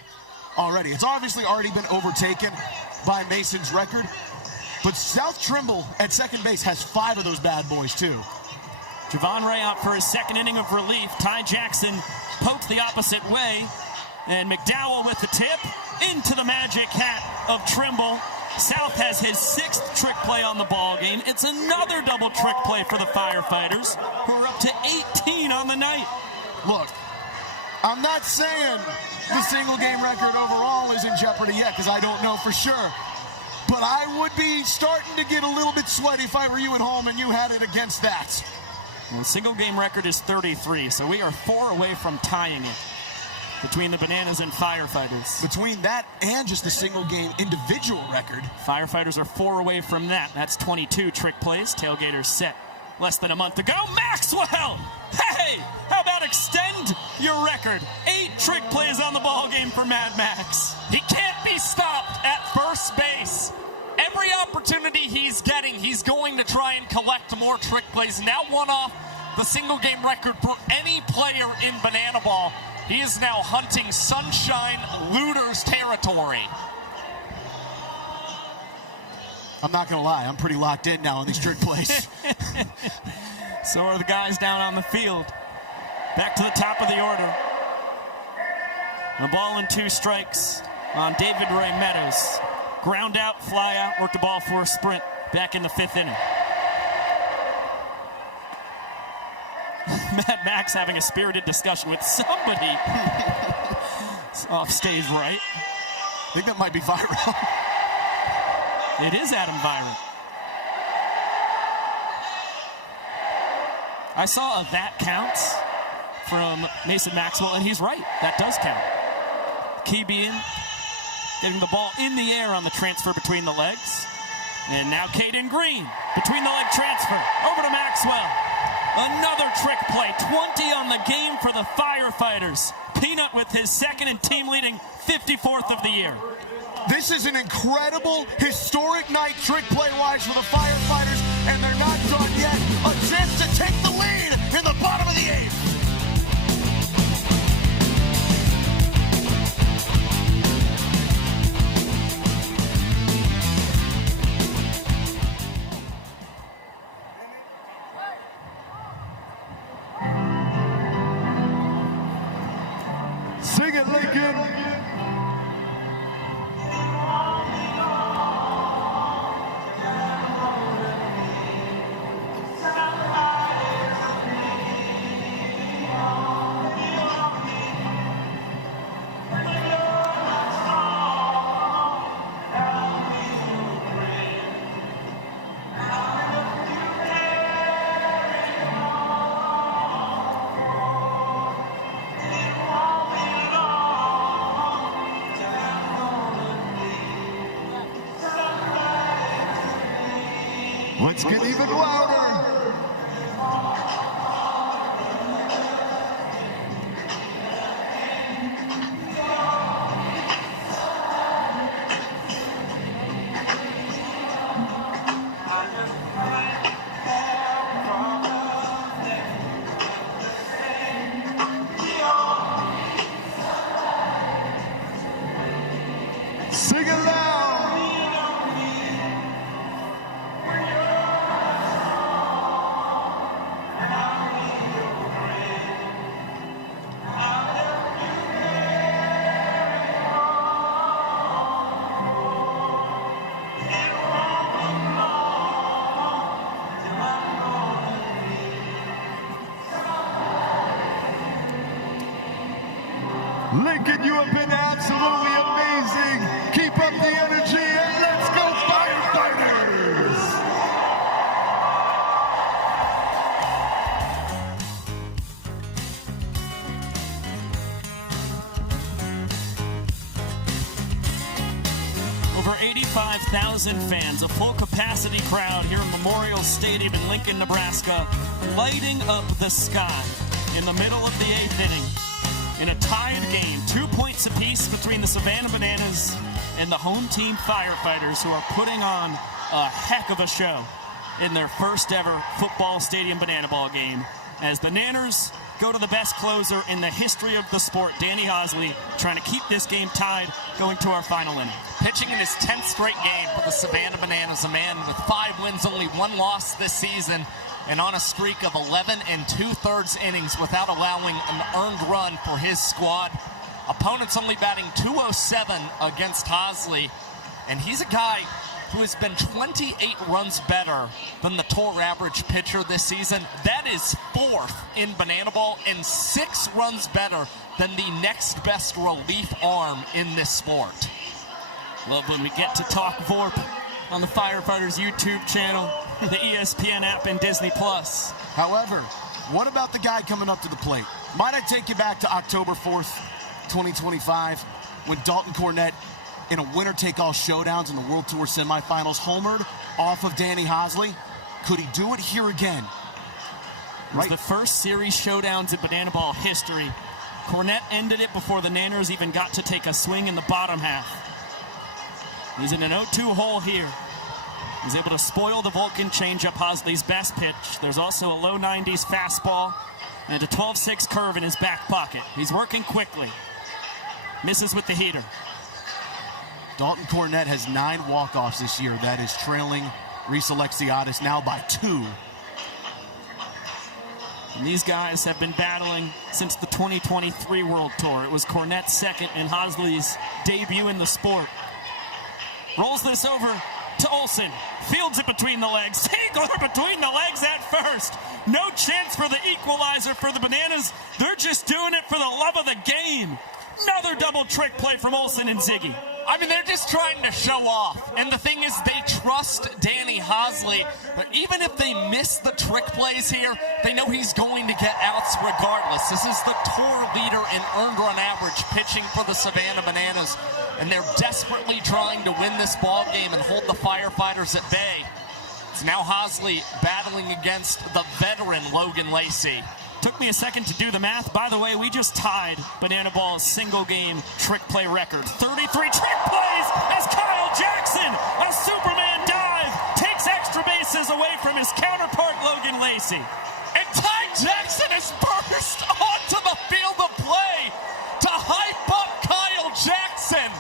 already. It's obviously already been overtaken by Mason's record, but South Trimble at second base has 5 of those bad boys too. Javon Ray out for his second inning of relief. Ty Jackson poked the opposite way, and McDowell with the tip into the magic hat of Trimble. South has his 6th trick play on the ball game. It's another double trick play for the Firefighters, who are up to 18 on the night. Look, I'm not saying the single game record overall is in jeopardy yet, because I don't know for sure. But I would be starting to get a little bit sweaty if I were you at home and you had it against that. Well, the single game record is 33, so we are 4 away from tying it. between the Bananas and Firefighters. Between that and just the single game individual record. Firefighters are 4 away from that. That's 22 trick plays. Tailgaters set less than a month ago. Maxwell! Hey! How about extend your record? 8 trick plays on the ball game for Mad Max. He can't be stopped at first base. Every opportunity he's getting, he's going to try and collect more trick plays. Now one off the single game record for any player in Banana Ball. He is now hunting Sunshine Looters territory. I'm not going to lie, I'm pretty locked in now on these trick plays. So are the guys down on the field. Back to the top of the order. A ball and 2 strikes on David Ray Meadows. Ground out, fly out, work the ball for a sprint. Back in the 5th inning. Mad Max having a spirited discussion with somebody off stage right. I think that might be viral. It is Adam Viral. I saw a "that counts" from Mason Maxwell, and he's right. That does count. Key being getting the ball in the air on the transfer between the legs. And now Caden Green, between the leg transfer, over to Maxwell. Another trick play, 20 on the game for the Firefighters. Peanut with his second and team-leading 54th of the year. This is an incredible, historic night trick play-wise for the Firefighters, and they're not done yet. A chance to take the lead in the bottom of the 8th. Sing it, Lincoln. Let's get even louder. Sing it loud. Lincoln, you have been absolutely amazing. Keep up the energy and let's go Firefighters! Over 85,000 fans, a full capacity crowd here in Memorial Stadium in Lincoln, Nebraska, lighting up the sky in the middle of the 8th inning. In a tied game, 2 points apiece between the Savannah Bananas and the home team Firefighters, who are putting on a heck of a show in their first ever football stadium banana ball game. As the Nanners go to the best closer in the history of the sport, Danny Hosley, trying to keep this game tied, going to our final inning. Pitching in his 10th straight game for the Savannah Bananas, a man with 5 wins, only 1 loss this season, and on a streak of 11 2/3 innings without allowing an earned run for his squad. Opponents only batting .207 against Hosley, and he's a guy who has been 28 runs better than the tour average pitcher this season. That is 4th in banana ball and 6 runs better than the next best relief arm in this sport. Love when we get to talk VORP on the Firefighters YouTube channel, the ESPN app, and Disney+. However, what about the guy coming up to the plate? Might I take you back to October 4th, 2025 when Dalton Cornette, in a winner-take-all showdowns in the World Tour semifinals, homered off of Danny Hosley. Could he do it here again? It was the first series showdowns in Banana Ball history. Cornette ended it before the Nanners even got to take a swing in the bottom half. He's in an 0-2 hole here. He's able to spoil the Vulcan changeup, Hosley's best pitch. There's also a low 90s fastball and a 12-6 curve in his back pocket. He's working quickly. Misses with the heater. Dalton Cornette has 9 walk-offs this year. That is trailing Reese Alexiadis now by 2. And these guys have been battling since the 2023 World Tour. It was Cornette's second and Hosley's debut in the sport. Rolls this over to Olsen. Fields it between the legs. Ziegler between the legs at first. No chance for the equalizer for the Bananas. They're just doing it for the love of the game. Another double trick play from Olsen and Ziggy. I mean, they're just trying to show off. And the thing is, they trust Danny Hosley. But even if they miss the trick plays here, they know he's going to get outs regardless. This is the tour leader in earned run average pitching for the Savannah Bananas. And they're desperately trying to win this ball game and hold the Firefighters at bay. It's now Hosley battling against the veteran Logan Lacey. Took me a second to do the math. By the way, we just tied Banana Ball's single-game trick play record. 33 trick plays as Kyle Jackson, a Superman dive, takes extra bases away from his counterpart, Logan Lacey. And Ty Jackson has burst onto the field of play to hype up Kyle Jackson.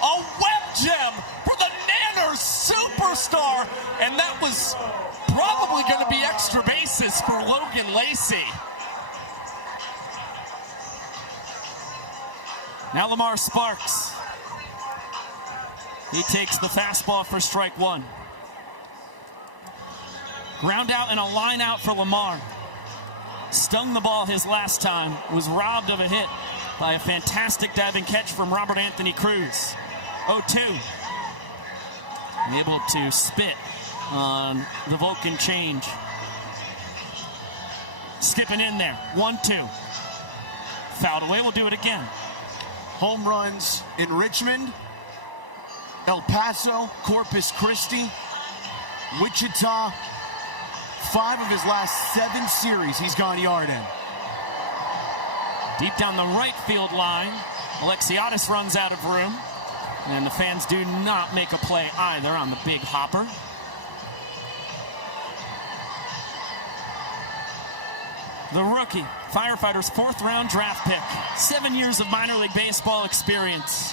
A web gem for the Nanners superstar. And that was probably going to be extra bases for Logan Lacey. Now Lamar Sparks. He takes the fastball for strike 1. Ground out and a line out for Lamar. Stung the ball his last time. Was robbed of a hit by a fantastic diving catch from Robert Anthony Cruz. 0-2. Able to spit on the Vulcan change. Skipping in there. 1-2. Fouled away. We'll do it again. Home runs in Richmond, El Paso, Corpus Christi, Wichita. 5 of his last 7 series he's gone yard in. Deep down the right field line, Alexiadis runs out of room. And the fans do not make a play either on the big hopper. The rookie, Firefighters' 4th-round draft pick. 7 years of minor league baseball experience.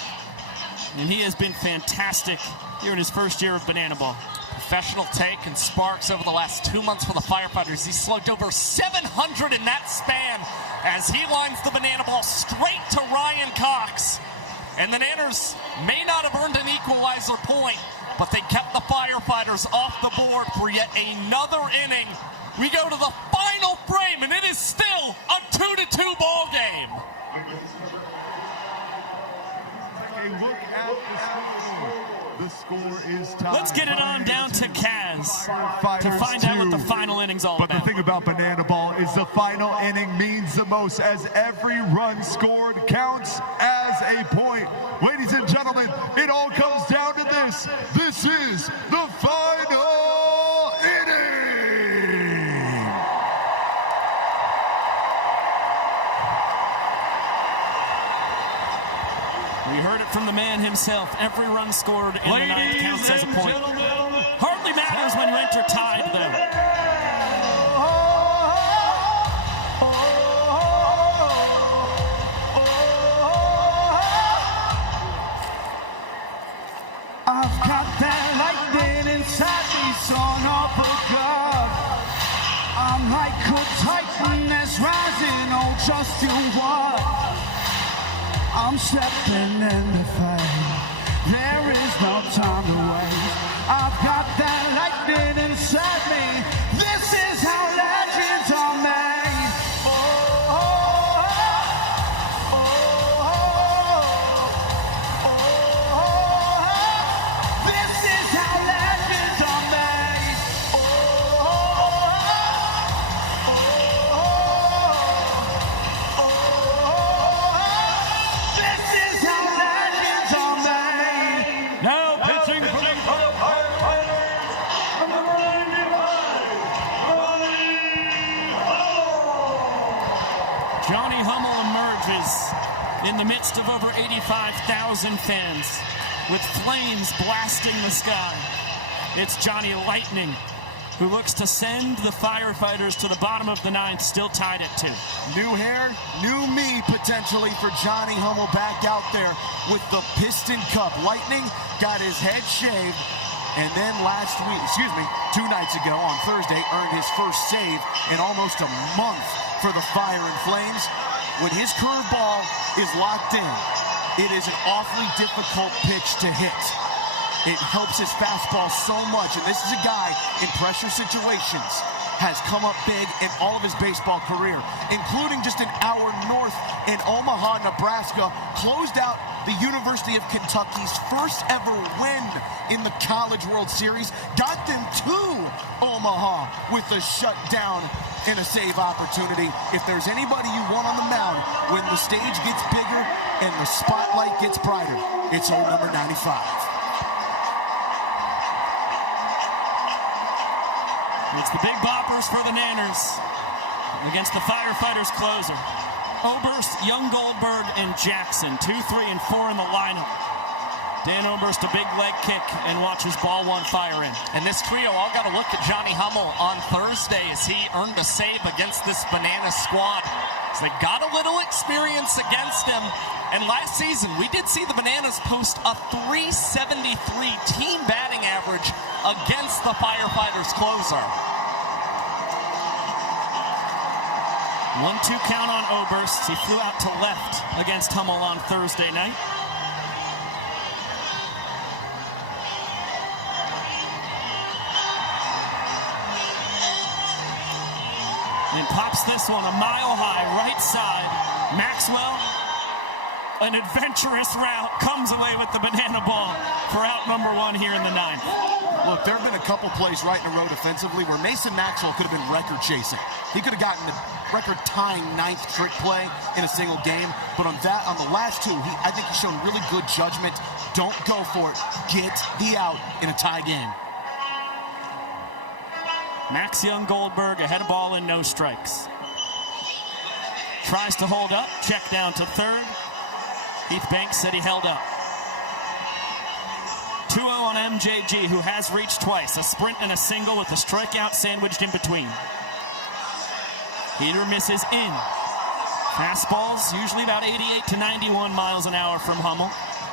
And he has been fantastic here in his first year of Banana Ball. Professional take and Sparks over the last 2 months for the Firefighters. He slugged over 700 in that span as he lines the Banana Ball straight to Ryan Cox. And the Nanners may not have earned an equalizer point, but they kept the Firefighters off the board for yet another inning. We go to the final frame, and it is still a 2-2 ball game. Take a look at the score. The score is tied. Let's get it on down to Kaz to find out what the final inning's all about. about. But the thing about Banana Ball is the final inning means the most, as every run scored counts as a point. Ladies and gentlemen, it all comes down to this. This is the final inning. We heard it from the man himself. Every run scored in the ninth counts as a point. Hardly matters when you enter tied, though. I've got that lightning inside me, son of a gun. I'm like a titan that's rising, oh, just you what? I'm stepping in the flame. There is no time to waste. I've got that lightning inside me. This is how legends are made. Oh, oh, oh, oh, oh, oh. This is how legends are made. Oh, oh, oh, oh, oh. in the midst of over 85,000 fans with flames blasting the sky. It's Johnny Lightning who looks to send the Firefighters to the bottom of the ninth, still tied at 2. New hair, new me potentially for Johnny Hummel back out there with the Piston Cup. Lightning got his head shaved, and then 2 nights ago on Thursday earned his first save in almost a month for the Fire and Flames. When his curveball is locked in, it is an awfully difficult pitch to hit. It helps his fastball so much, and this is a guy in pressure situations has come up big in all of his baseball career, including just an hour north in Omaha, Nebraska, closed out the University of Kentucky's first ever win in the College World Series, got them to Omaha with a shutdown and a save opportunity. If there's anybody you want on the mound when the stage gets bigger and the spotlight gets brighter, it's old number 95. It's the big boppers for the Nanners against the Firefighters closer. Oberst, Young Goldberg, and Jackson, 2, 3, and 4 in the lineup. Dan Oberst, a big leg kick, and watches ball one fire in. And this trio all got to look at Johnny Hummel on Thursday as he earned a save against this Banana squad. So they got a little experience against him. And last season, we did see the Bananas post a .373 team batting average against the Firefighters closer. 1-2 count on Oberst. He flew out to left against Hummel on Thursday night. And pops this one a mile high, right side. Maxwell, an adventurous route, comes away with the banana ball for out number 1 here in the ninth. Look, there have been a couple plays right in a row defensively where Mason Maxwell could have been record chasing. He could have gotten the record-tying 9th trick play in a single game, but on the last 2, I think he's shown really good judgment. Don't go for it. Get the out in a tie game. Max Young Goldberg ahead of ball and no strikes. Tries to hold up, check down to third. Heath Banks said he held up. 2-0 on MJG, who has reached twice. A sprint and a single with a strikeout sandwiched in between. Heater misses in. Fastballs usually about 88 to 91 miles an hour from Hummel.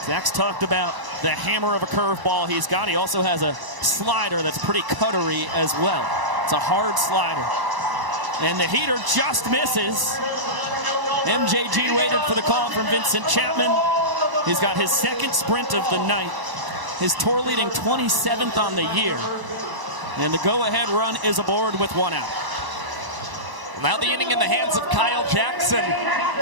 Zach's talked about the hammer of a curveball he's got. He also has a slider that's pretty cuttery as well. It's a hard slider. And the heater just misses. MJG waited for the call from Vincent Chapman. He's got his second sprint of the night. His tour leading 27th on the year. And the go-ahead run is aboard with 1 out. Now the inning in the hands of Kyle Jackson,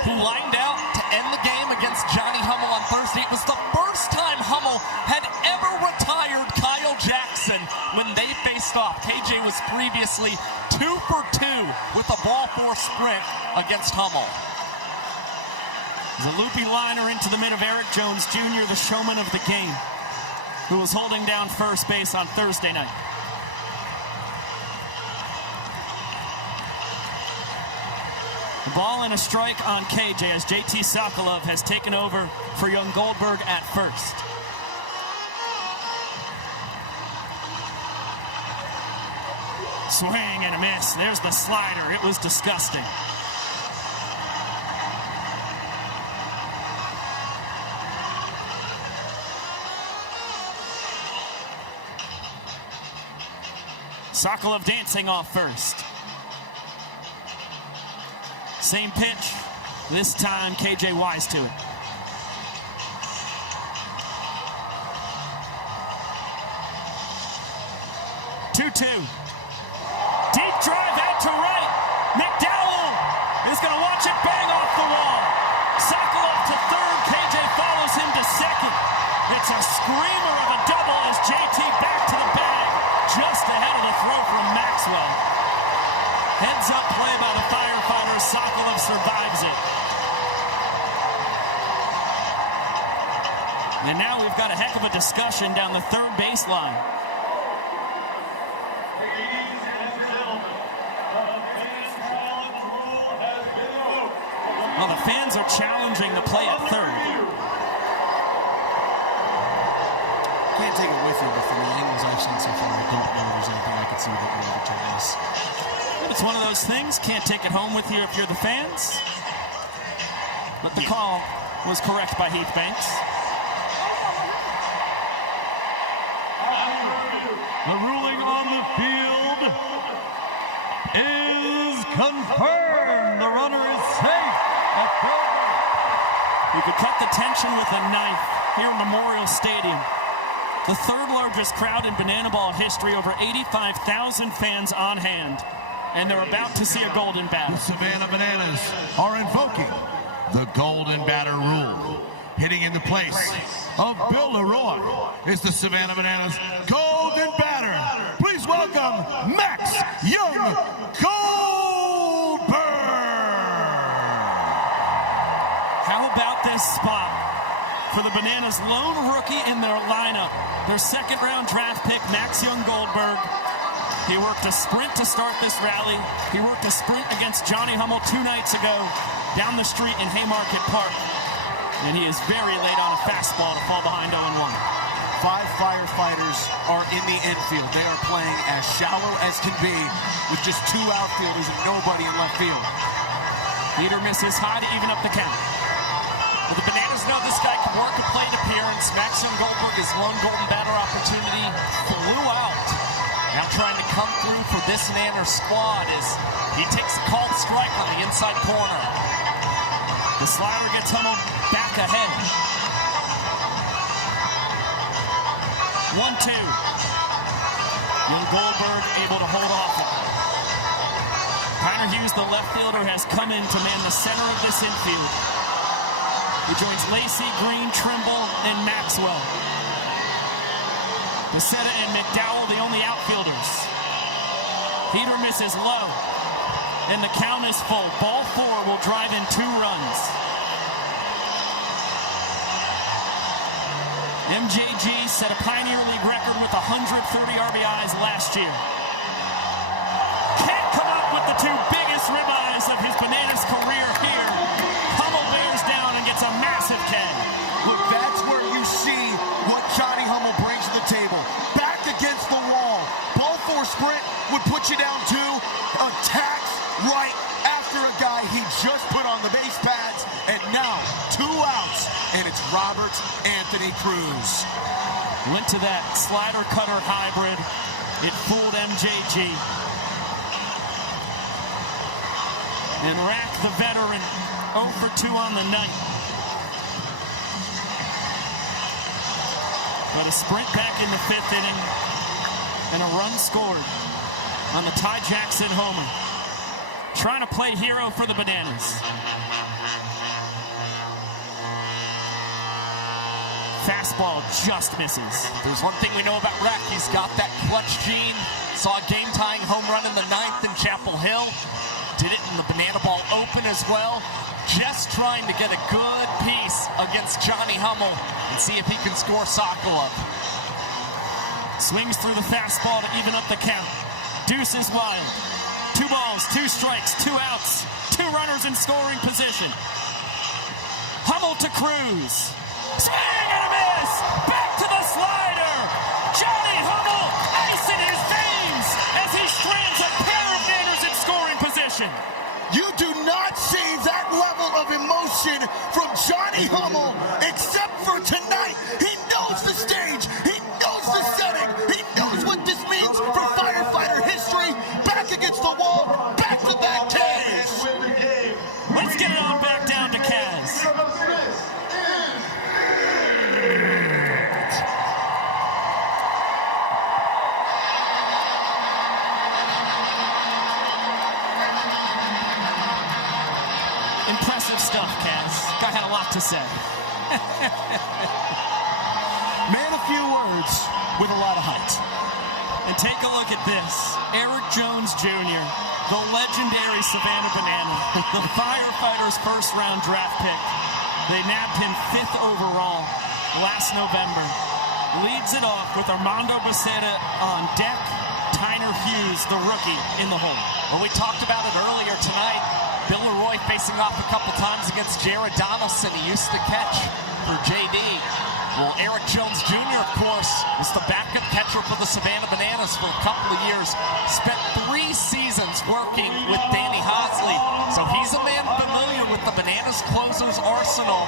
who lined out to end the game against Johnny Hummel on Thursday. It was the first time Hummel had ever retired Kyle Jackson when they faced off. KJ was previously 2 for 2 with a ball 4 sprint against Hummel. The loopy liner into the mid of Eric Jones Jr., the showman of the game, who was holding down first base on Thursday night. A ball and a strike on KJ as JT Sokolov has taken over for Young Goldberg at first. Swing and a miss. There's the slider. It was disgusting. Sokolov dancing off first. Same pitch. This time KJ wise to it. Deep drive out to right. McDowell is going to watch it bang off the wall. Sokolov to third. KJ follows him to second. It's a screamer of a double as JT back to the bag, just ahead of the throw from Maxwell. Heads up play by the Firefighters. Sokolov survives it. And now we've got a heck of a discussion down the third baseline. Well, the fans are challenging the play at third. Can't take it with you, but from the angles I've seen so far, I don't know there's anything I could see that would overturn this. It's one of those things. Can't take it home with you if you're the fans. But the call was correct by Heath Banks. The ruling on the field is confirmed. The runner is safe. You could cut the tension with a knife here in Memorial Stadium. The third largest crowd in banana ball history, over 85,000 fans on hand. And they're about to see a golden batter. The Savannah Bananas are invoking the golden batter rule. Hitting in the place of Bill Leroy is the Savannah Bananas golden batter. Please welcome Max Young Goldberg. How about this spot for the Bananas' lone rookie in their lineup? Their second-round draft pick, Max Young Goldberg. He worked a sprint to start this rally. He worked a sprint against Johnny Hummel 2 nights ago down the street in Haymarket Park. And he is very late on a fastball to fall behind 0-1. 5 Firefighters are in the infield. They are playing as shallow as can be with just 2 outfielders and nobody in left field. Peter misses high to even up the count. Well, the Bananas know this guy can work a plate appearance. Max Young Goldberg, his lone golden batter opportunity, flew out. Now trying to come through for this Nanner squad as he takes a called strike on the inside corner. The slider gets Hummel back ahead. 1-2. Young Goldberg able to hold off it. Tyner Hughes, the left fielder, has come in to man the center of this infield. He joins Lacey, Green, Trimble, and Maxwell. Becerra and McDowell, the only outfielders. Heater misses low, and the count is full. Ball 4 will drive in 2 runs. MJG set a Pioneer League record with 130 RBIs last year. Can't come up with the 2 biggest ribeyes of his Bananas career here. Hummel bears down and gets a massive K. Look, that's where you see what Johnny Hummel brings to the table. Back against the wall. Ball 4 sprint would put you down 2. Attacks right after a guy he just put on the base pads. And now 2 outs. And it's Robert Anthony Cruz. Went to that slider cutter hybrid. It fooled MJG. And Rack, the veteran, 0 for 2 on the night. But a sprint back in the 5th inning. And a run scored on the Ty Jackson homer. Trying to play hero for the Bananas. Fastball just misses. There's one thing we know about Rack. He's got that clutch gene. Saw a game-tying home run in the 9th in Chapel Hill. Did it in the Banana Ball Open as well. Just trying to get a good piece against Johnny Hummel and see if he can score Sokolov. Swings through the fastball to even up the count. Deuce is wild. 2 balls, 2 strikes, 2 outs. 2 runners in scoring position. Hummel to Cruz. Swing and a miss! Back to the slider! Johnny Hummel, ice in his veins as he strands a pair of Nanners in scoring position. You do not see that level of emotion from Johnny Hummel, except for tonight. He knows the stage. He knows the setting. He knows what this means for firefighter history. Back against the wall. Back-to-back Ks. Let's get it on back down to Kaz. Impressive stuff, Kaz. Guy had a lot to say. Man, a few words with a lot of height. And take a look at this. Eric Jones Jr., the legendary Savannah Banana, the Firefighters' first-round draft pick. They nabbed him 5th overall last November. Leads it off with Armando Becerra on deck. Tyner Hughes, the rookie, in the hole. Well, we talked about it earlier tonight. Bill Leroy facing off a couple times against Jared Donaldson. He used to catch for JD. Well, Eric Jones Jr., of course, was the backup catcher for the Savannah Bananas for a couple of years. Spent 3 seasons working with Danny Hosley. So he's a man familiar with the Bananas closers arsenal.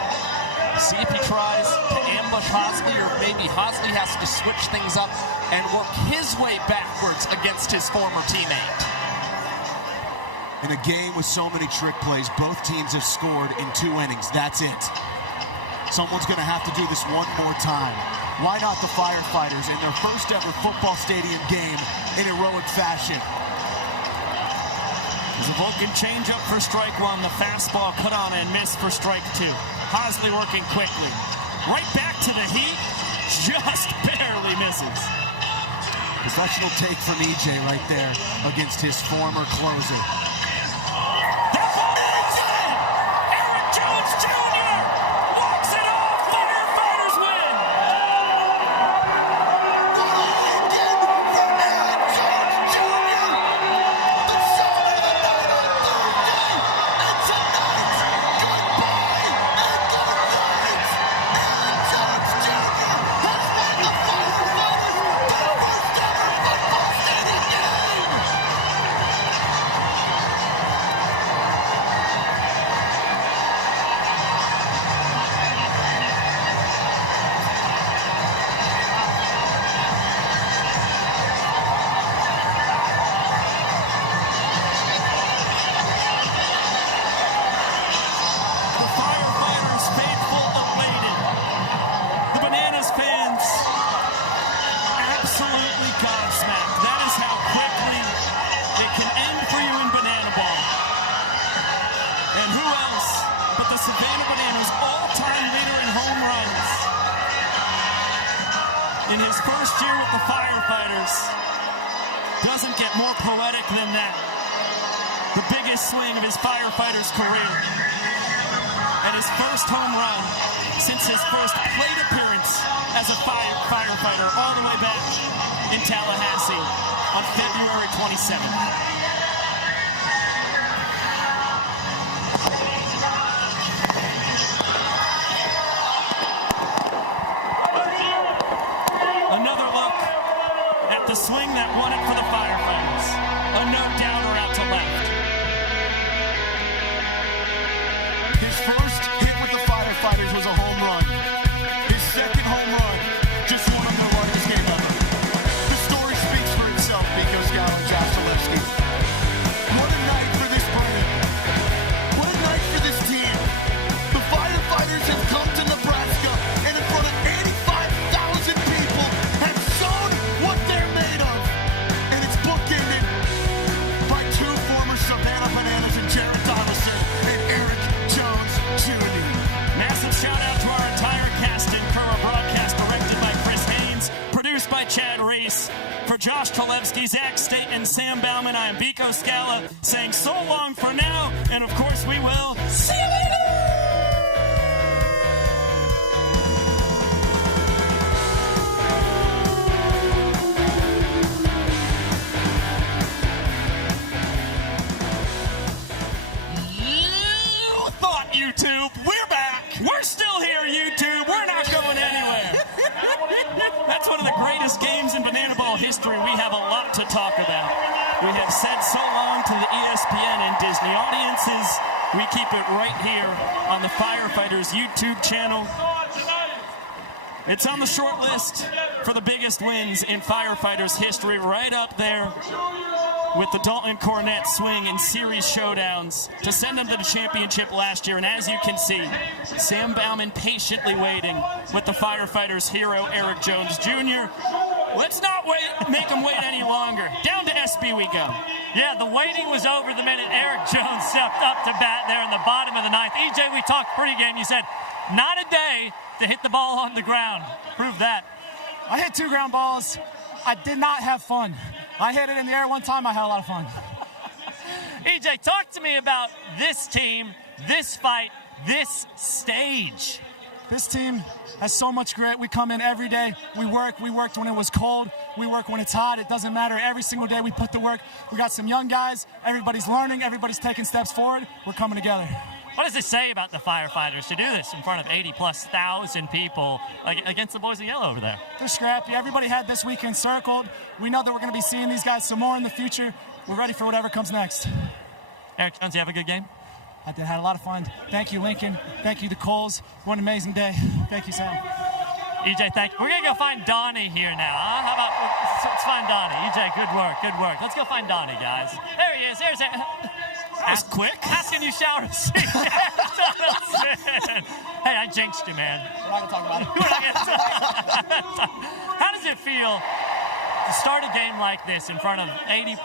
See if he tries to ambush Hosley, or maybe Hosley has to switch things up and work his way backwards against his former teammate. In a game with so many trick plays, both teams have scored in 2 innings. That's it. Someone's going to have to do this one more time. Why not the Firefighters in their first ever football stadium game in heroic fashion? There's a Vulcan changeup for strike 1. The fastball cut on and missed for strike 2. Hosley working quickly. Right back to the heat. Just barely misses. Professional take from EJ right there against his former closer. That ball is in! Eric Jones Jr. walks it off. Firefighters win! In his first year with the Firefighters, doesn't get more poetic than that. The biggest swing of his Firefighters career. And his first home run since his first plate appearance as a firefighter all the way back in Tallahassee on February 27th. The swing that won it for the Firefighters. A no-doubter out to left. His first hit with the Firefighters was a home run. His second home run just won him their largest game ever. The story speaks for itself, Biko Scala and Josh Zalewski. What a night for this brand. What a night for this team. The Firefighters have come to Nebraska and in front of 85,000 people have shown what they're made of. And it's bookended by 2 former Savannah Bananas and Jared Donaldson and Eric Jones Jr. Massive shout out to our entire cast and crew. Our broadcast directed by Chris Haynes, produced by Chad Reese. For Josh Talevsky, Zach State, and Sam Bauman, I am Biko Scala saying so long for now, and of course we will see you later! YouTube, we're back. We're still here, YouTube. We're not going anywhere. That's one of the greatest games in Banana Ball history. We have a lot to talk about. We have said so long to the ESPN and Disney audiences. We keep it right here on the Firefighters YouTube channel. It's on the short list for the biggest wins in Firefighters history, right up there with the Dalton Cornett swing in series showdowns to send them to the championship last year. And as you can see, Sam Bauman patiently waiting with the Firefighters hero, Eric Jones Jr. Let's not make him wait any longer. Down to SB we go. Yeah, the waiting was over the minute Eric Jones stepped up to bat there in the bottom of the ninth. EJ, we talked pregame. You said, not a day to hit the ball on the ground. Prove that. I hit 2 ground balls. I did not have fun. I hit it in the air one time. I had a lot of fun. EJ, talk to me about this team, this fight, this stage. This team has so much grit. We come in every day. We work. We worked when it was cold. We work when it's hot. It doesn't matter. Every single day we put the work. We got some young guys. Everybody's learning. Everybody's taking steps forward. We're coming together. What does it say about the Firefighters to do this in front of 80,000+ people against the boys in yellow over there? They're scrappy. Everybody had this weekend circled. We know that we're going to be seeing these guys some more in the future. We're ready for whatever comes next. Eric Jones, you have a good game? I did. Had a lot of fun. Thank you, Lincoln. Thank you, the Coles. What an amazing day. Thank you, Sam. EJ, thank you. We're going to go find Donnie here now. Huh? How about, let's find Donnie. EJ, good work, good work. Let's go find Donnie, guys. There he is. There's it. That's quick. Asking you shower to see. Hey, I jinxed you, man. We're not going to talk about it. How does it feel to start a game like this in front of 80,000+,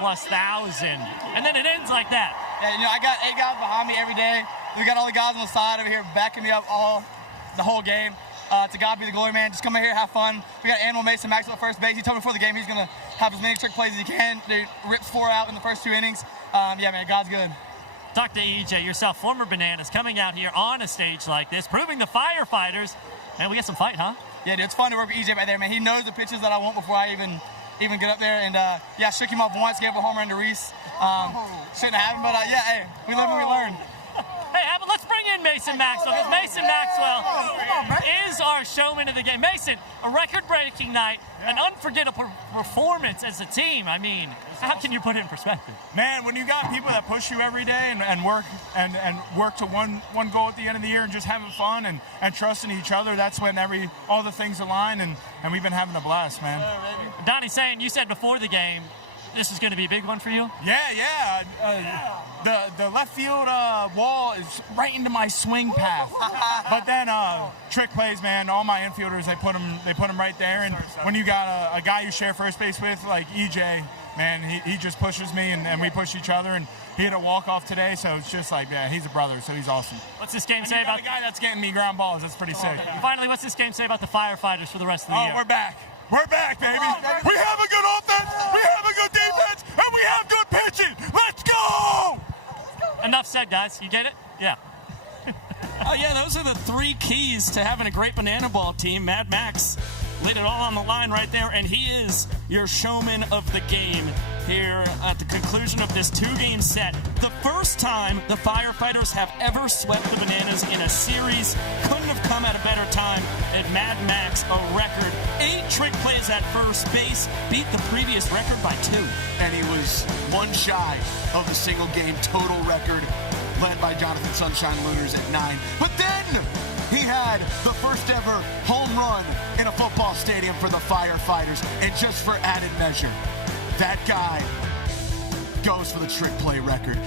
and then it ends like that? Yeah, I got 8 guys behind me every day. We got all the guys on the side over here backing me up the whole game. To God be the glory, man. Just come in here, have fun. We got Animal Mason Max on first base. He told me before the game he's going to have as many trick plays as he can. He rips 4 out in the first 2 innings. Yeah, man, God's good. Talk to EJ, yourself, former Bananas, coming out here on a stage like this, proving the Firefighters. Man, we got some fight, huh? Yeah, dude, it's fun to work with EJ back there, man. He knows the pitches that I want before I even get up there. And, yeah, shook him up once, gave a home run to Reese. Shouldn't have happened, but, yeah, hey, we live and we learn. Hey, let's bring in Mason Maxwell, because Mason Maxwell is our showman of the game. Mason, a record-breaking night, an unforgettable performance as a team. I mean, how can you put it in perspective? Man, when you got people that push you every day and work to one goal at the end of the year and just having fun and trusting each other, that's when all the things align, and we've been having a blast, man. Donnie, you said before the game, this is going to be a big one for you? Yeah. The left field wall is right into my swing path. But then trick plays, man. All my infielders, they put them right there. And when you got a guy you share first base with, like EJ, man, he just pushes me, and we push each other. And he hit a walk-off today, so it's just like, yeah, he's a brother, so he's awesome. What's this game say about the guy that's getting me ground balls? That's pretty sick. Finally, what's this game say about the Firefighters for the rest of the year? We're back. We're back, baby. We have a good offense, we have a good defense, and we have good pitching. Let's go! Enough said, guys. You get it? Yeah. Yeah, those are the 3 keys to having a great Banana Ball team. Mad Max laid it all on the line right there, and he is your showman of the game here at the conclusion of this 2-game set. The first time the Firefighters have ever swept the Bananas in a series. Couldn't have come at a better time. At Mad Max, a record 8 trick plays at first base, beat the previous record by 2. And he was 1 shy of the single game total record, led by Jonathan Sunshine Lunars at 9. But then he had the first ever home run in a football stadium for the Firefighters. And just for added measure, that guy goes for the trick play record.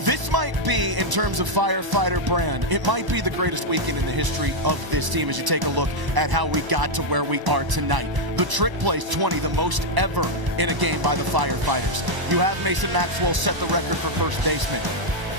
This might be, in terms of Firefighter brand, it might be the greatest weekend in the history of this team as you take a look at how we got to where we are tonight. The trick plays 20, the most ever in a game by the Firefighters. You have Mason Maxwell set the record for first baseman.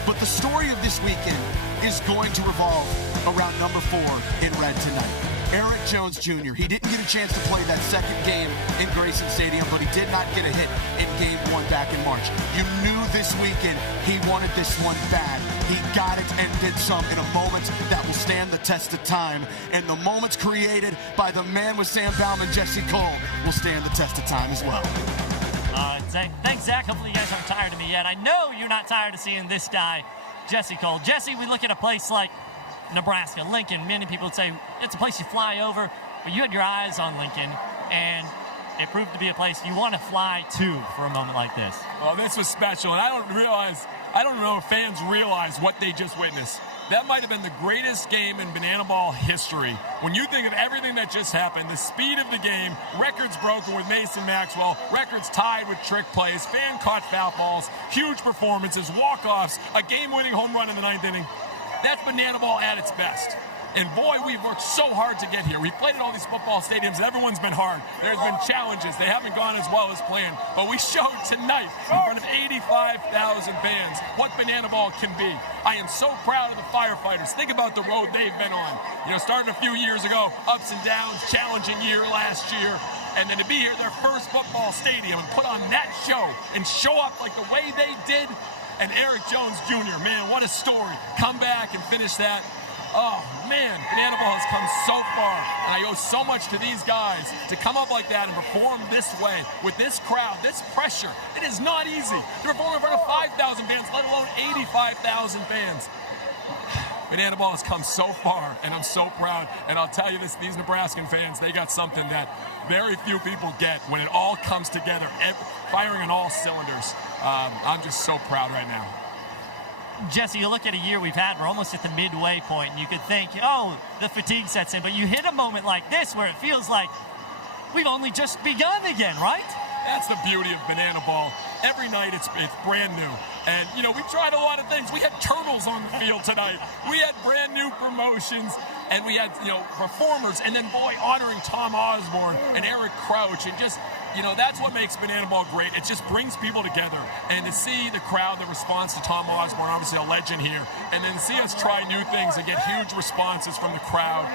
But the story of this weekend is going to revolve around number 4 in red tonight. Eric Jones Jr. He didn't get a chance to play that second game in Grayson Stadium, but he did not get a hit in Game 1 back in March. You knew this weekend he wanted this one bad. He got it and did some in a moment that will stand the test of time. And the moments created by the man with Sam Bauman, Jesse Cole, will stand the test of time as well. Thanks, Zach. Hopefully you guys aren't tired of me yet. I know you're not tired of seeing this guy, Jesse Cole. Jesse, we look at a place like Nebraska, Lincoln. Many people would say it's a place you fly over, but you had your eyes on Lincoln, and it proved to be a place you want to fly to for a moment like this. Well, this was special, and I don't know if fans realize what they just witnessed. That might have been the greatest game in Banana Ball history. When you think of everything that just happened, the speed of the game, records broken with Mason Maxwell, records tied with trick plays, fan-caught foul balls, huge performances, walk-offs, a game-winning home run in the 9th inning. That's Banana Ball at its best. And boy, we've worked so hard to get here. We've played at all these football stadiums. Everyone's been hard. There's been challenges. They haven't gone as well as planned. But we showed tonight in front of 85,000 fans what Banana Ball can be. I am so proud of the Firefighters. Think about the road they've been on. Starting a few years ago, ups and downs, challenging year last year. And then to be here, their first football stadium, and put on that show and show up like the way they did. And Eric Jones Jr., man, what a story. Come back and finish that. Oh, man, Banana Ball has come so far, and I owe so much to these guys to come up like that and perform this way with this crowd, this pressure. It is not easy to perform in front of 5,000 fans, let alone 85,000 fans. Banana Ball has come so far, and I'm so proud. And I'll tell you this, these Nebraskan fans, they got something that very few people get when it all comes together, firing on all cylinders. I'm just so proud right now. Jesse, you look at a year we've had, we're almost at the midway point, and you could think, oh, the fatigue sets in. But you hit a moment like this where it feels like we've only just begun again, right? That's the beauty of Banana Ball. Every night it's brand new. And, we tried a lot of things. We had turtles on the field tonight. We had brand new promotions. And we had, performers. And then, boy, honoring Tom Osborne and Eric Crouch. And just, that's what makes Banana Ball great. It just brings people together. And to see the crowd, the response to Tom Osborne, obviously a legend here. And then see us try new things and get huge responses from the crowd.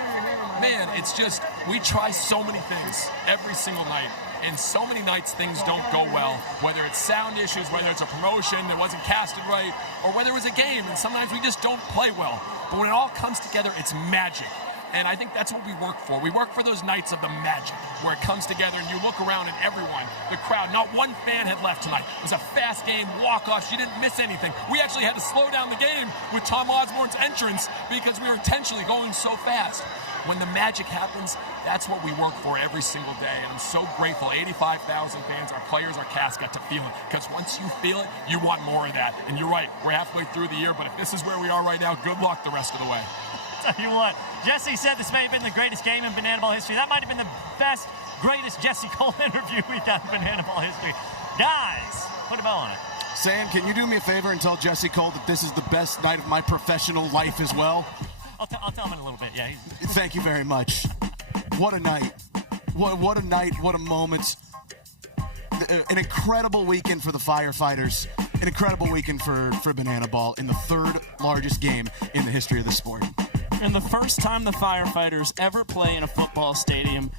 Man, it's just, we try so many things every single night. And so many nights things don't go well, whether it's sound issues, whether it's a promotion that wasn't casted right, or whether it was a game, and sometimes we just don't play well. But when it all comes together, it's magic. And I think that's what we work for. We work for those nights of the magic, where it comes together and you look around and everyone, the crowd, not one fan had left tonight. It was a fast game, walk-offs, you didn't miss anything. We actually had to slow down the game with Tom Osborne's entrance because we were intentionally going so fast. When the magic happens, that's what we work for every single day. And I'm so grateful 85,000 fans, our players, our cast got to feel it. Because once you feel it, you want more of that. And you're right, we're halfway through the year, but if this is where we are right now, good luck the rest of the way. Tell you what, Jesse said this may have been the greatest game in Banana Ball history. That might have been the best, greatest Jesse Cole interview we've had in Banana Ball history. Guys, put a bow on it. Sam, can you do me a favor and tell Jesse Cole that this is the best night of my professional life as well? I'll tell him in a little bit, yeah. Thank you very much. What a night. What a night, what a moment. An incredible weekend for the Firefighters. An incredible weekend for Banana Ball in the third largest game in the history of the sport. And the first time the Firefighters ever play in a football stadium,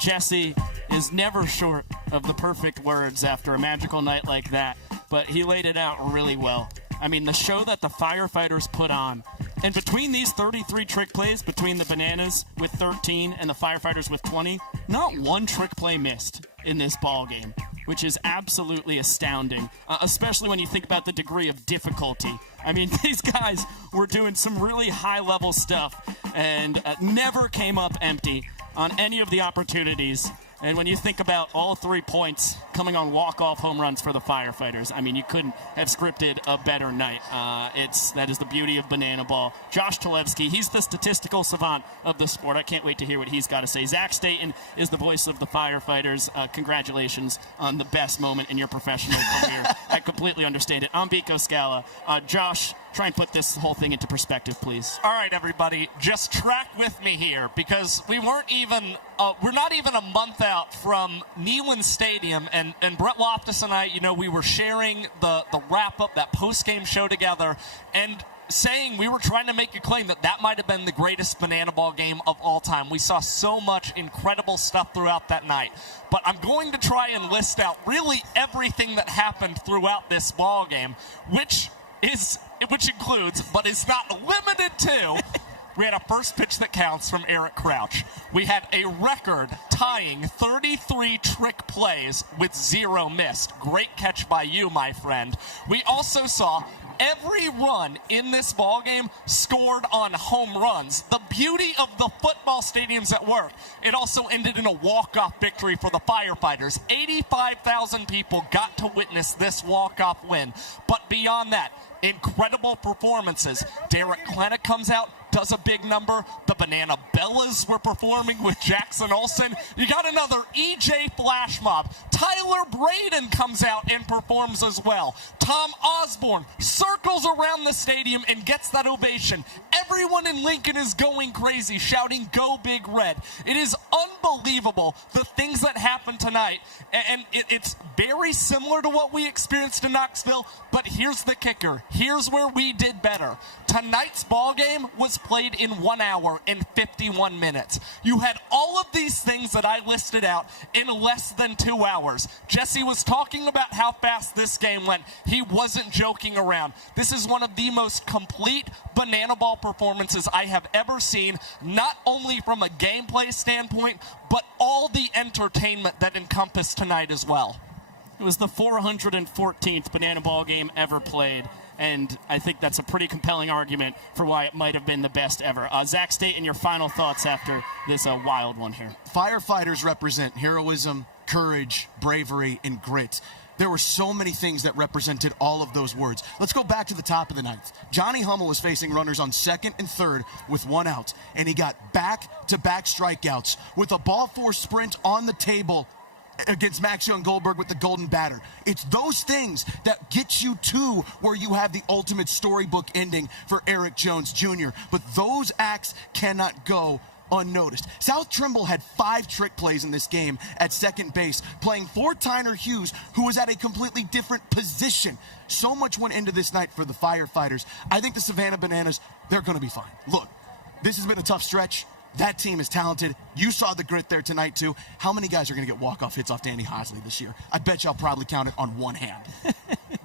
Jesse is never short of the perfect words after a magical night like that, but he laid it out really well. I mean, the show that the Firefighters put on, and between these 33 trick plays, between the Bananas with 13 and the Firefighters with 20, not one trick play missed in this ball game, which is absolutely astounding, especially when you think about the degree of difficulty. I mean, these guys were doing some really high-level stuff and never came up empty on any of the opportunities. And when you think about all 3 points coming on walk-off home runs for the Firefighters, I mean, you couldn't have scripted a better night. That is the beauty of Banana Ball. Josh Talevsky, he's the statistical savant of the sport. I can't wait to hear what he's got to say. Zach Staten is the voice of the Firefighters. Congratulations on the best moment in your professional career. I completely understand it. I'm Biko Scala. Josh, try and put this whole thing into perspective, please. All right, everybody, just track with me here because we're not even a month out from Neyland Stadium, and Brett Loftus and I, we were sharing the wrap-up, that post-game show together, and saying we were trying to make a claim that might have been the greatest Banana Ball game of all time. We saw so much incredible stuff throughout that night. But I'm going to try and list out really everything that happened throughout this ball game, which includes, but is not limited to, we had a first pitch that counts from Eric Crouch. We had a record tying 33 trick plays with 0 missed. Great catch by you, my friend. We also saw every run in this ballgame scored on home runs. The beauty of the football stadiums at work. It also ended in a walk-off victory for the Firefighters. 85,000 people got to witness this walk-off win. But beyond that, incredible performances. Derek Klenick comes out, does a big number. The Banana Bellas were performing with Jackson Olsen. You got another EJ flash mob. Tyler Braden comes out and performs as well. Tom Osborne circles around the stadium and gets that ovation. Everyone in Lincoln is going crazy, shouting, "Go Big Red." It is unbelievable, the things that happened tonight. And it's very similar to what we experienced in Knoxville, but here's the kicker. Here's where we did better. Tonight's ball game was played in 1 hour and 51 minutes. You had all of these things that I listed out in less than 2 hours. hours. Jesse was talking about how fast this game went. He wasn't joking around. This is one of the most complete banana ball performances I have ever seen, not only from a gameplay standpoint, but all the entertainment that encompassed tonight as well. It was the 414th banana ball game ever played, and I think that's a pretty compelling argument for why it might have been the best ever. Zach Staten, your final thoughts after this wild one here. Firefighters represent heroism, courage, bravery, and grit. There were so many things that represented all of those words. Let's go back to the top of the ninth. Johnny Hummel was facing runners on second and third with one out, and he got back-to-back strikeouts with a ball four sprint on the table against Max Young Goldberg with the golden batter. It's those things that get you to where you have the ultimate storybook ending for Eric Jones Jr. But those acts cannot go unnoticed. South Trimble had 5 trick plays in this game at second base, playing for Tyner Hughes, who was at a completely different position. So much went into this night for the Firefighters. I think the Savannah Bananas, they're going to be fine. Look, this has been a tough stretch. That team is talented. You saw the grit there tonight, too. How many guys are going to get walk-off hits off Danny Hosley this year? I bet you I'll probably count it on one hand.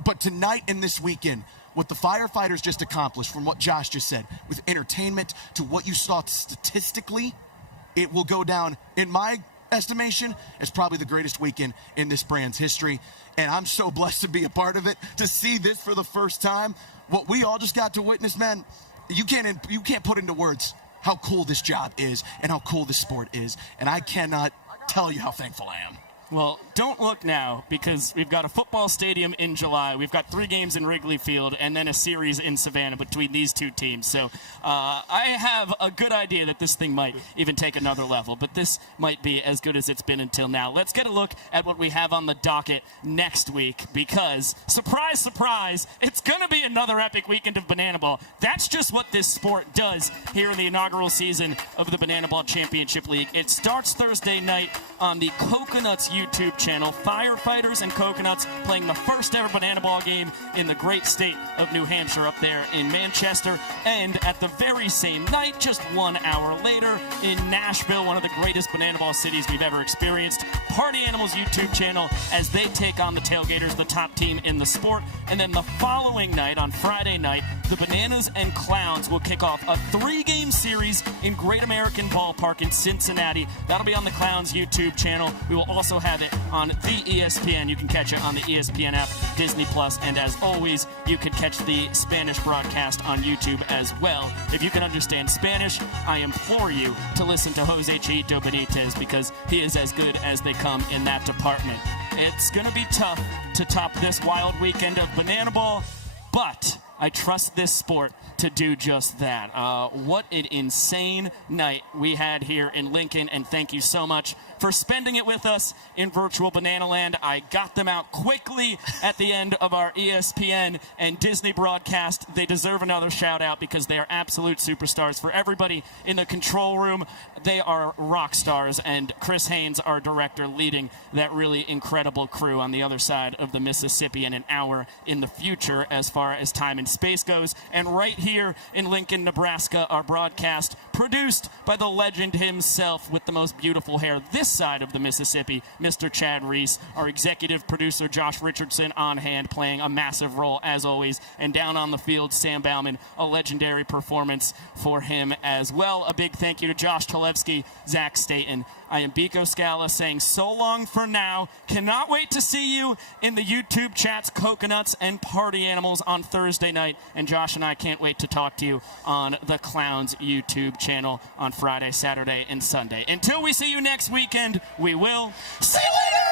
But tonight and this weekend, what the Firefighters just accomplished, from what Josh just said, with entertainment to what you saw statistically, it will go down, in my estimation, as probably the greatest weekend in this brand's history. And I'm so blessed to be a part of it, to see this for the first time. What we all just got to witness, man, you can't put into words how cool this job is and how cool this sport is. And I cannot tell you how thankful I am. Well, don't look now, because we've got a football stadium in July. We've got 3 games in Wrigley Field and then a series in Savannah between these two teams. So I have a good idea that this thing might even take another level, but this might be as good as it's been until now. Let's get a look at what we have on the docket next week, because, surprise, surprise, it's going to be another epic weekend of Banana Ball. That's just what this sport does here in the inaugural season of the Banana Ball Championship League. It starts Thursday night on the Coconuts YouTube channel. Firefighters and Coconuts playing the first ever Banana Ball game in the great state of New Hampshire up there in Manchester. And at the very same night, just 1 hour later, in Nashville, one of the greatest Banana Ball cities we've ever experienced, Party Animals YouTube channel as they take on the Tailgaters, the top team in the sport. And then the following night, on Friday night, the Bananas and Clowns will kick off a 3-game series in Great American Ballpark in Cincinnati. That'll be on the Clowns YouTube channel. We will also have it on the ESPN. You can catch it on the ESPN app, Disney Plus, and as always, you can catch the Spanish broadcast on YouTube as well. If you can understand Spanish, I implore you to listen to Jose Chito Benitez, because he is as good as they come in that department. It's going to be tough to top this wild weekend of Banana Ball, but I trust this sport to do just that. What an insane night we had here in Lincoln, and thank you so much for spending it with us in virtual Banana Land. I got them out quickly at the end of our ESPN and Disney broadcast. They deserve another shout out because they are absolute superstars. For everybody in the control room, they are rock stars, and Chris Haynes, our director, leading that really incredible crew on the other side of the Mississippi in an hour in the future as far as time and space goes. And right here in Lincoln, Nebraska, our broadcast produced by the legend himself with the most beautiful hair this side of the Mississippi, Mr. Chad Reese. Our executive producer, Josh Richardson, on hand, playing a massive role as always. And down on the field, Sam Bauman, a legendary performance for him as well. A big thank you to Josh Talevsky, Zach Staten. I am Biko Scala saying so long for now. Cannot wait to see you in the YouTube chats, Coconuts and Party Animals on Thursday night. And Josh and I can't wait to talk to you on the Clowns YouTube channel on Friday, Saturday, and Sunday. Until we see you next weekend, we will see you later!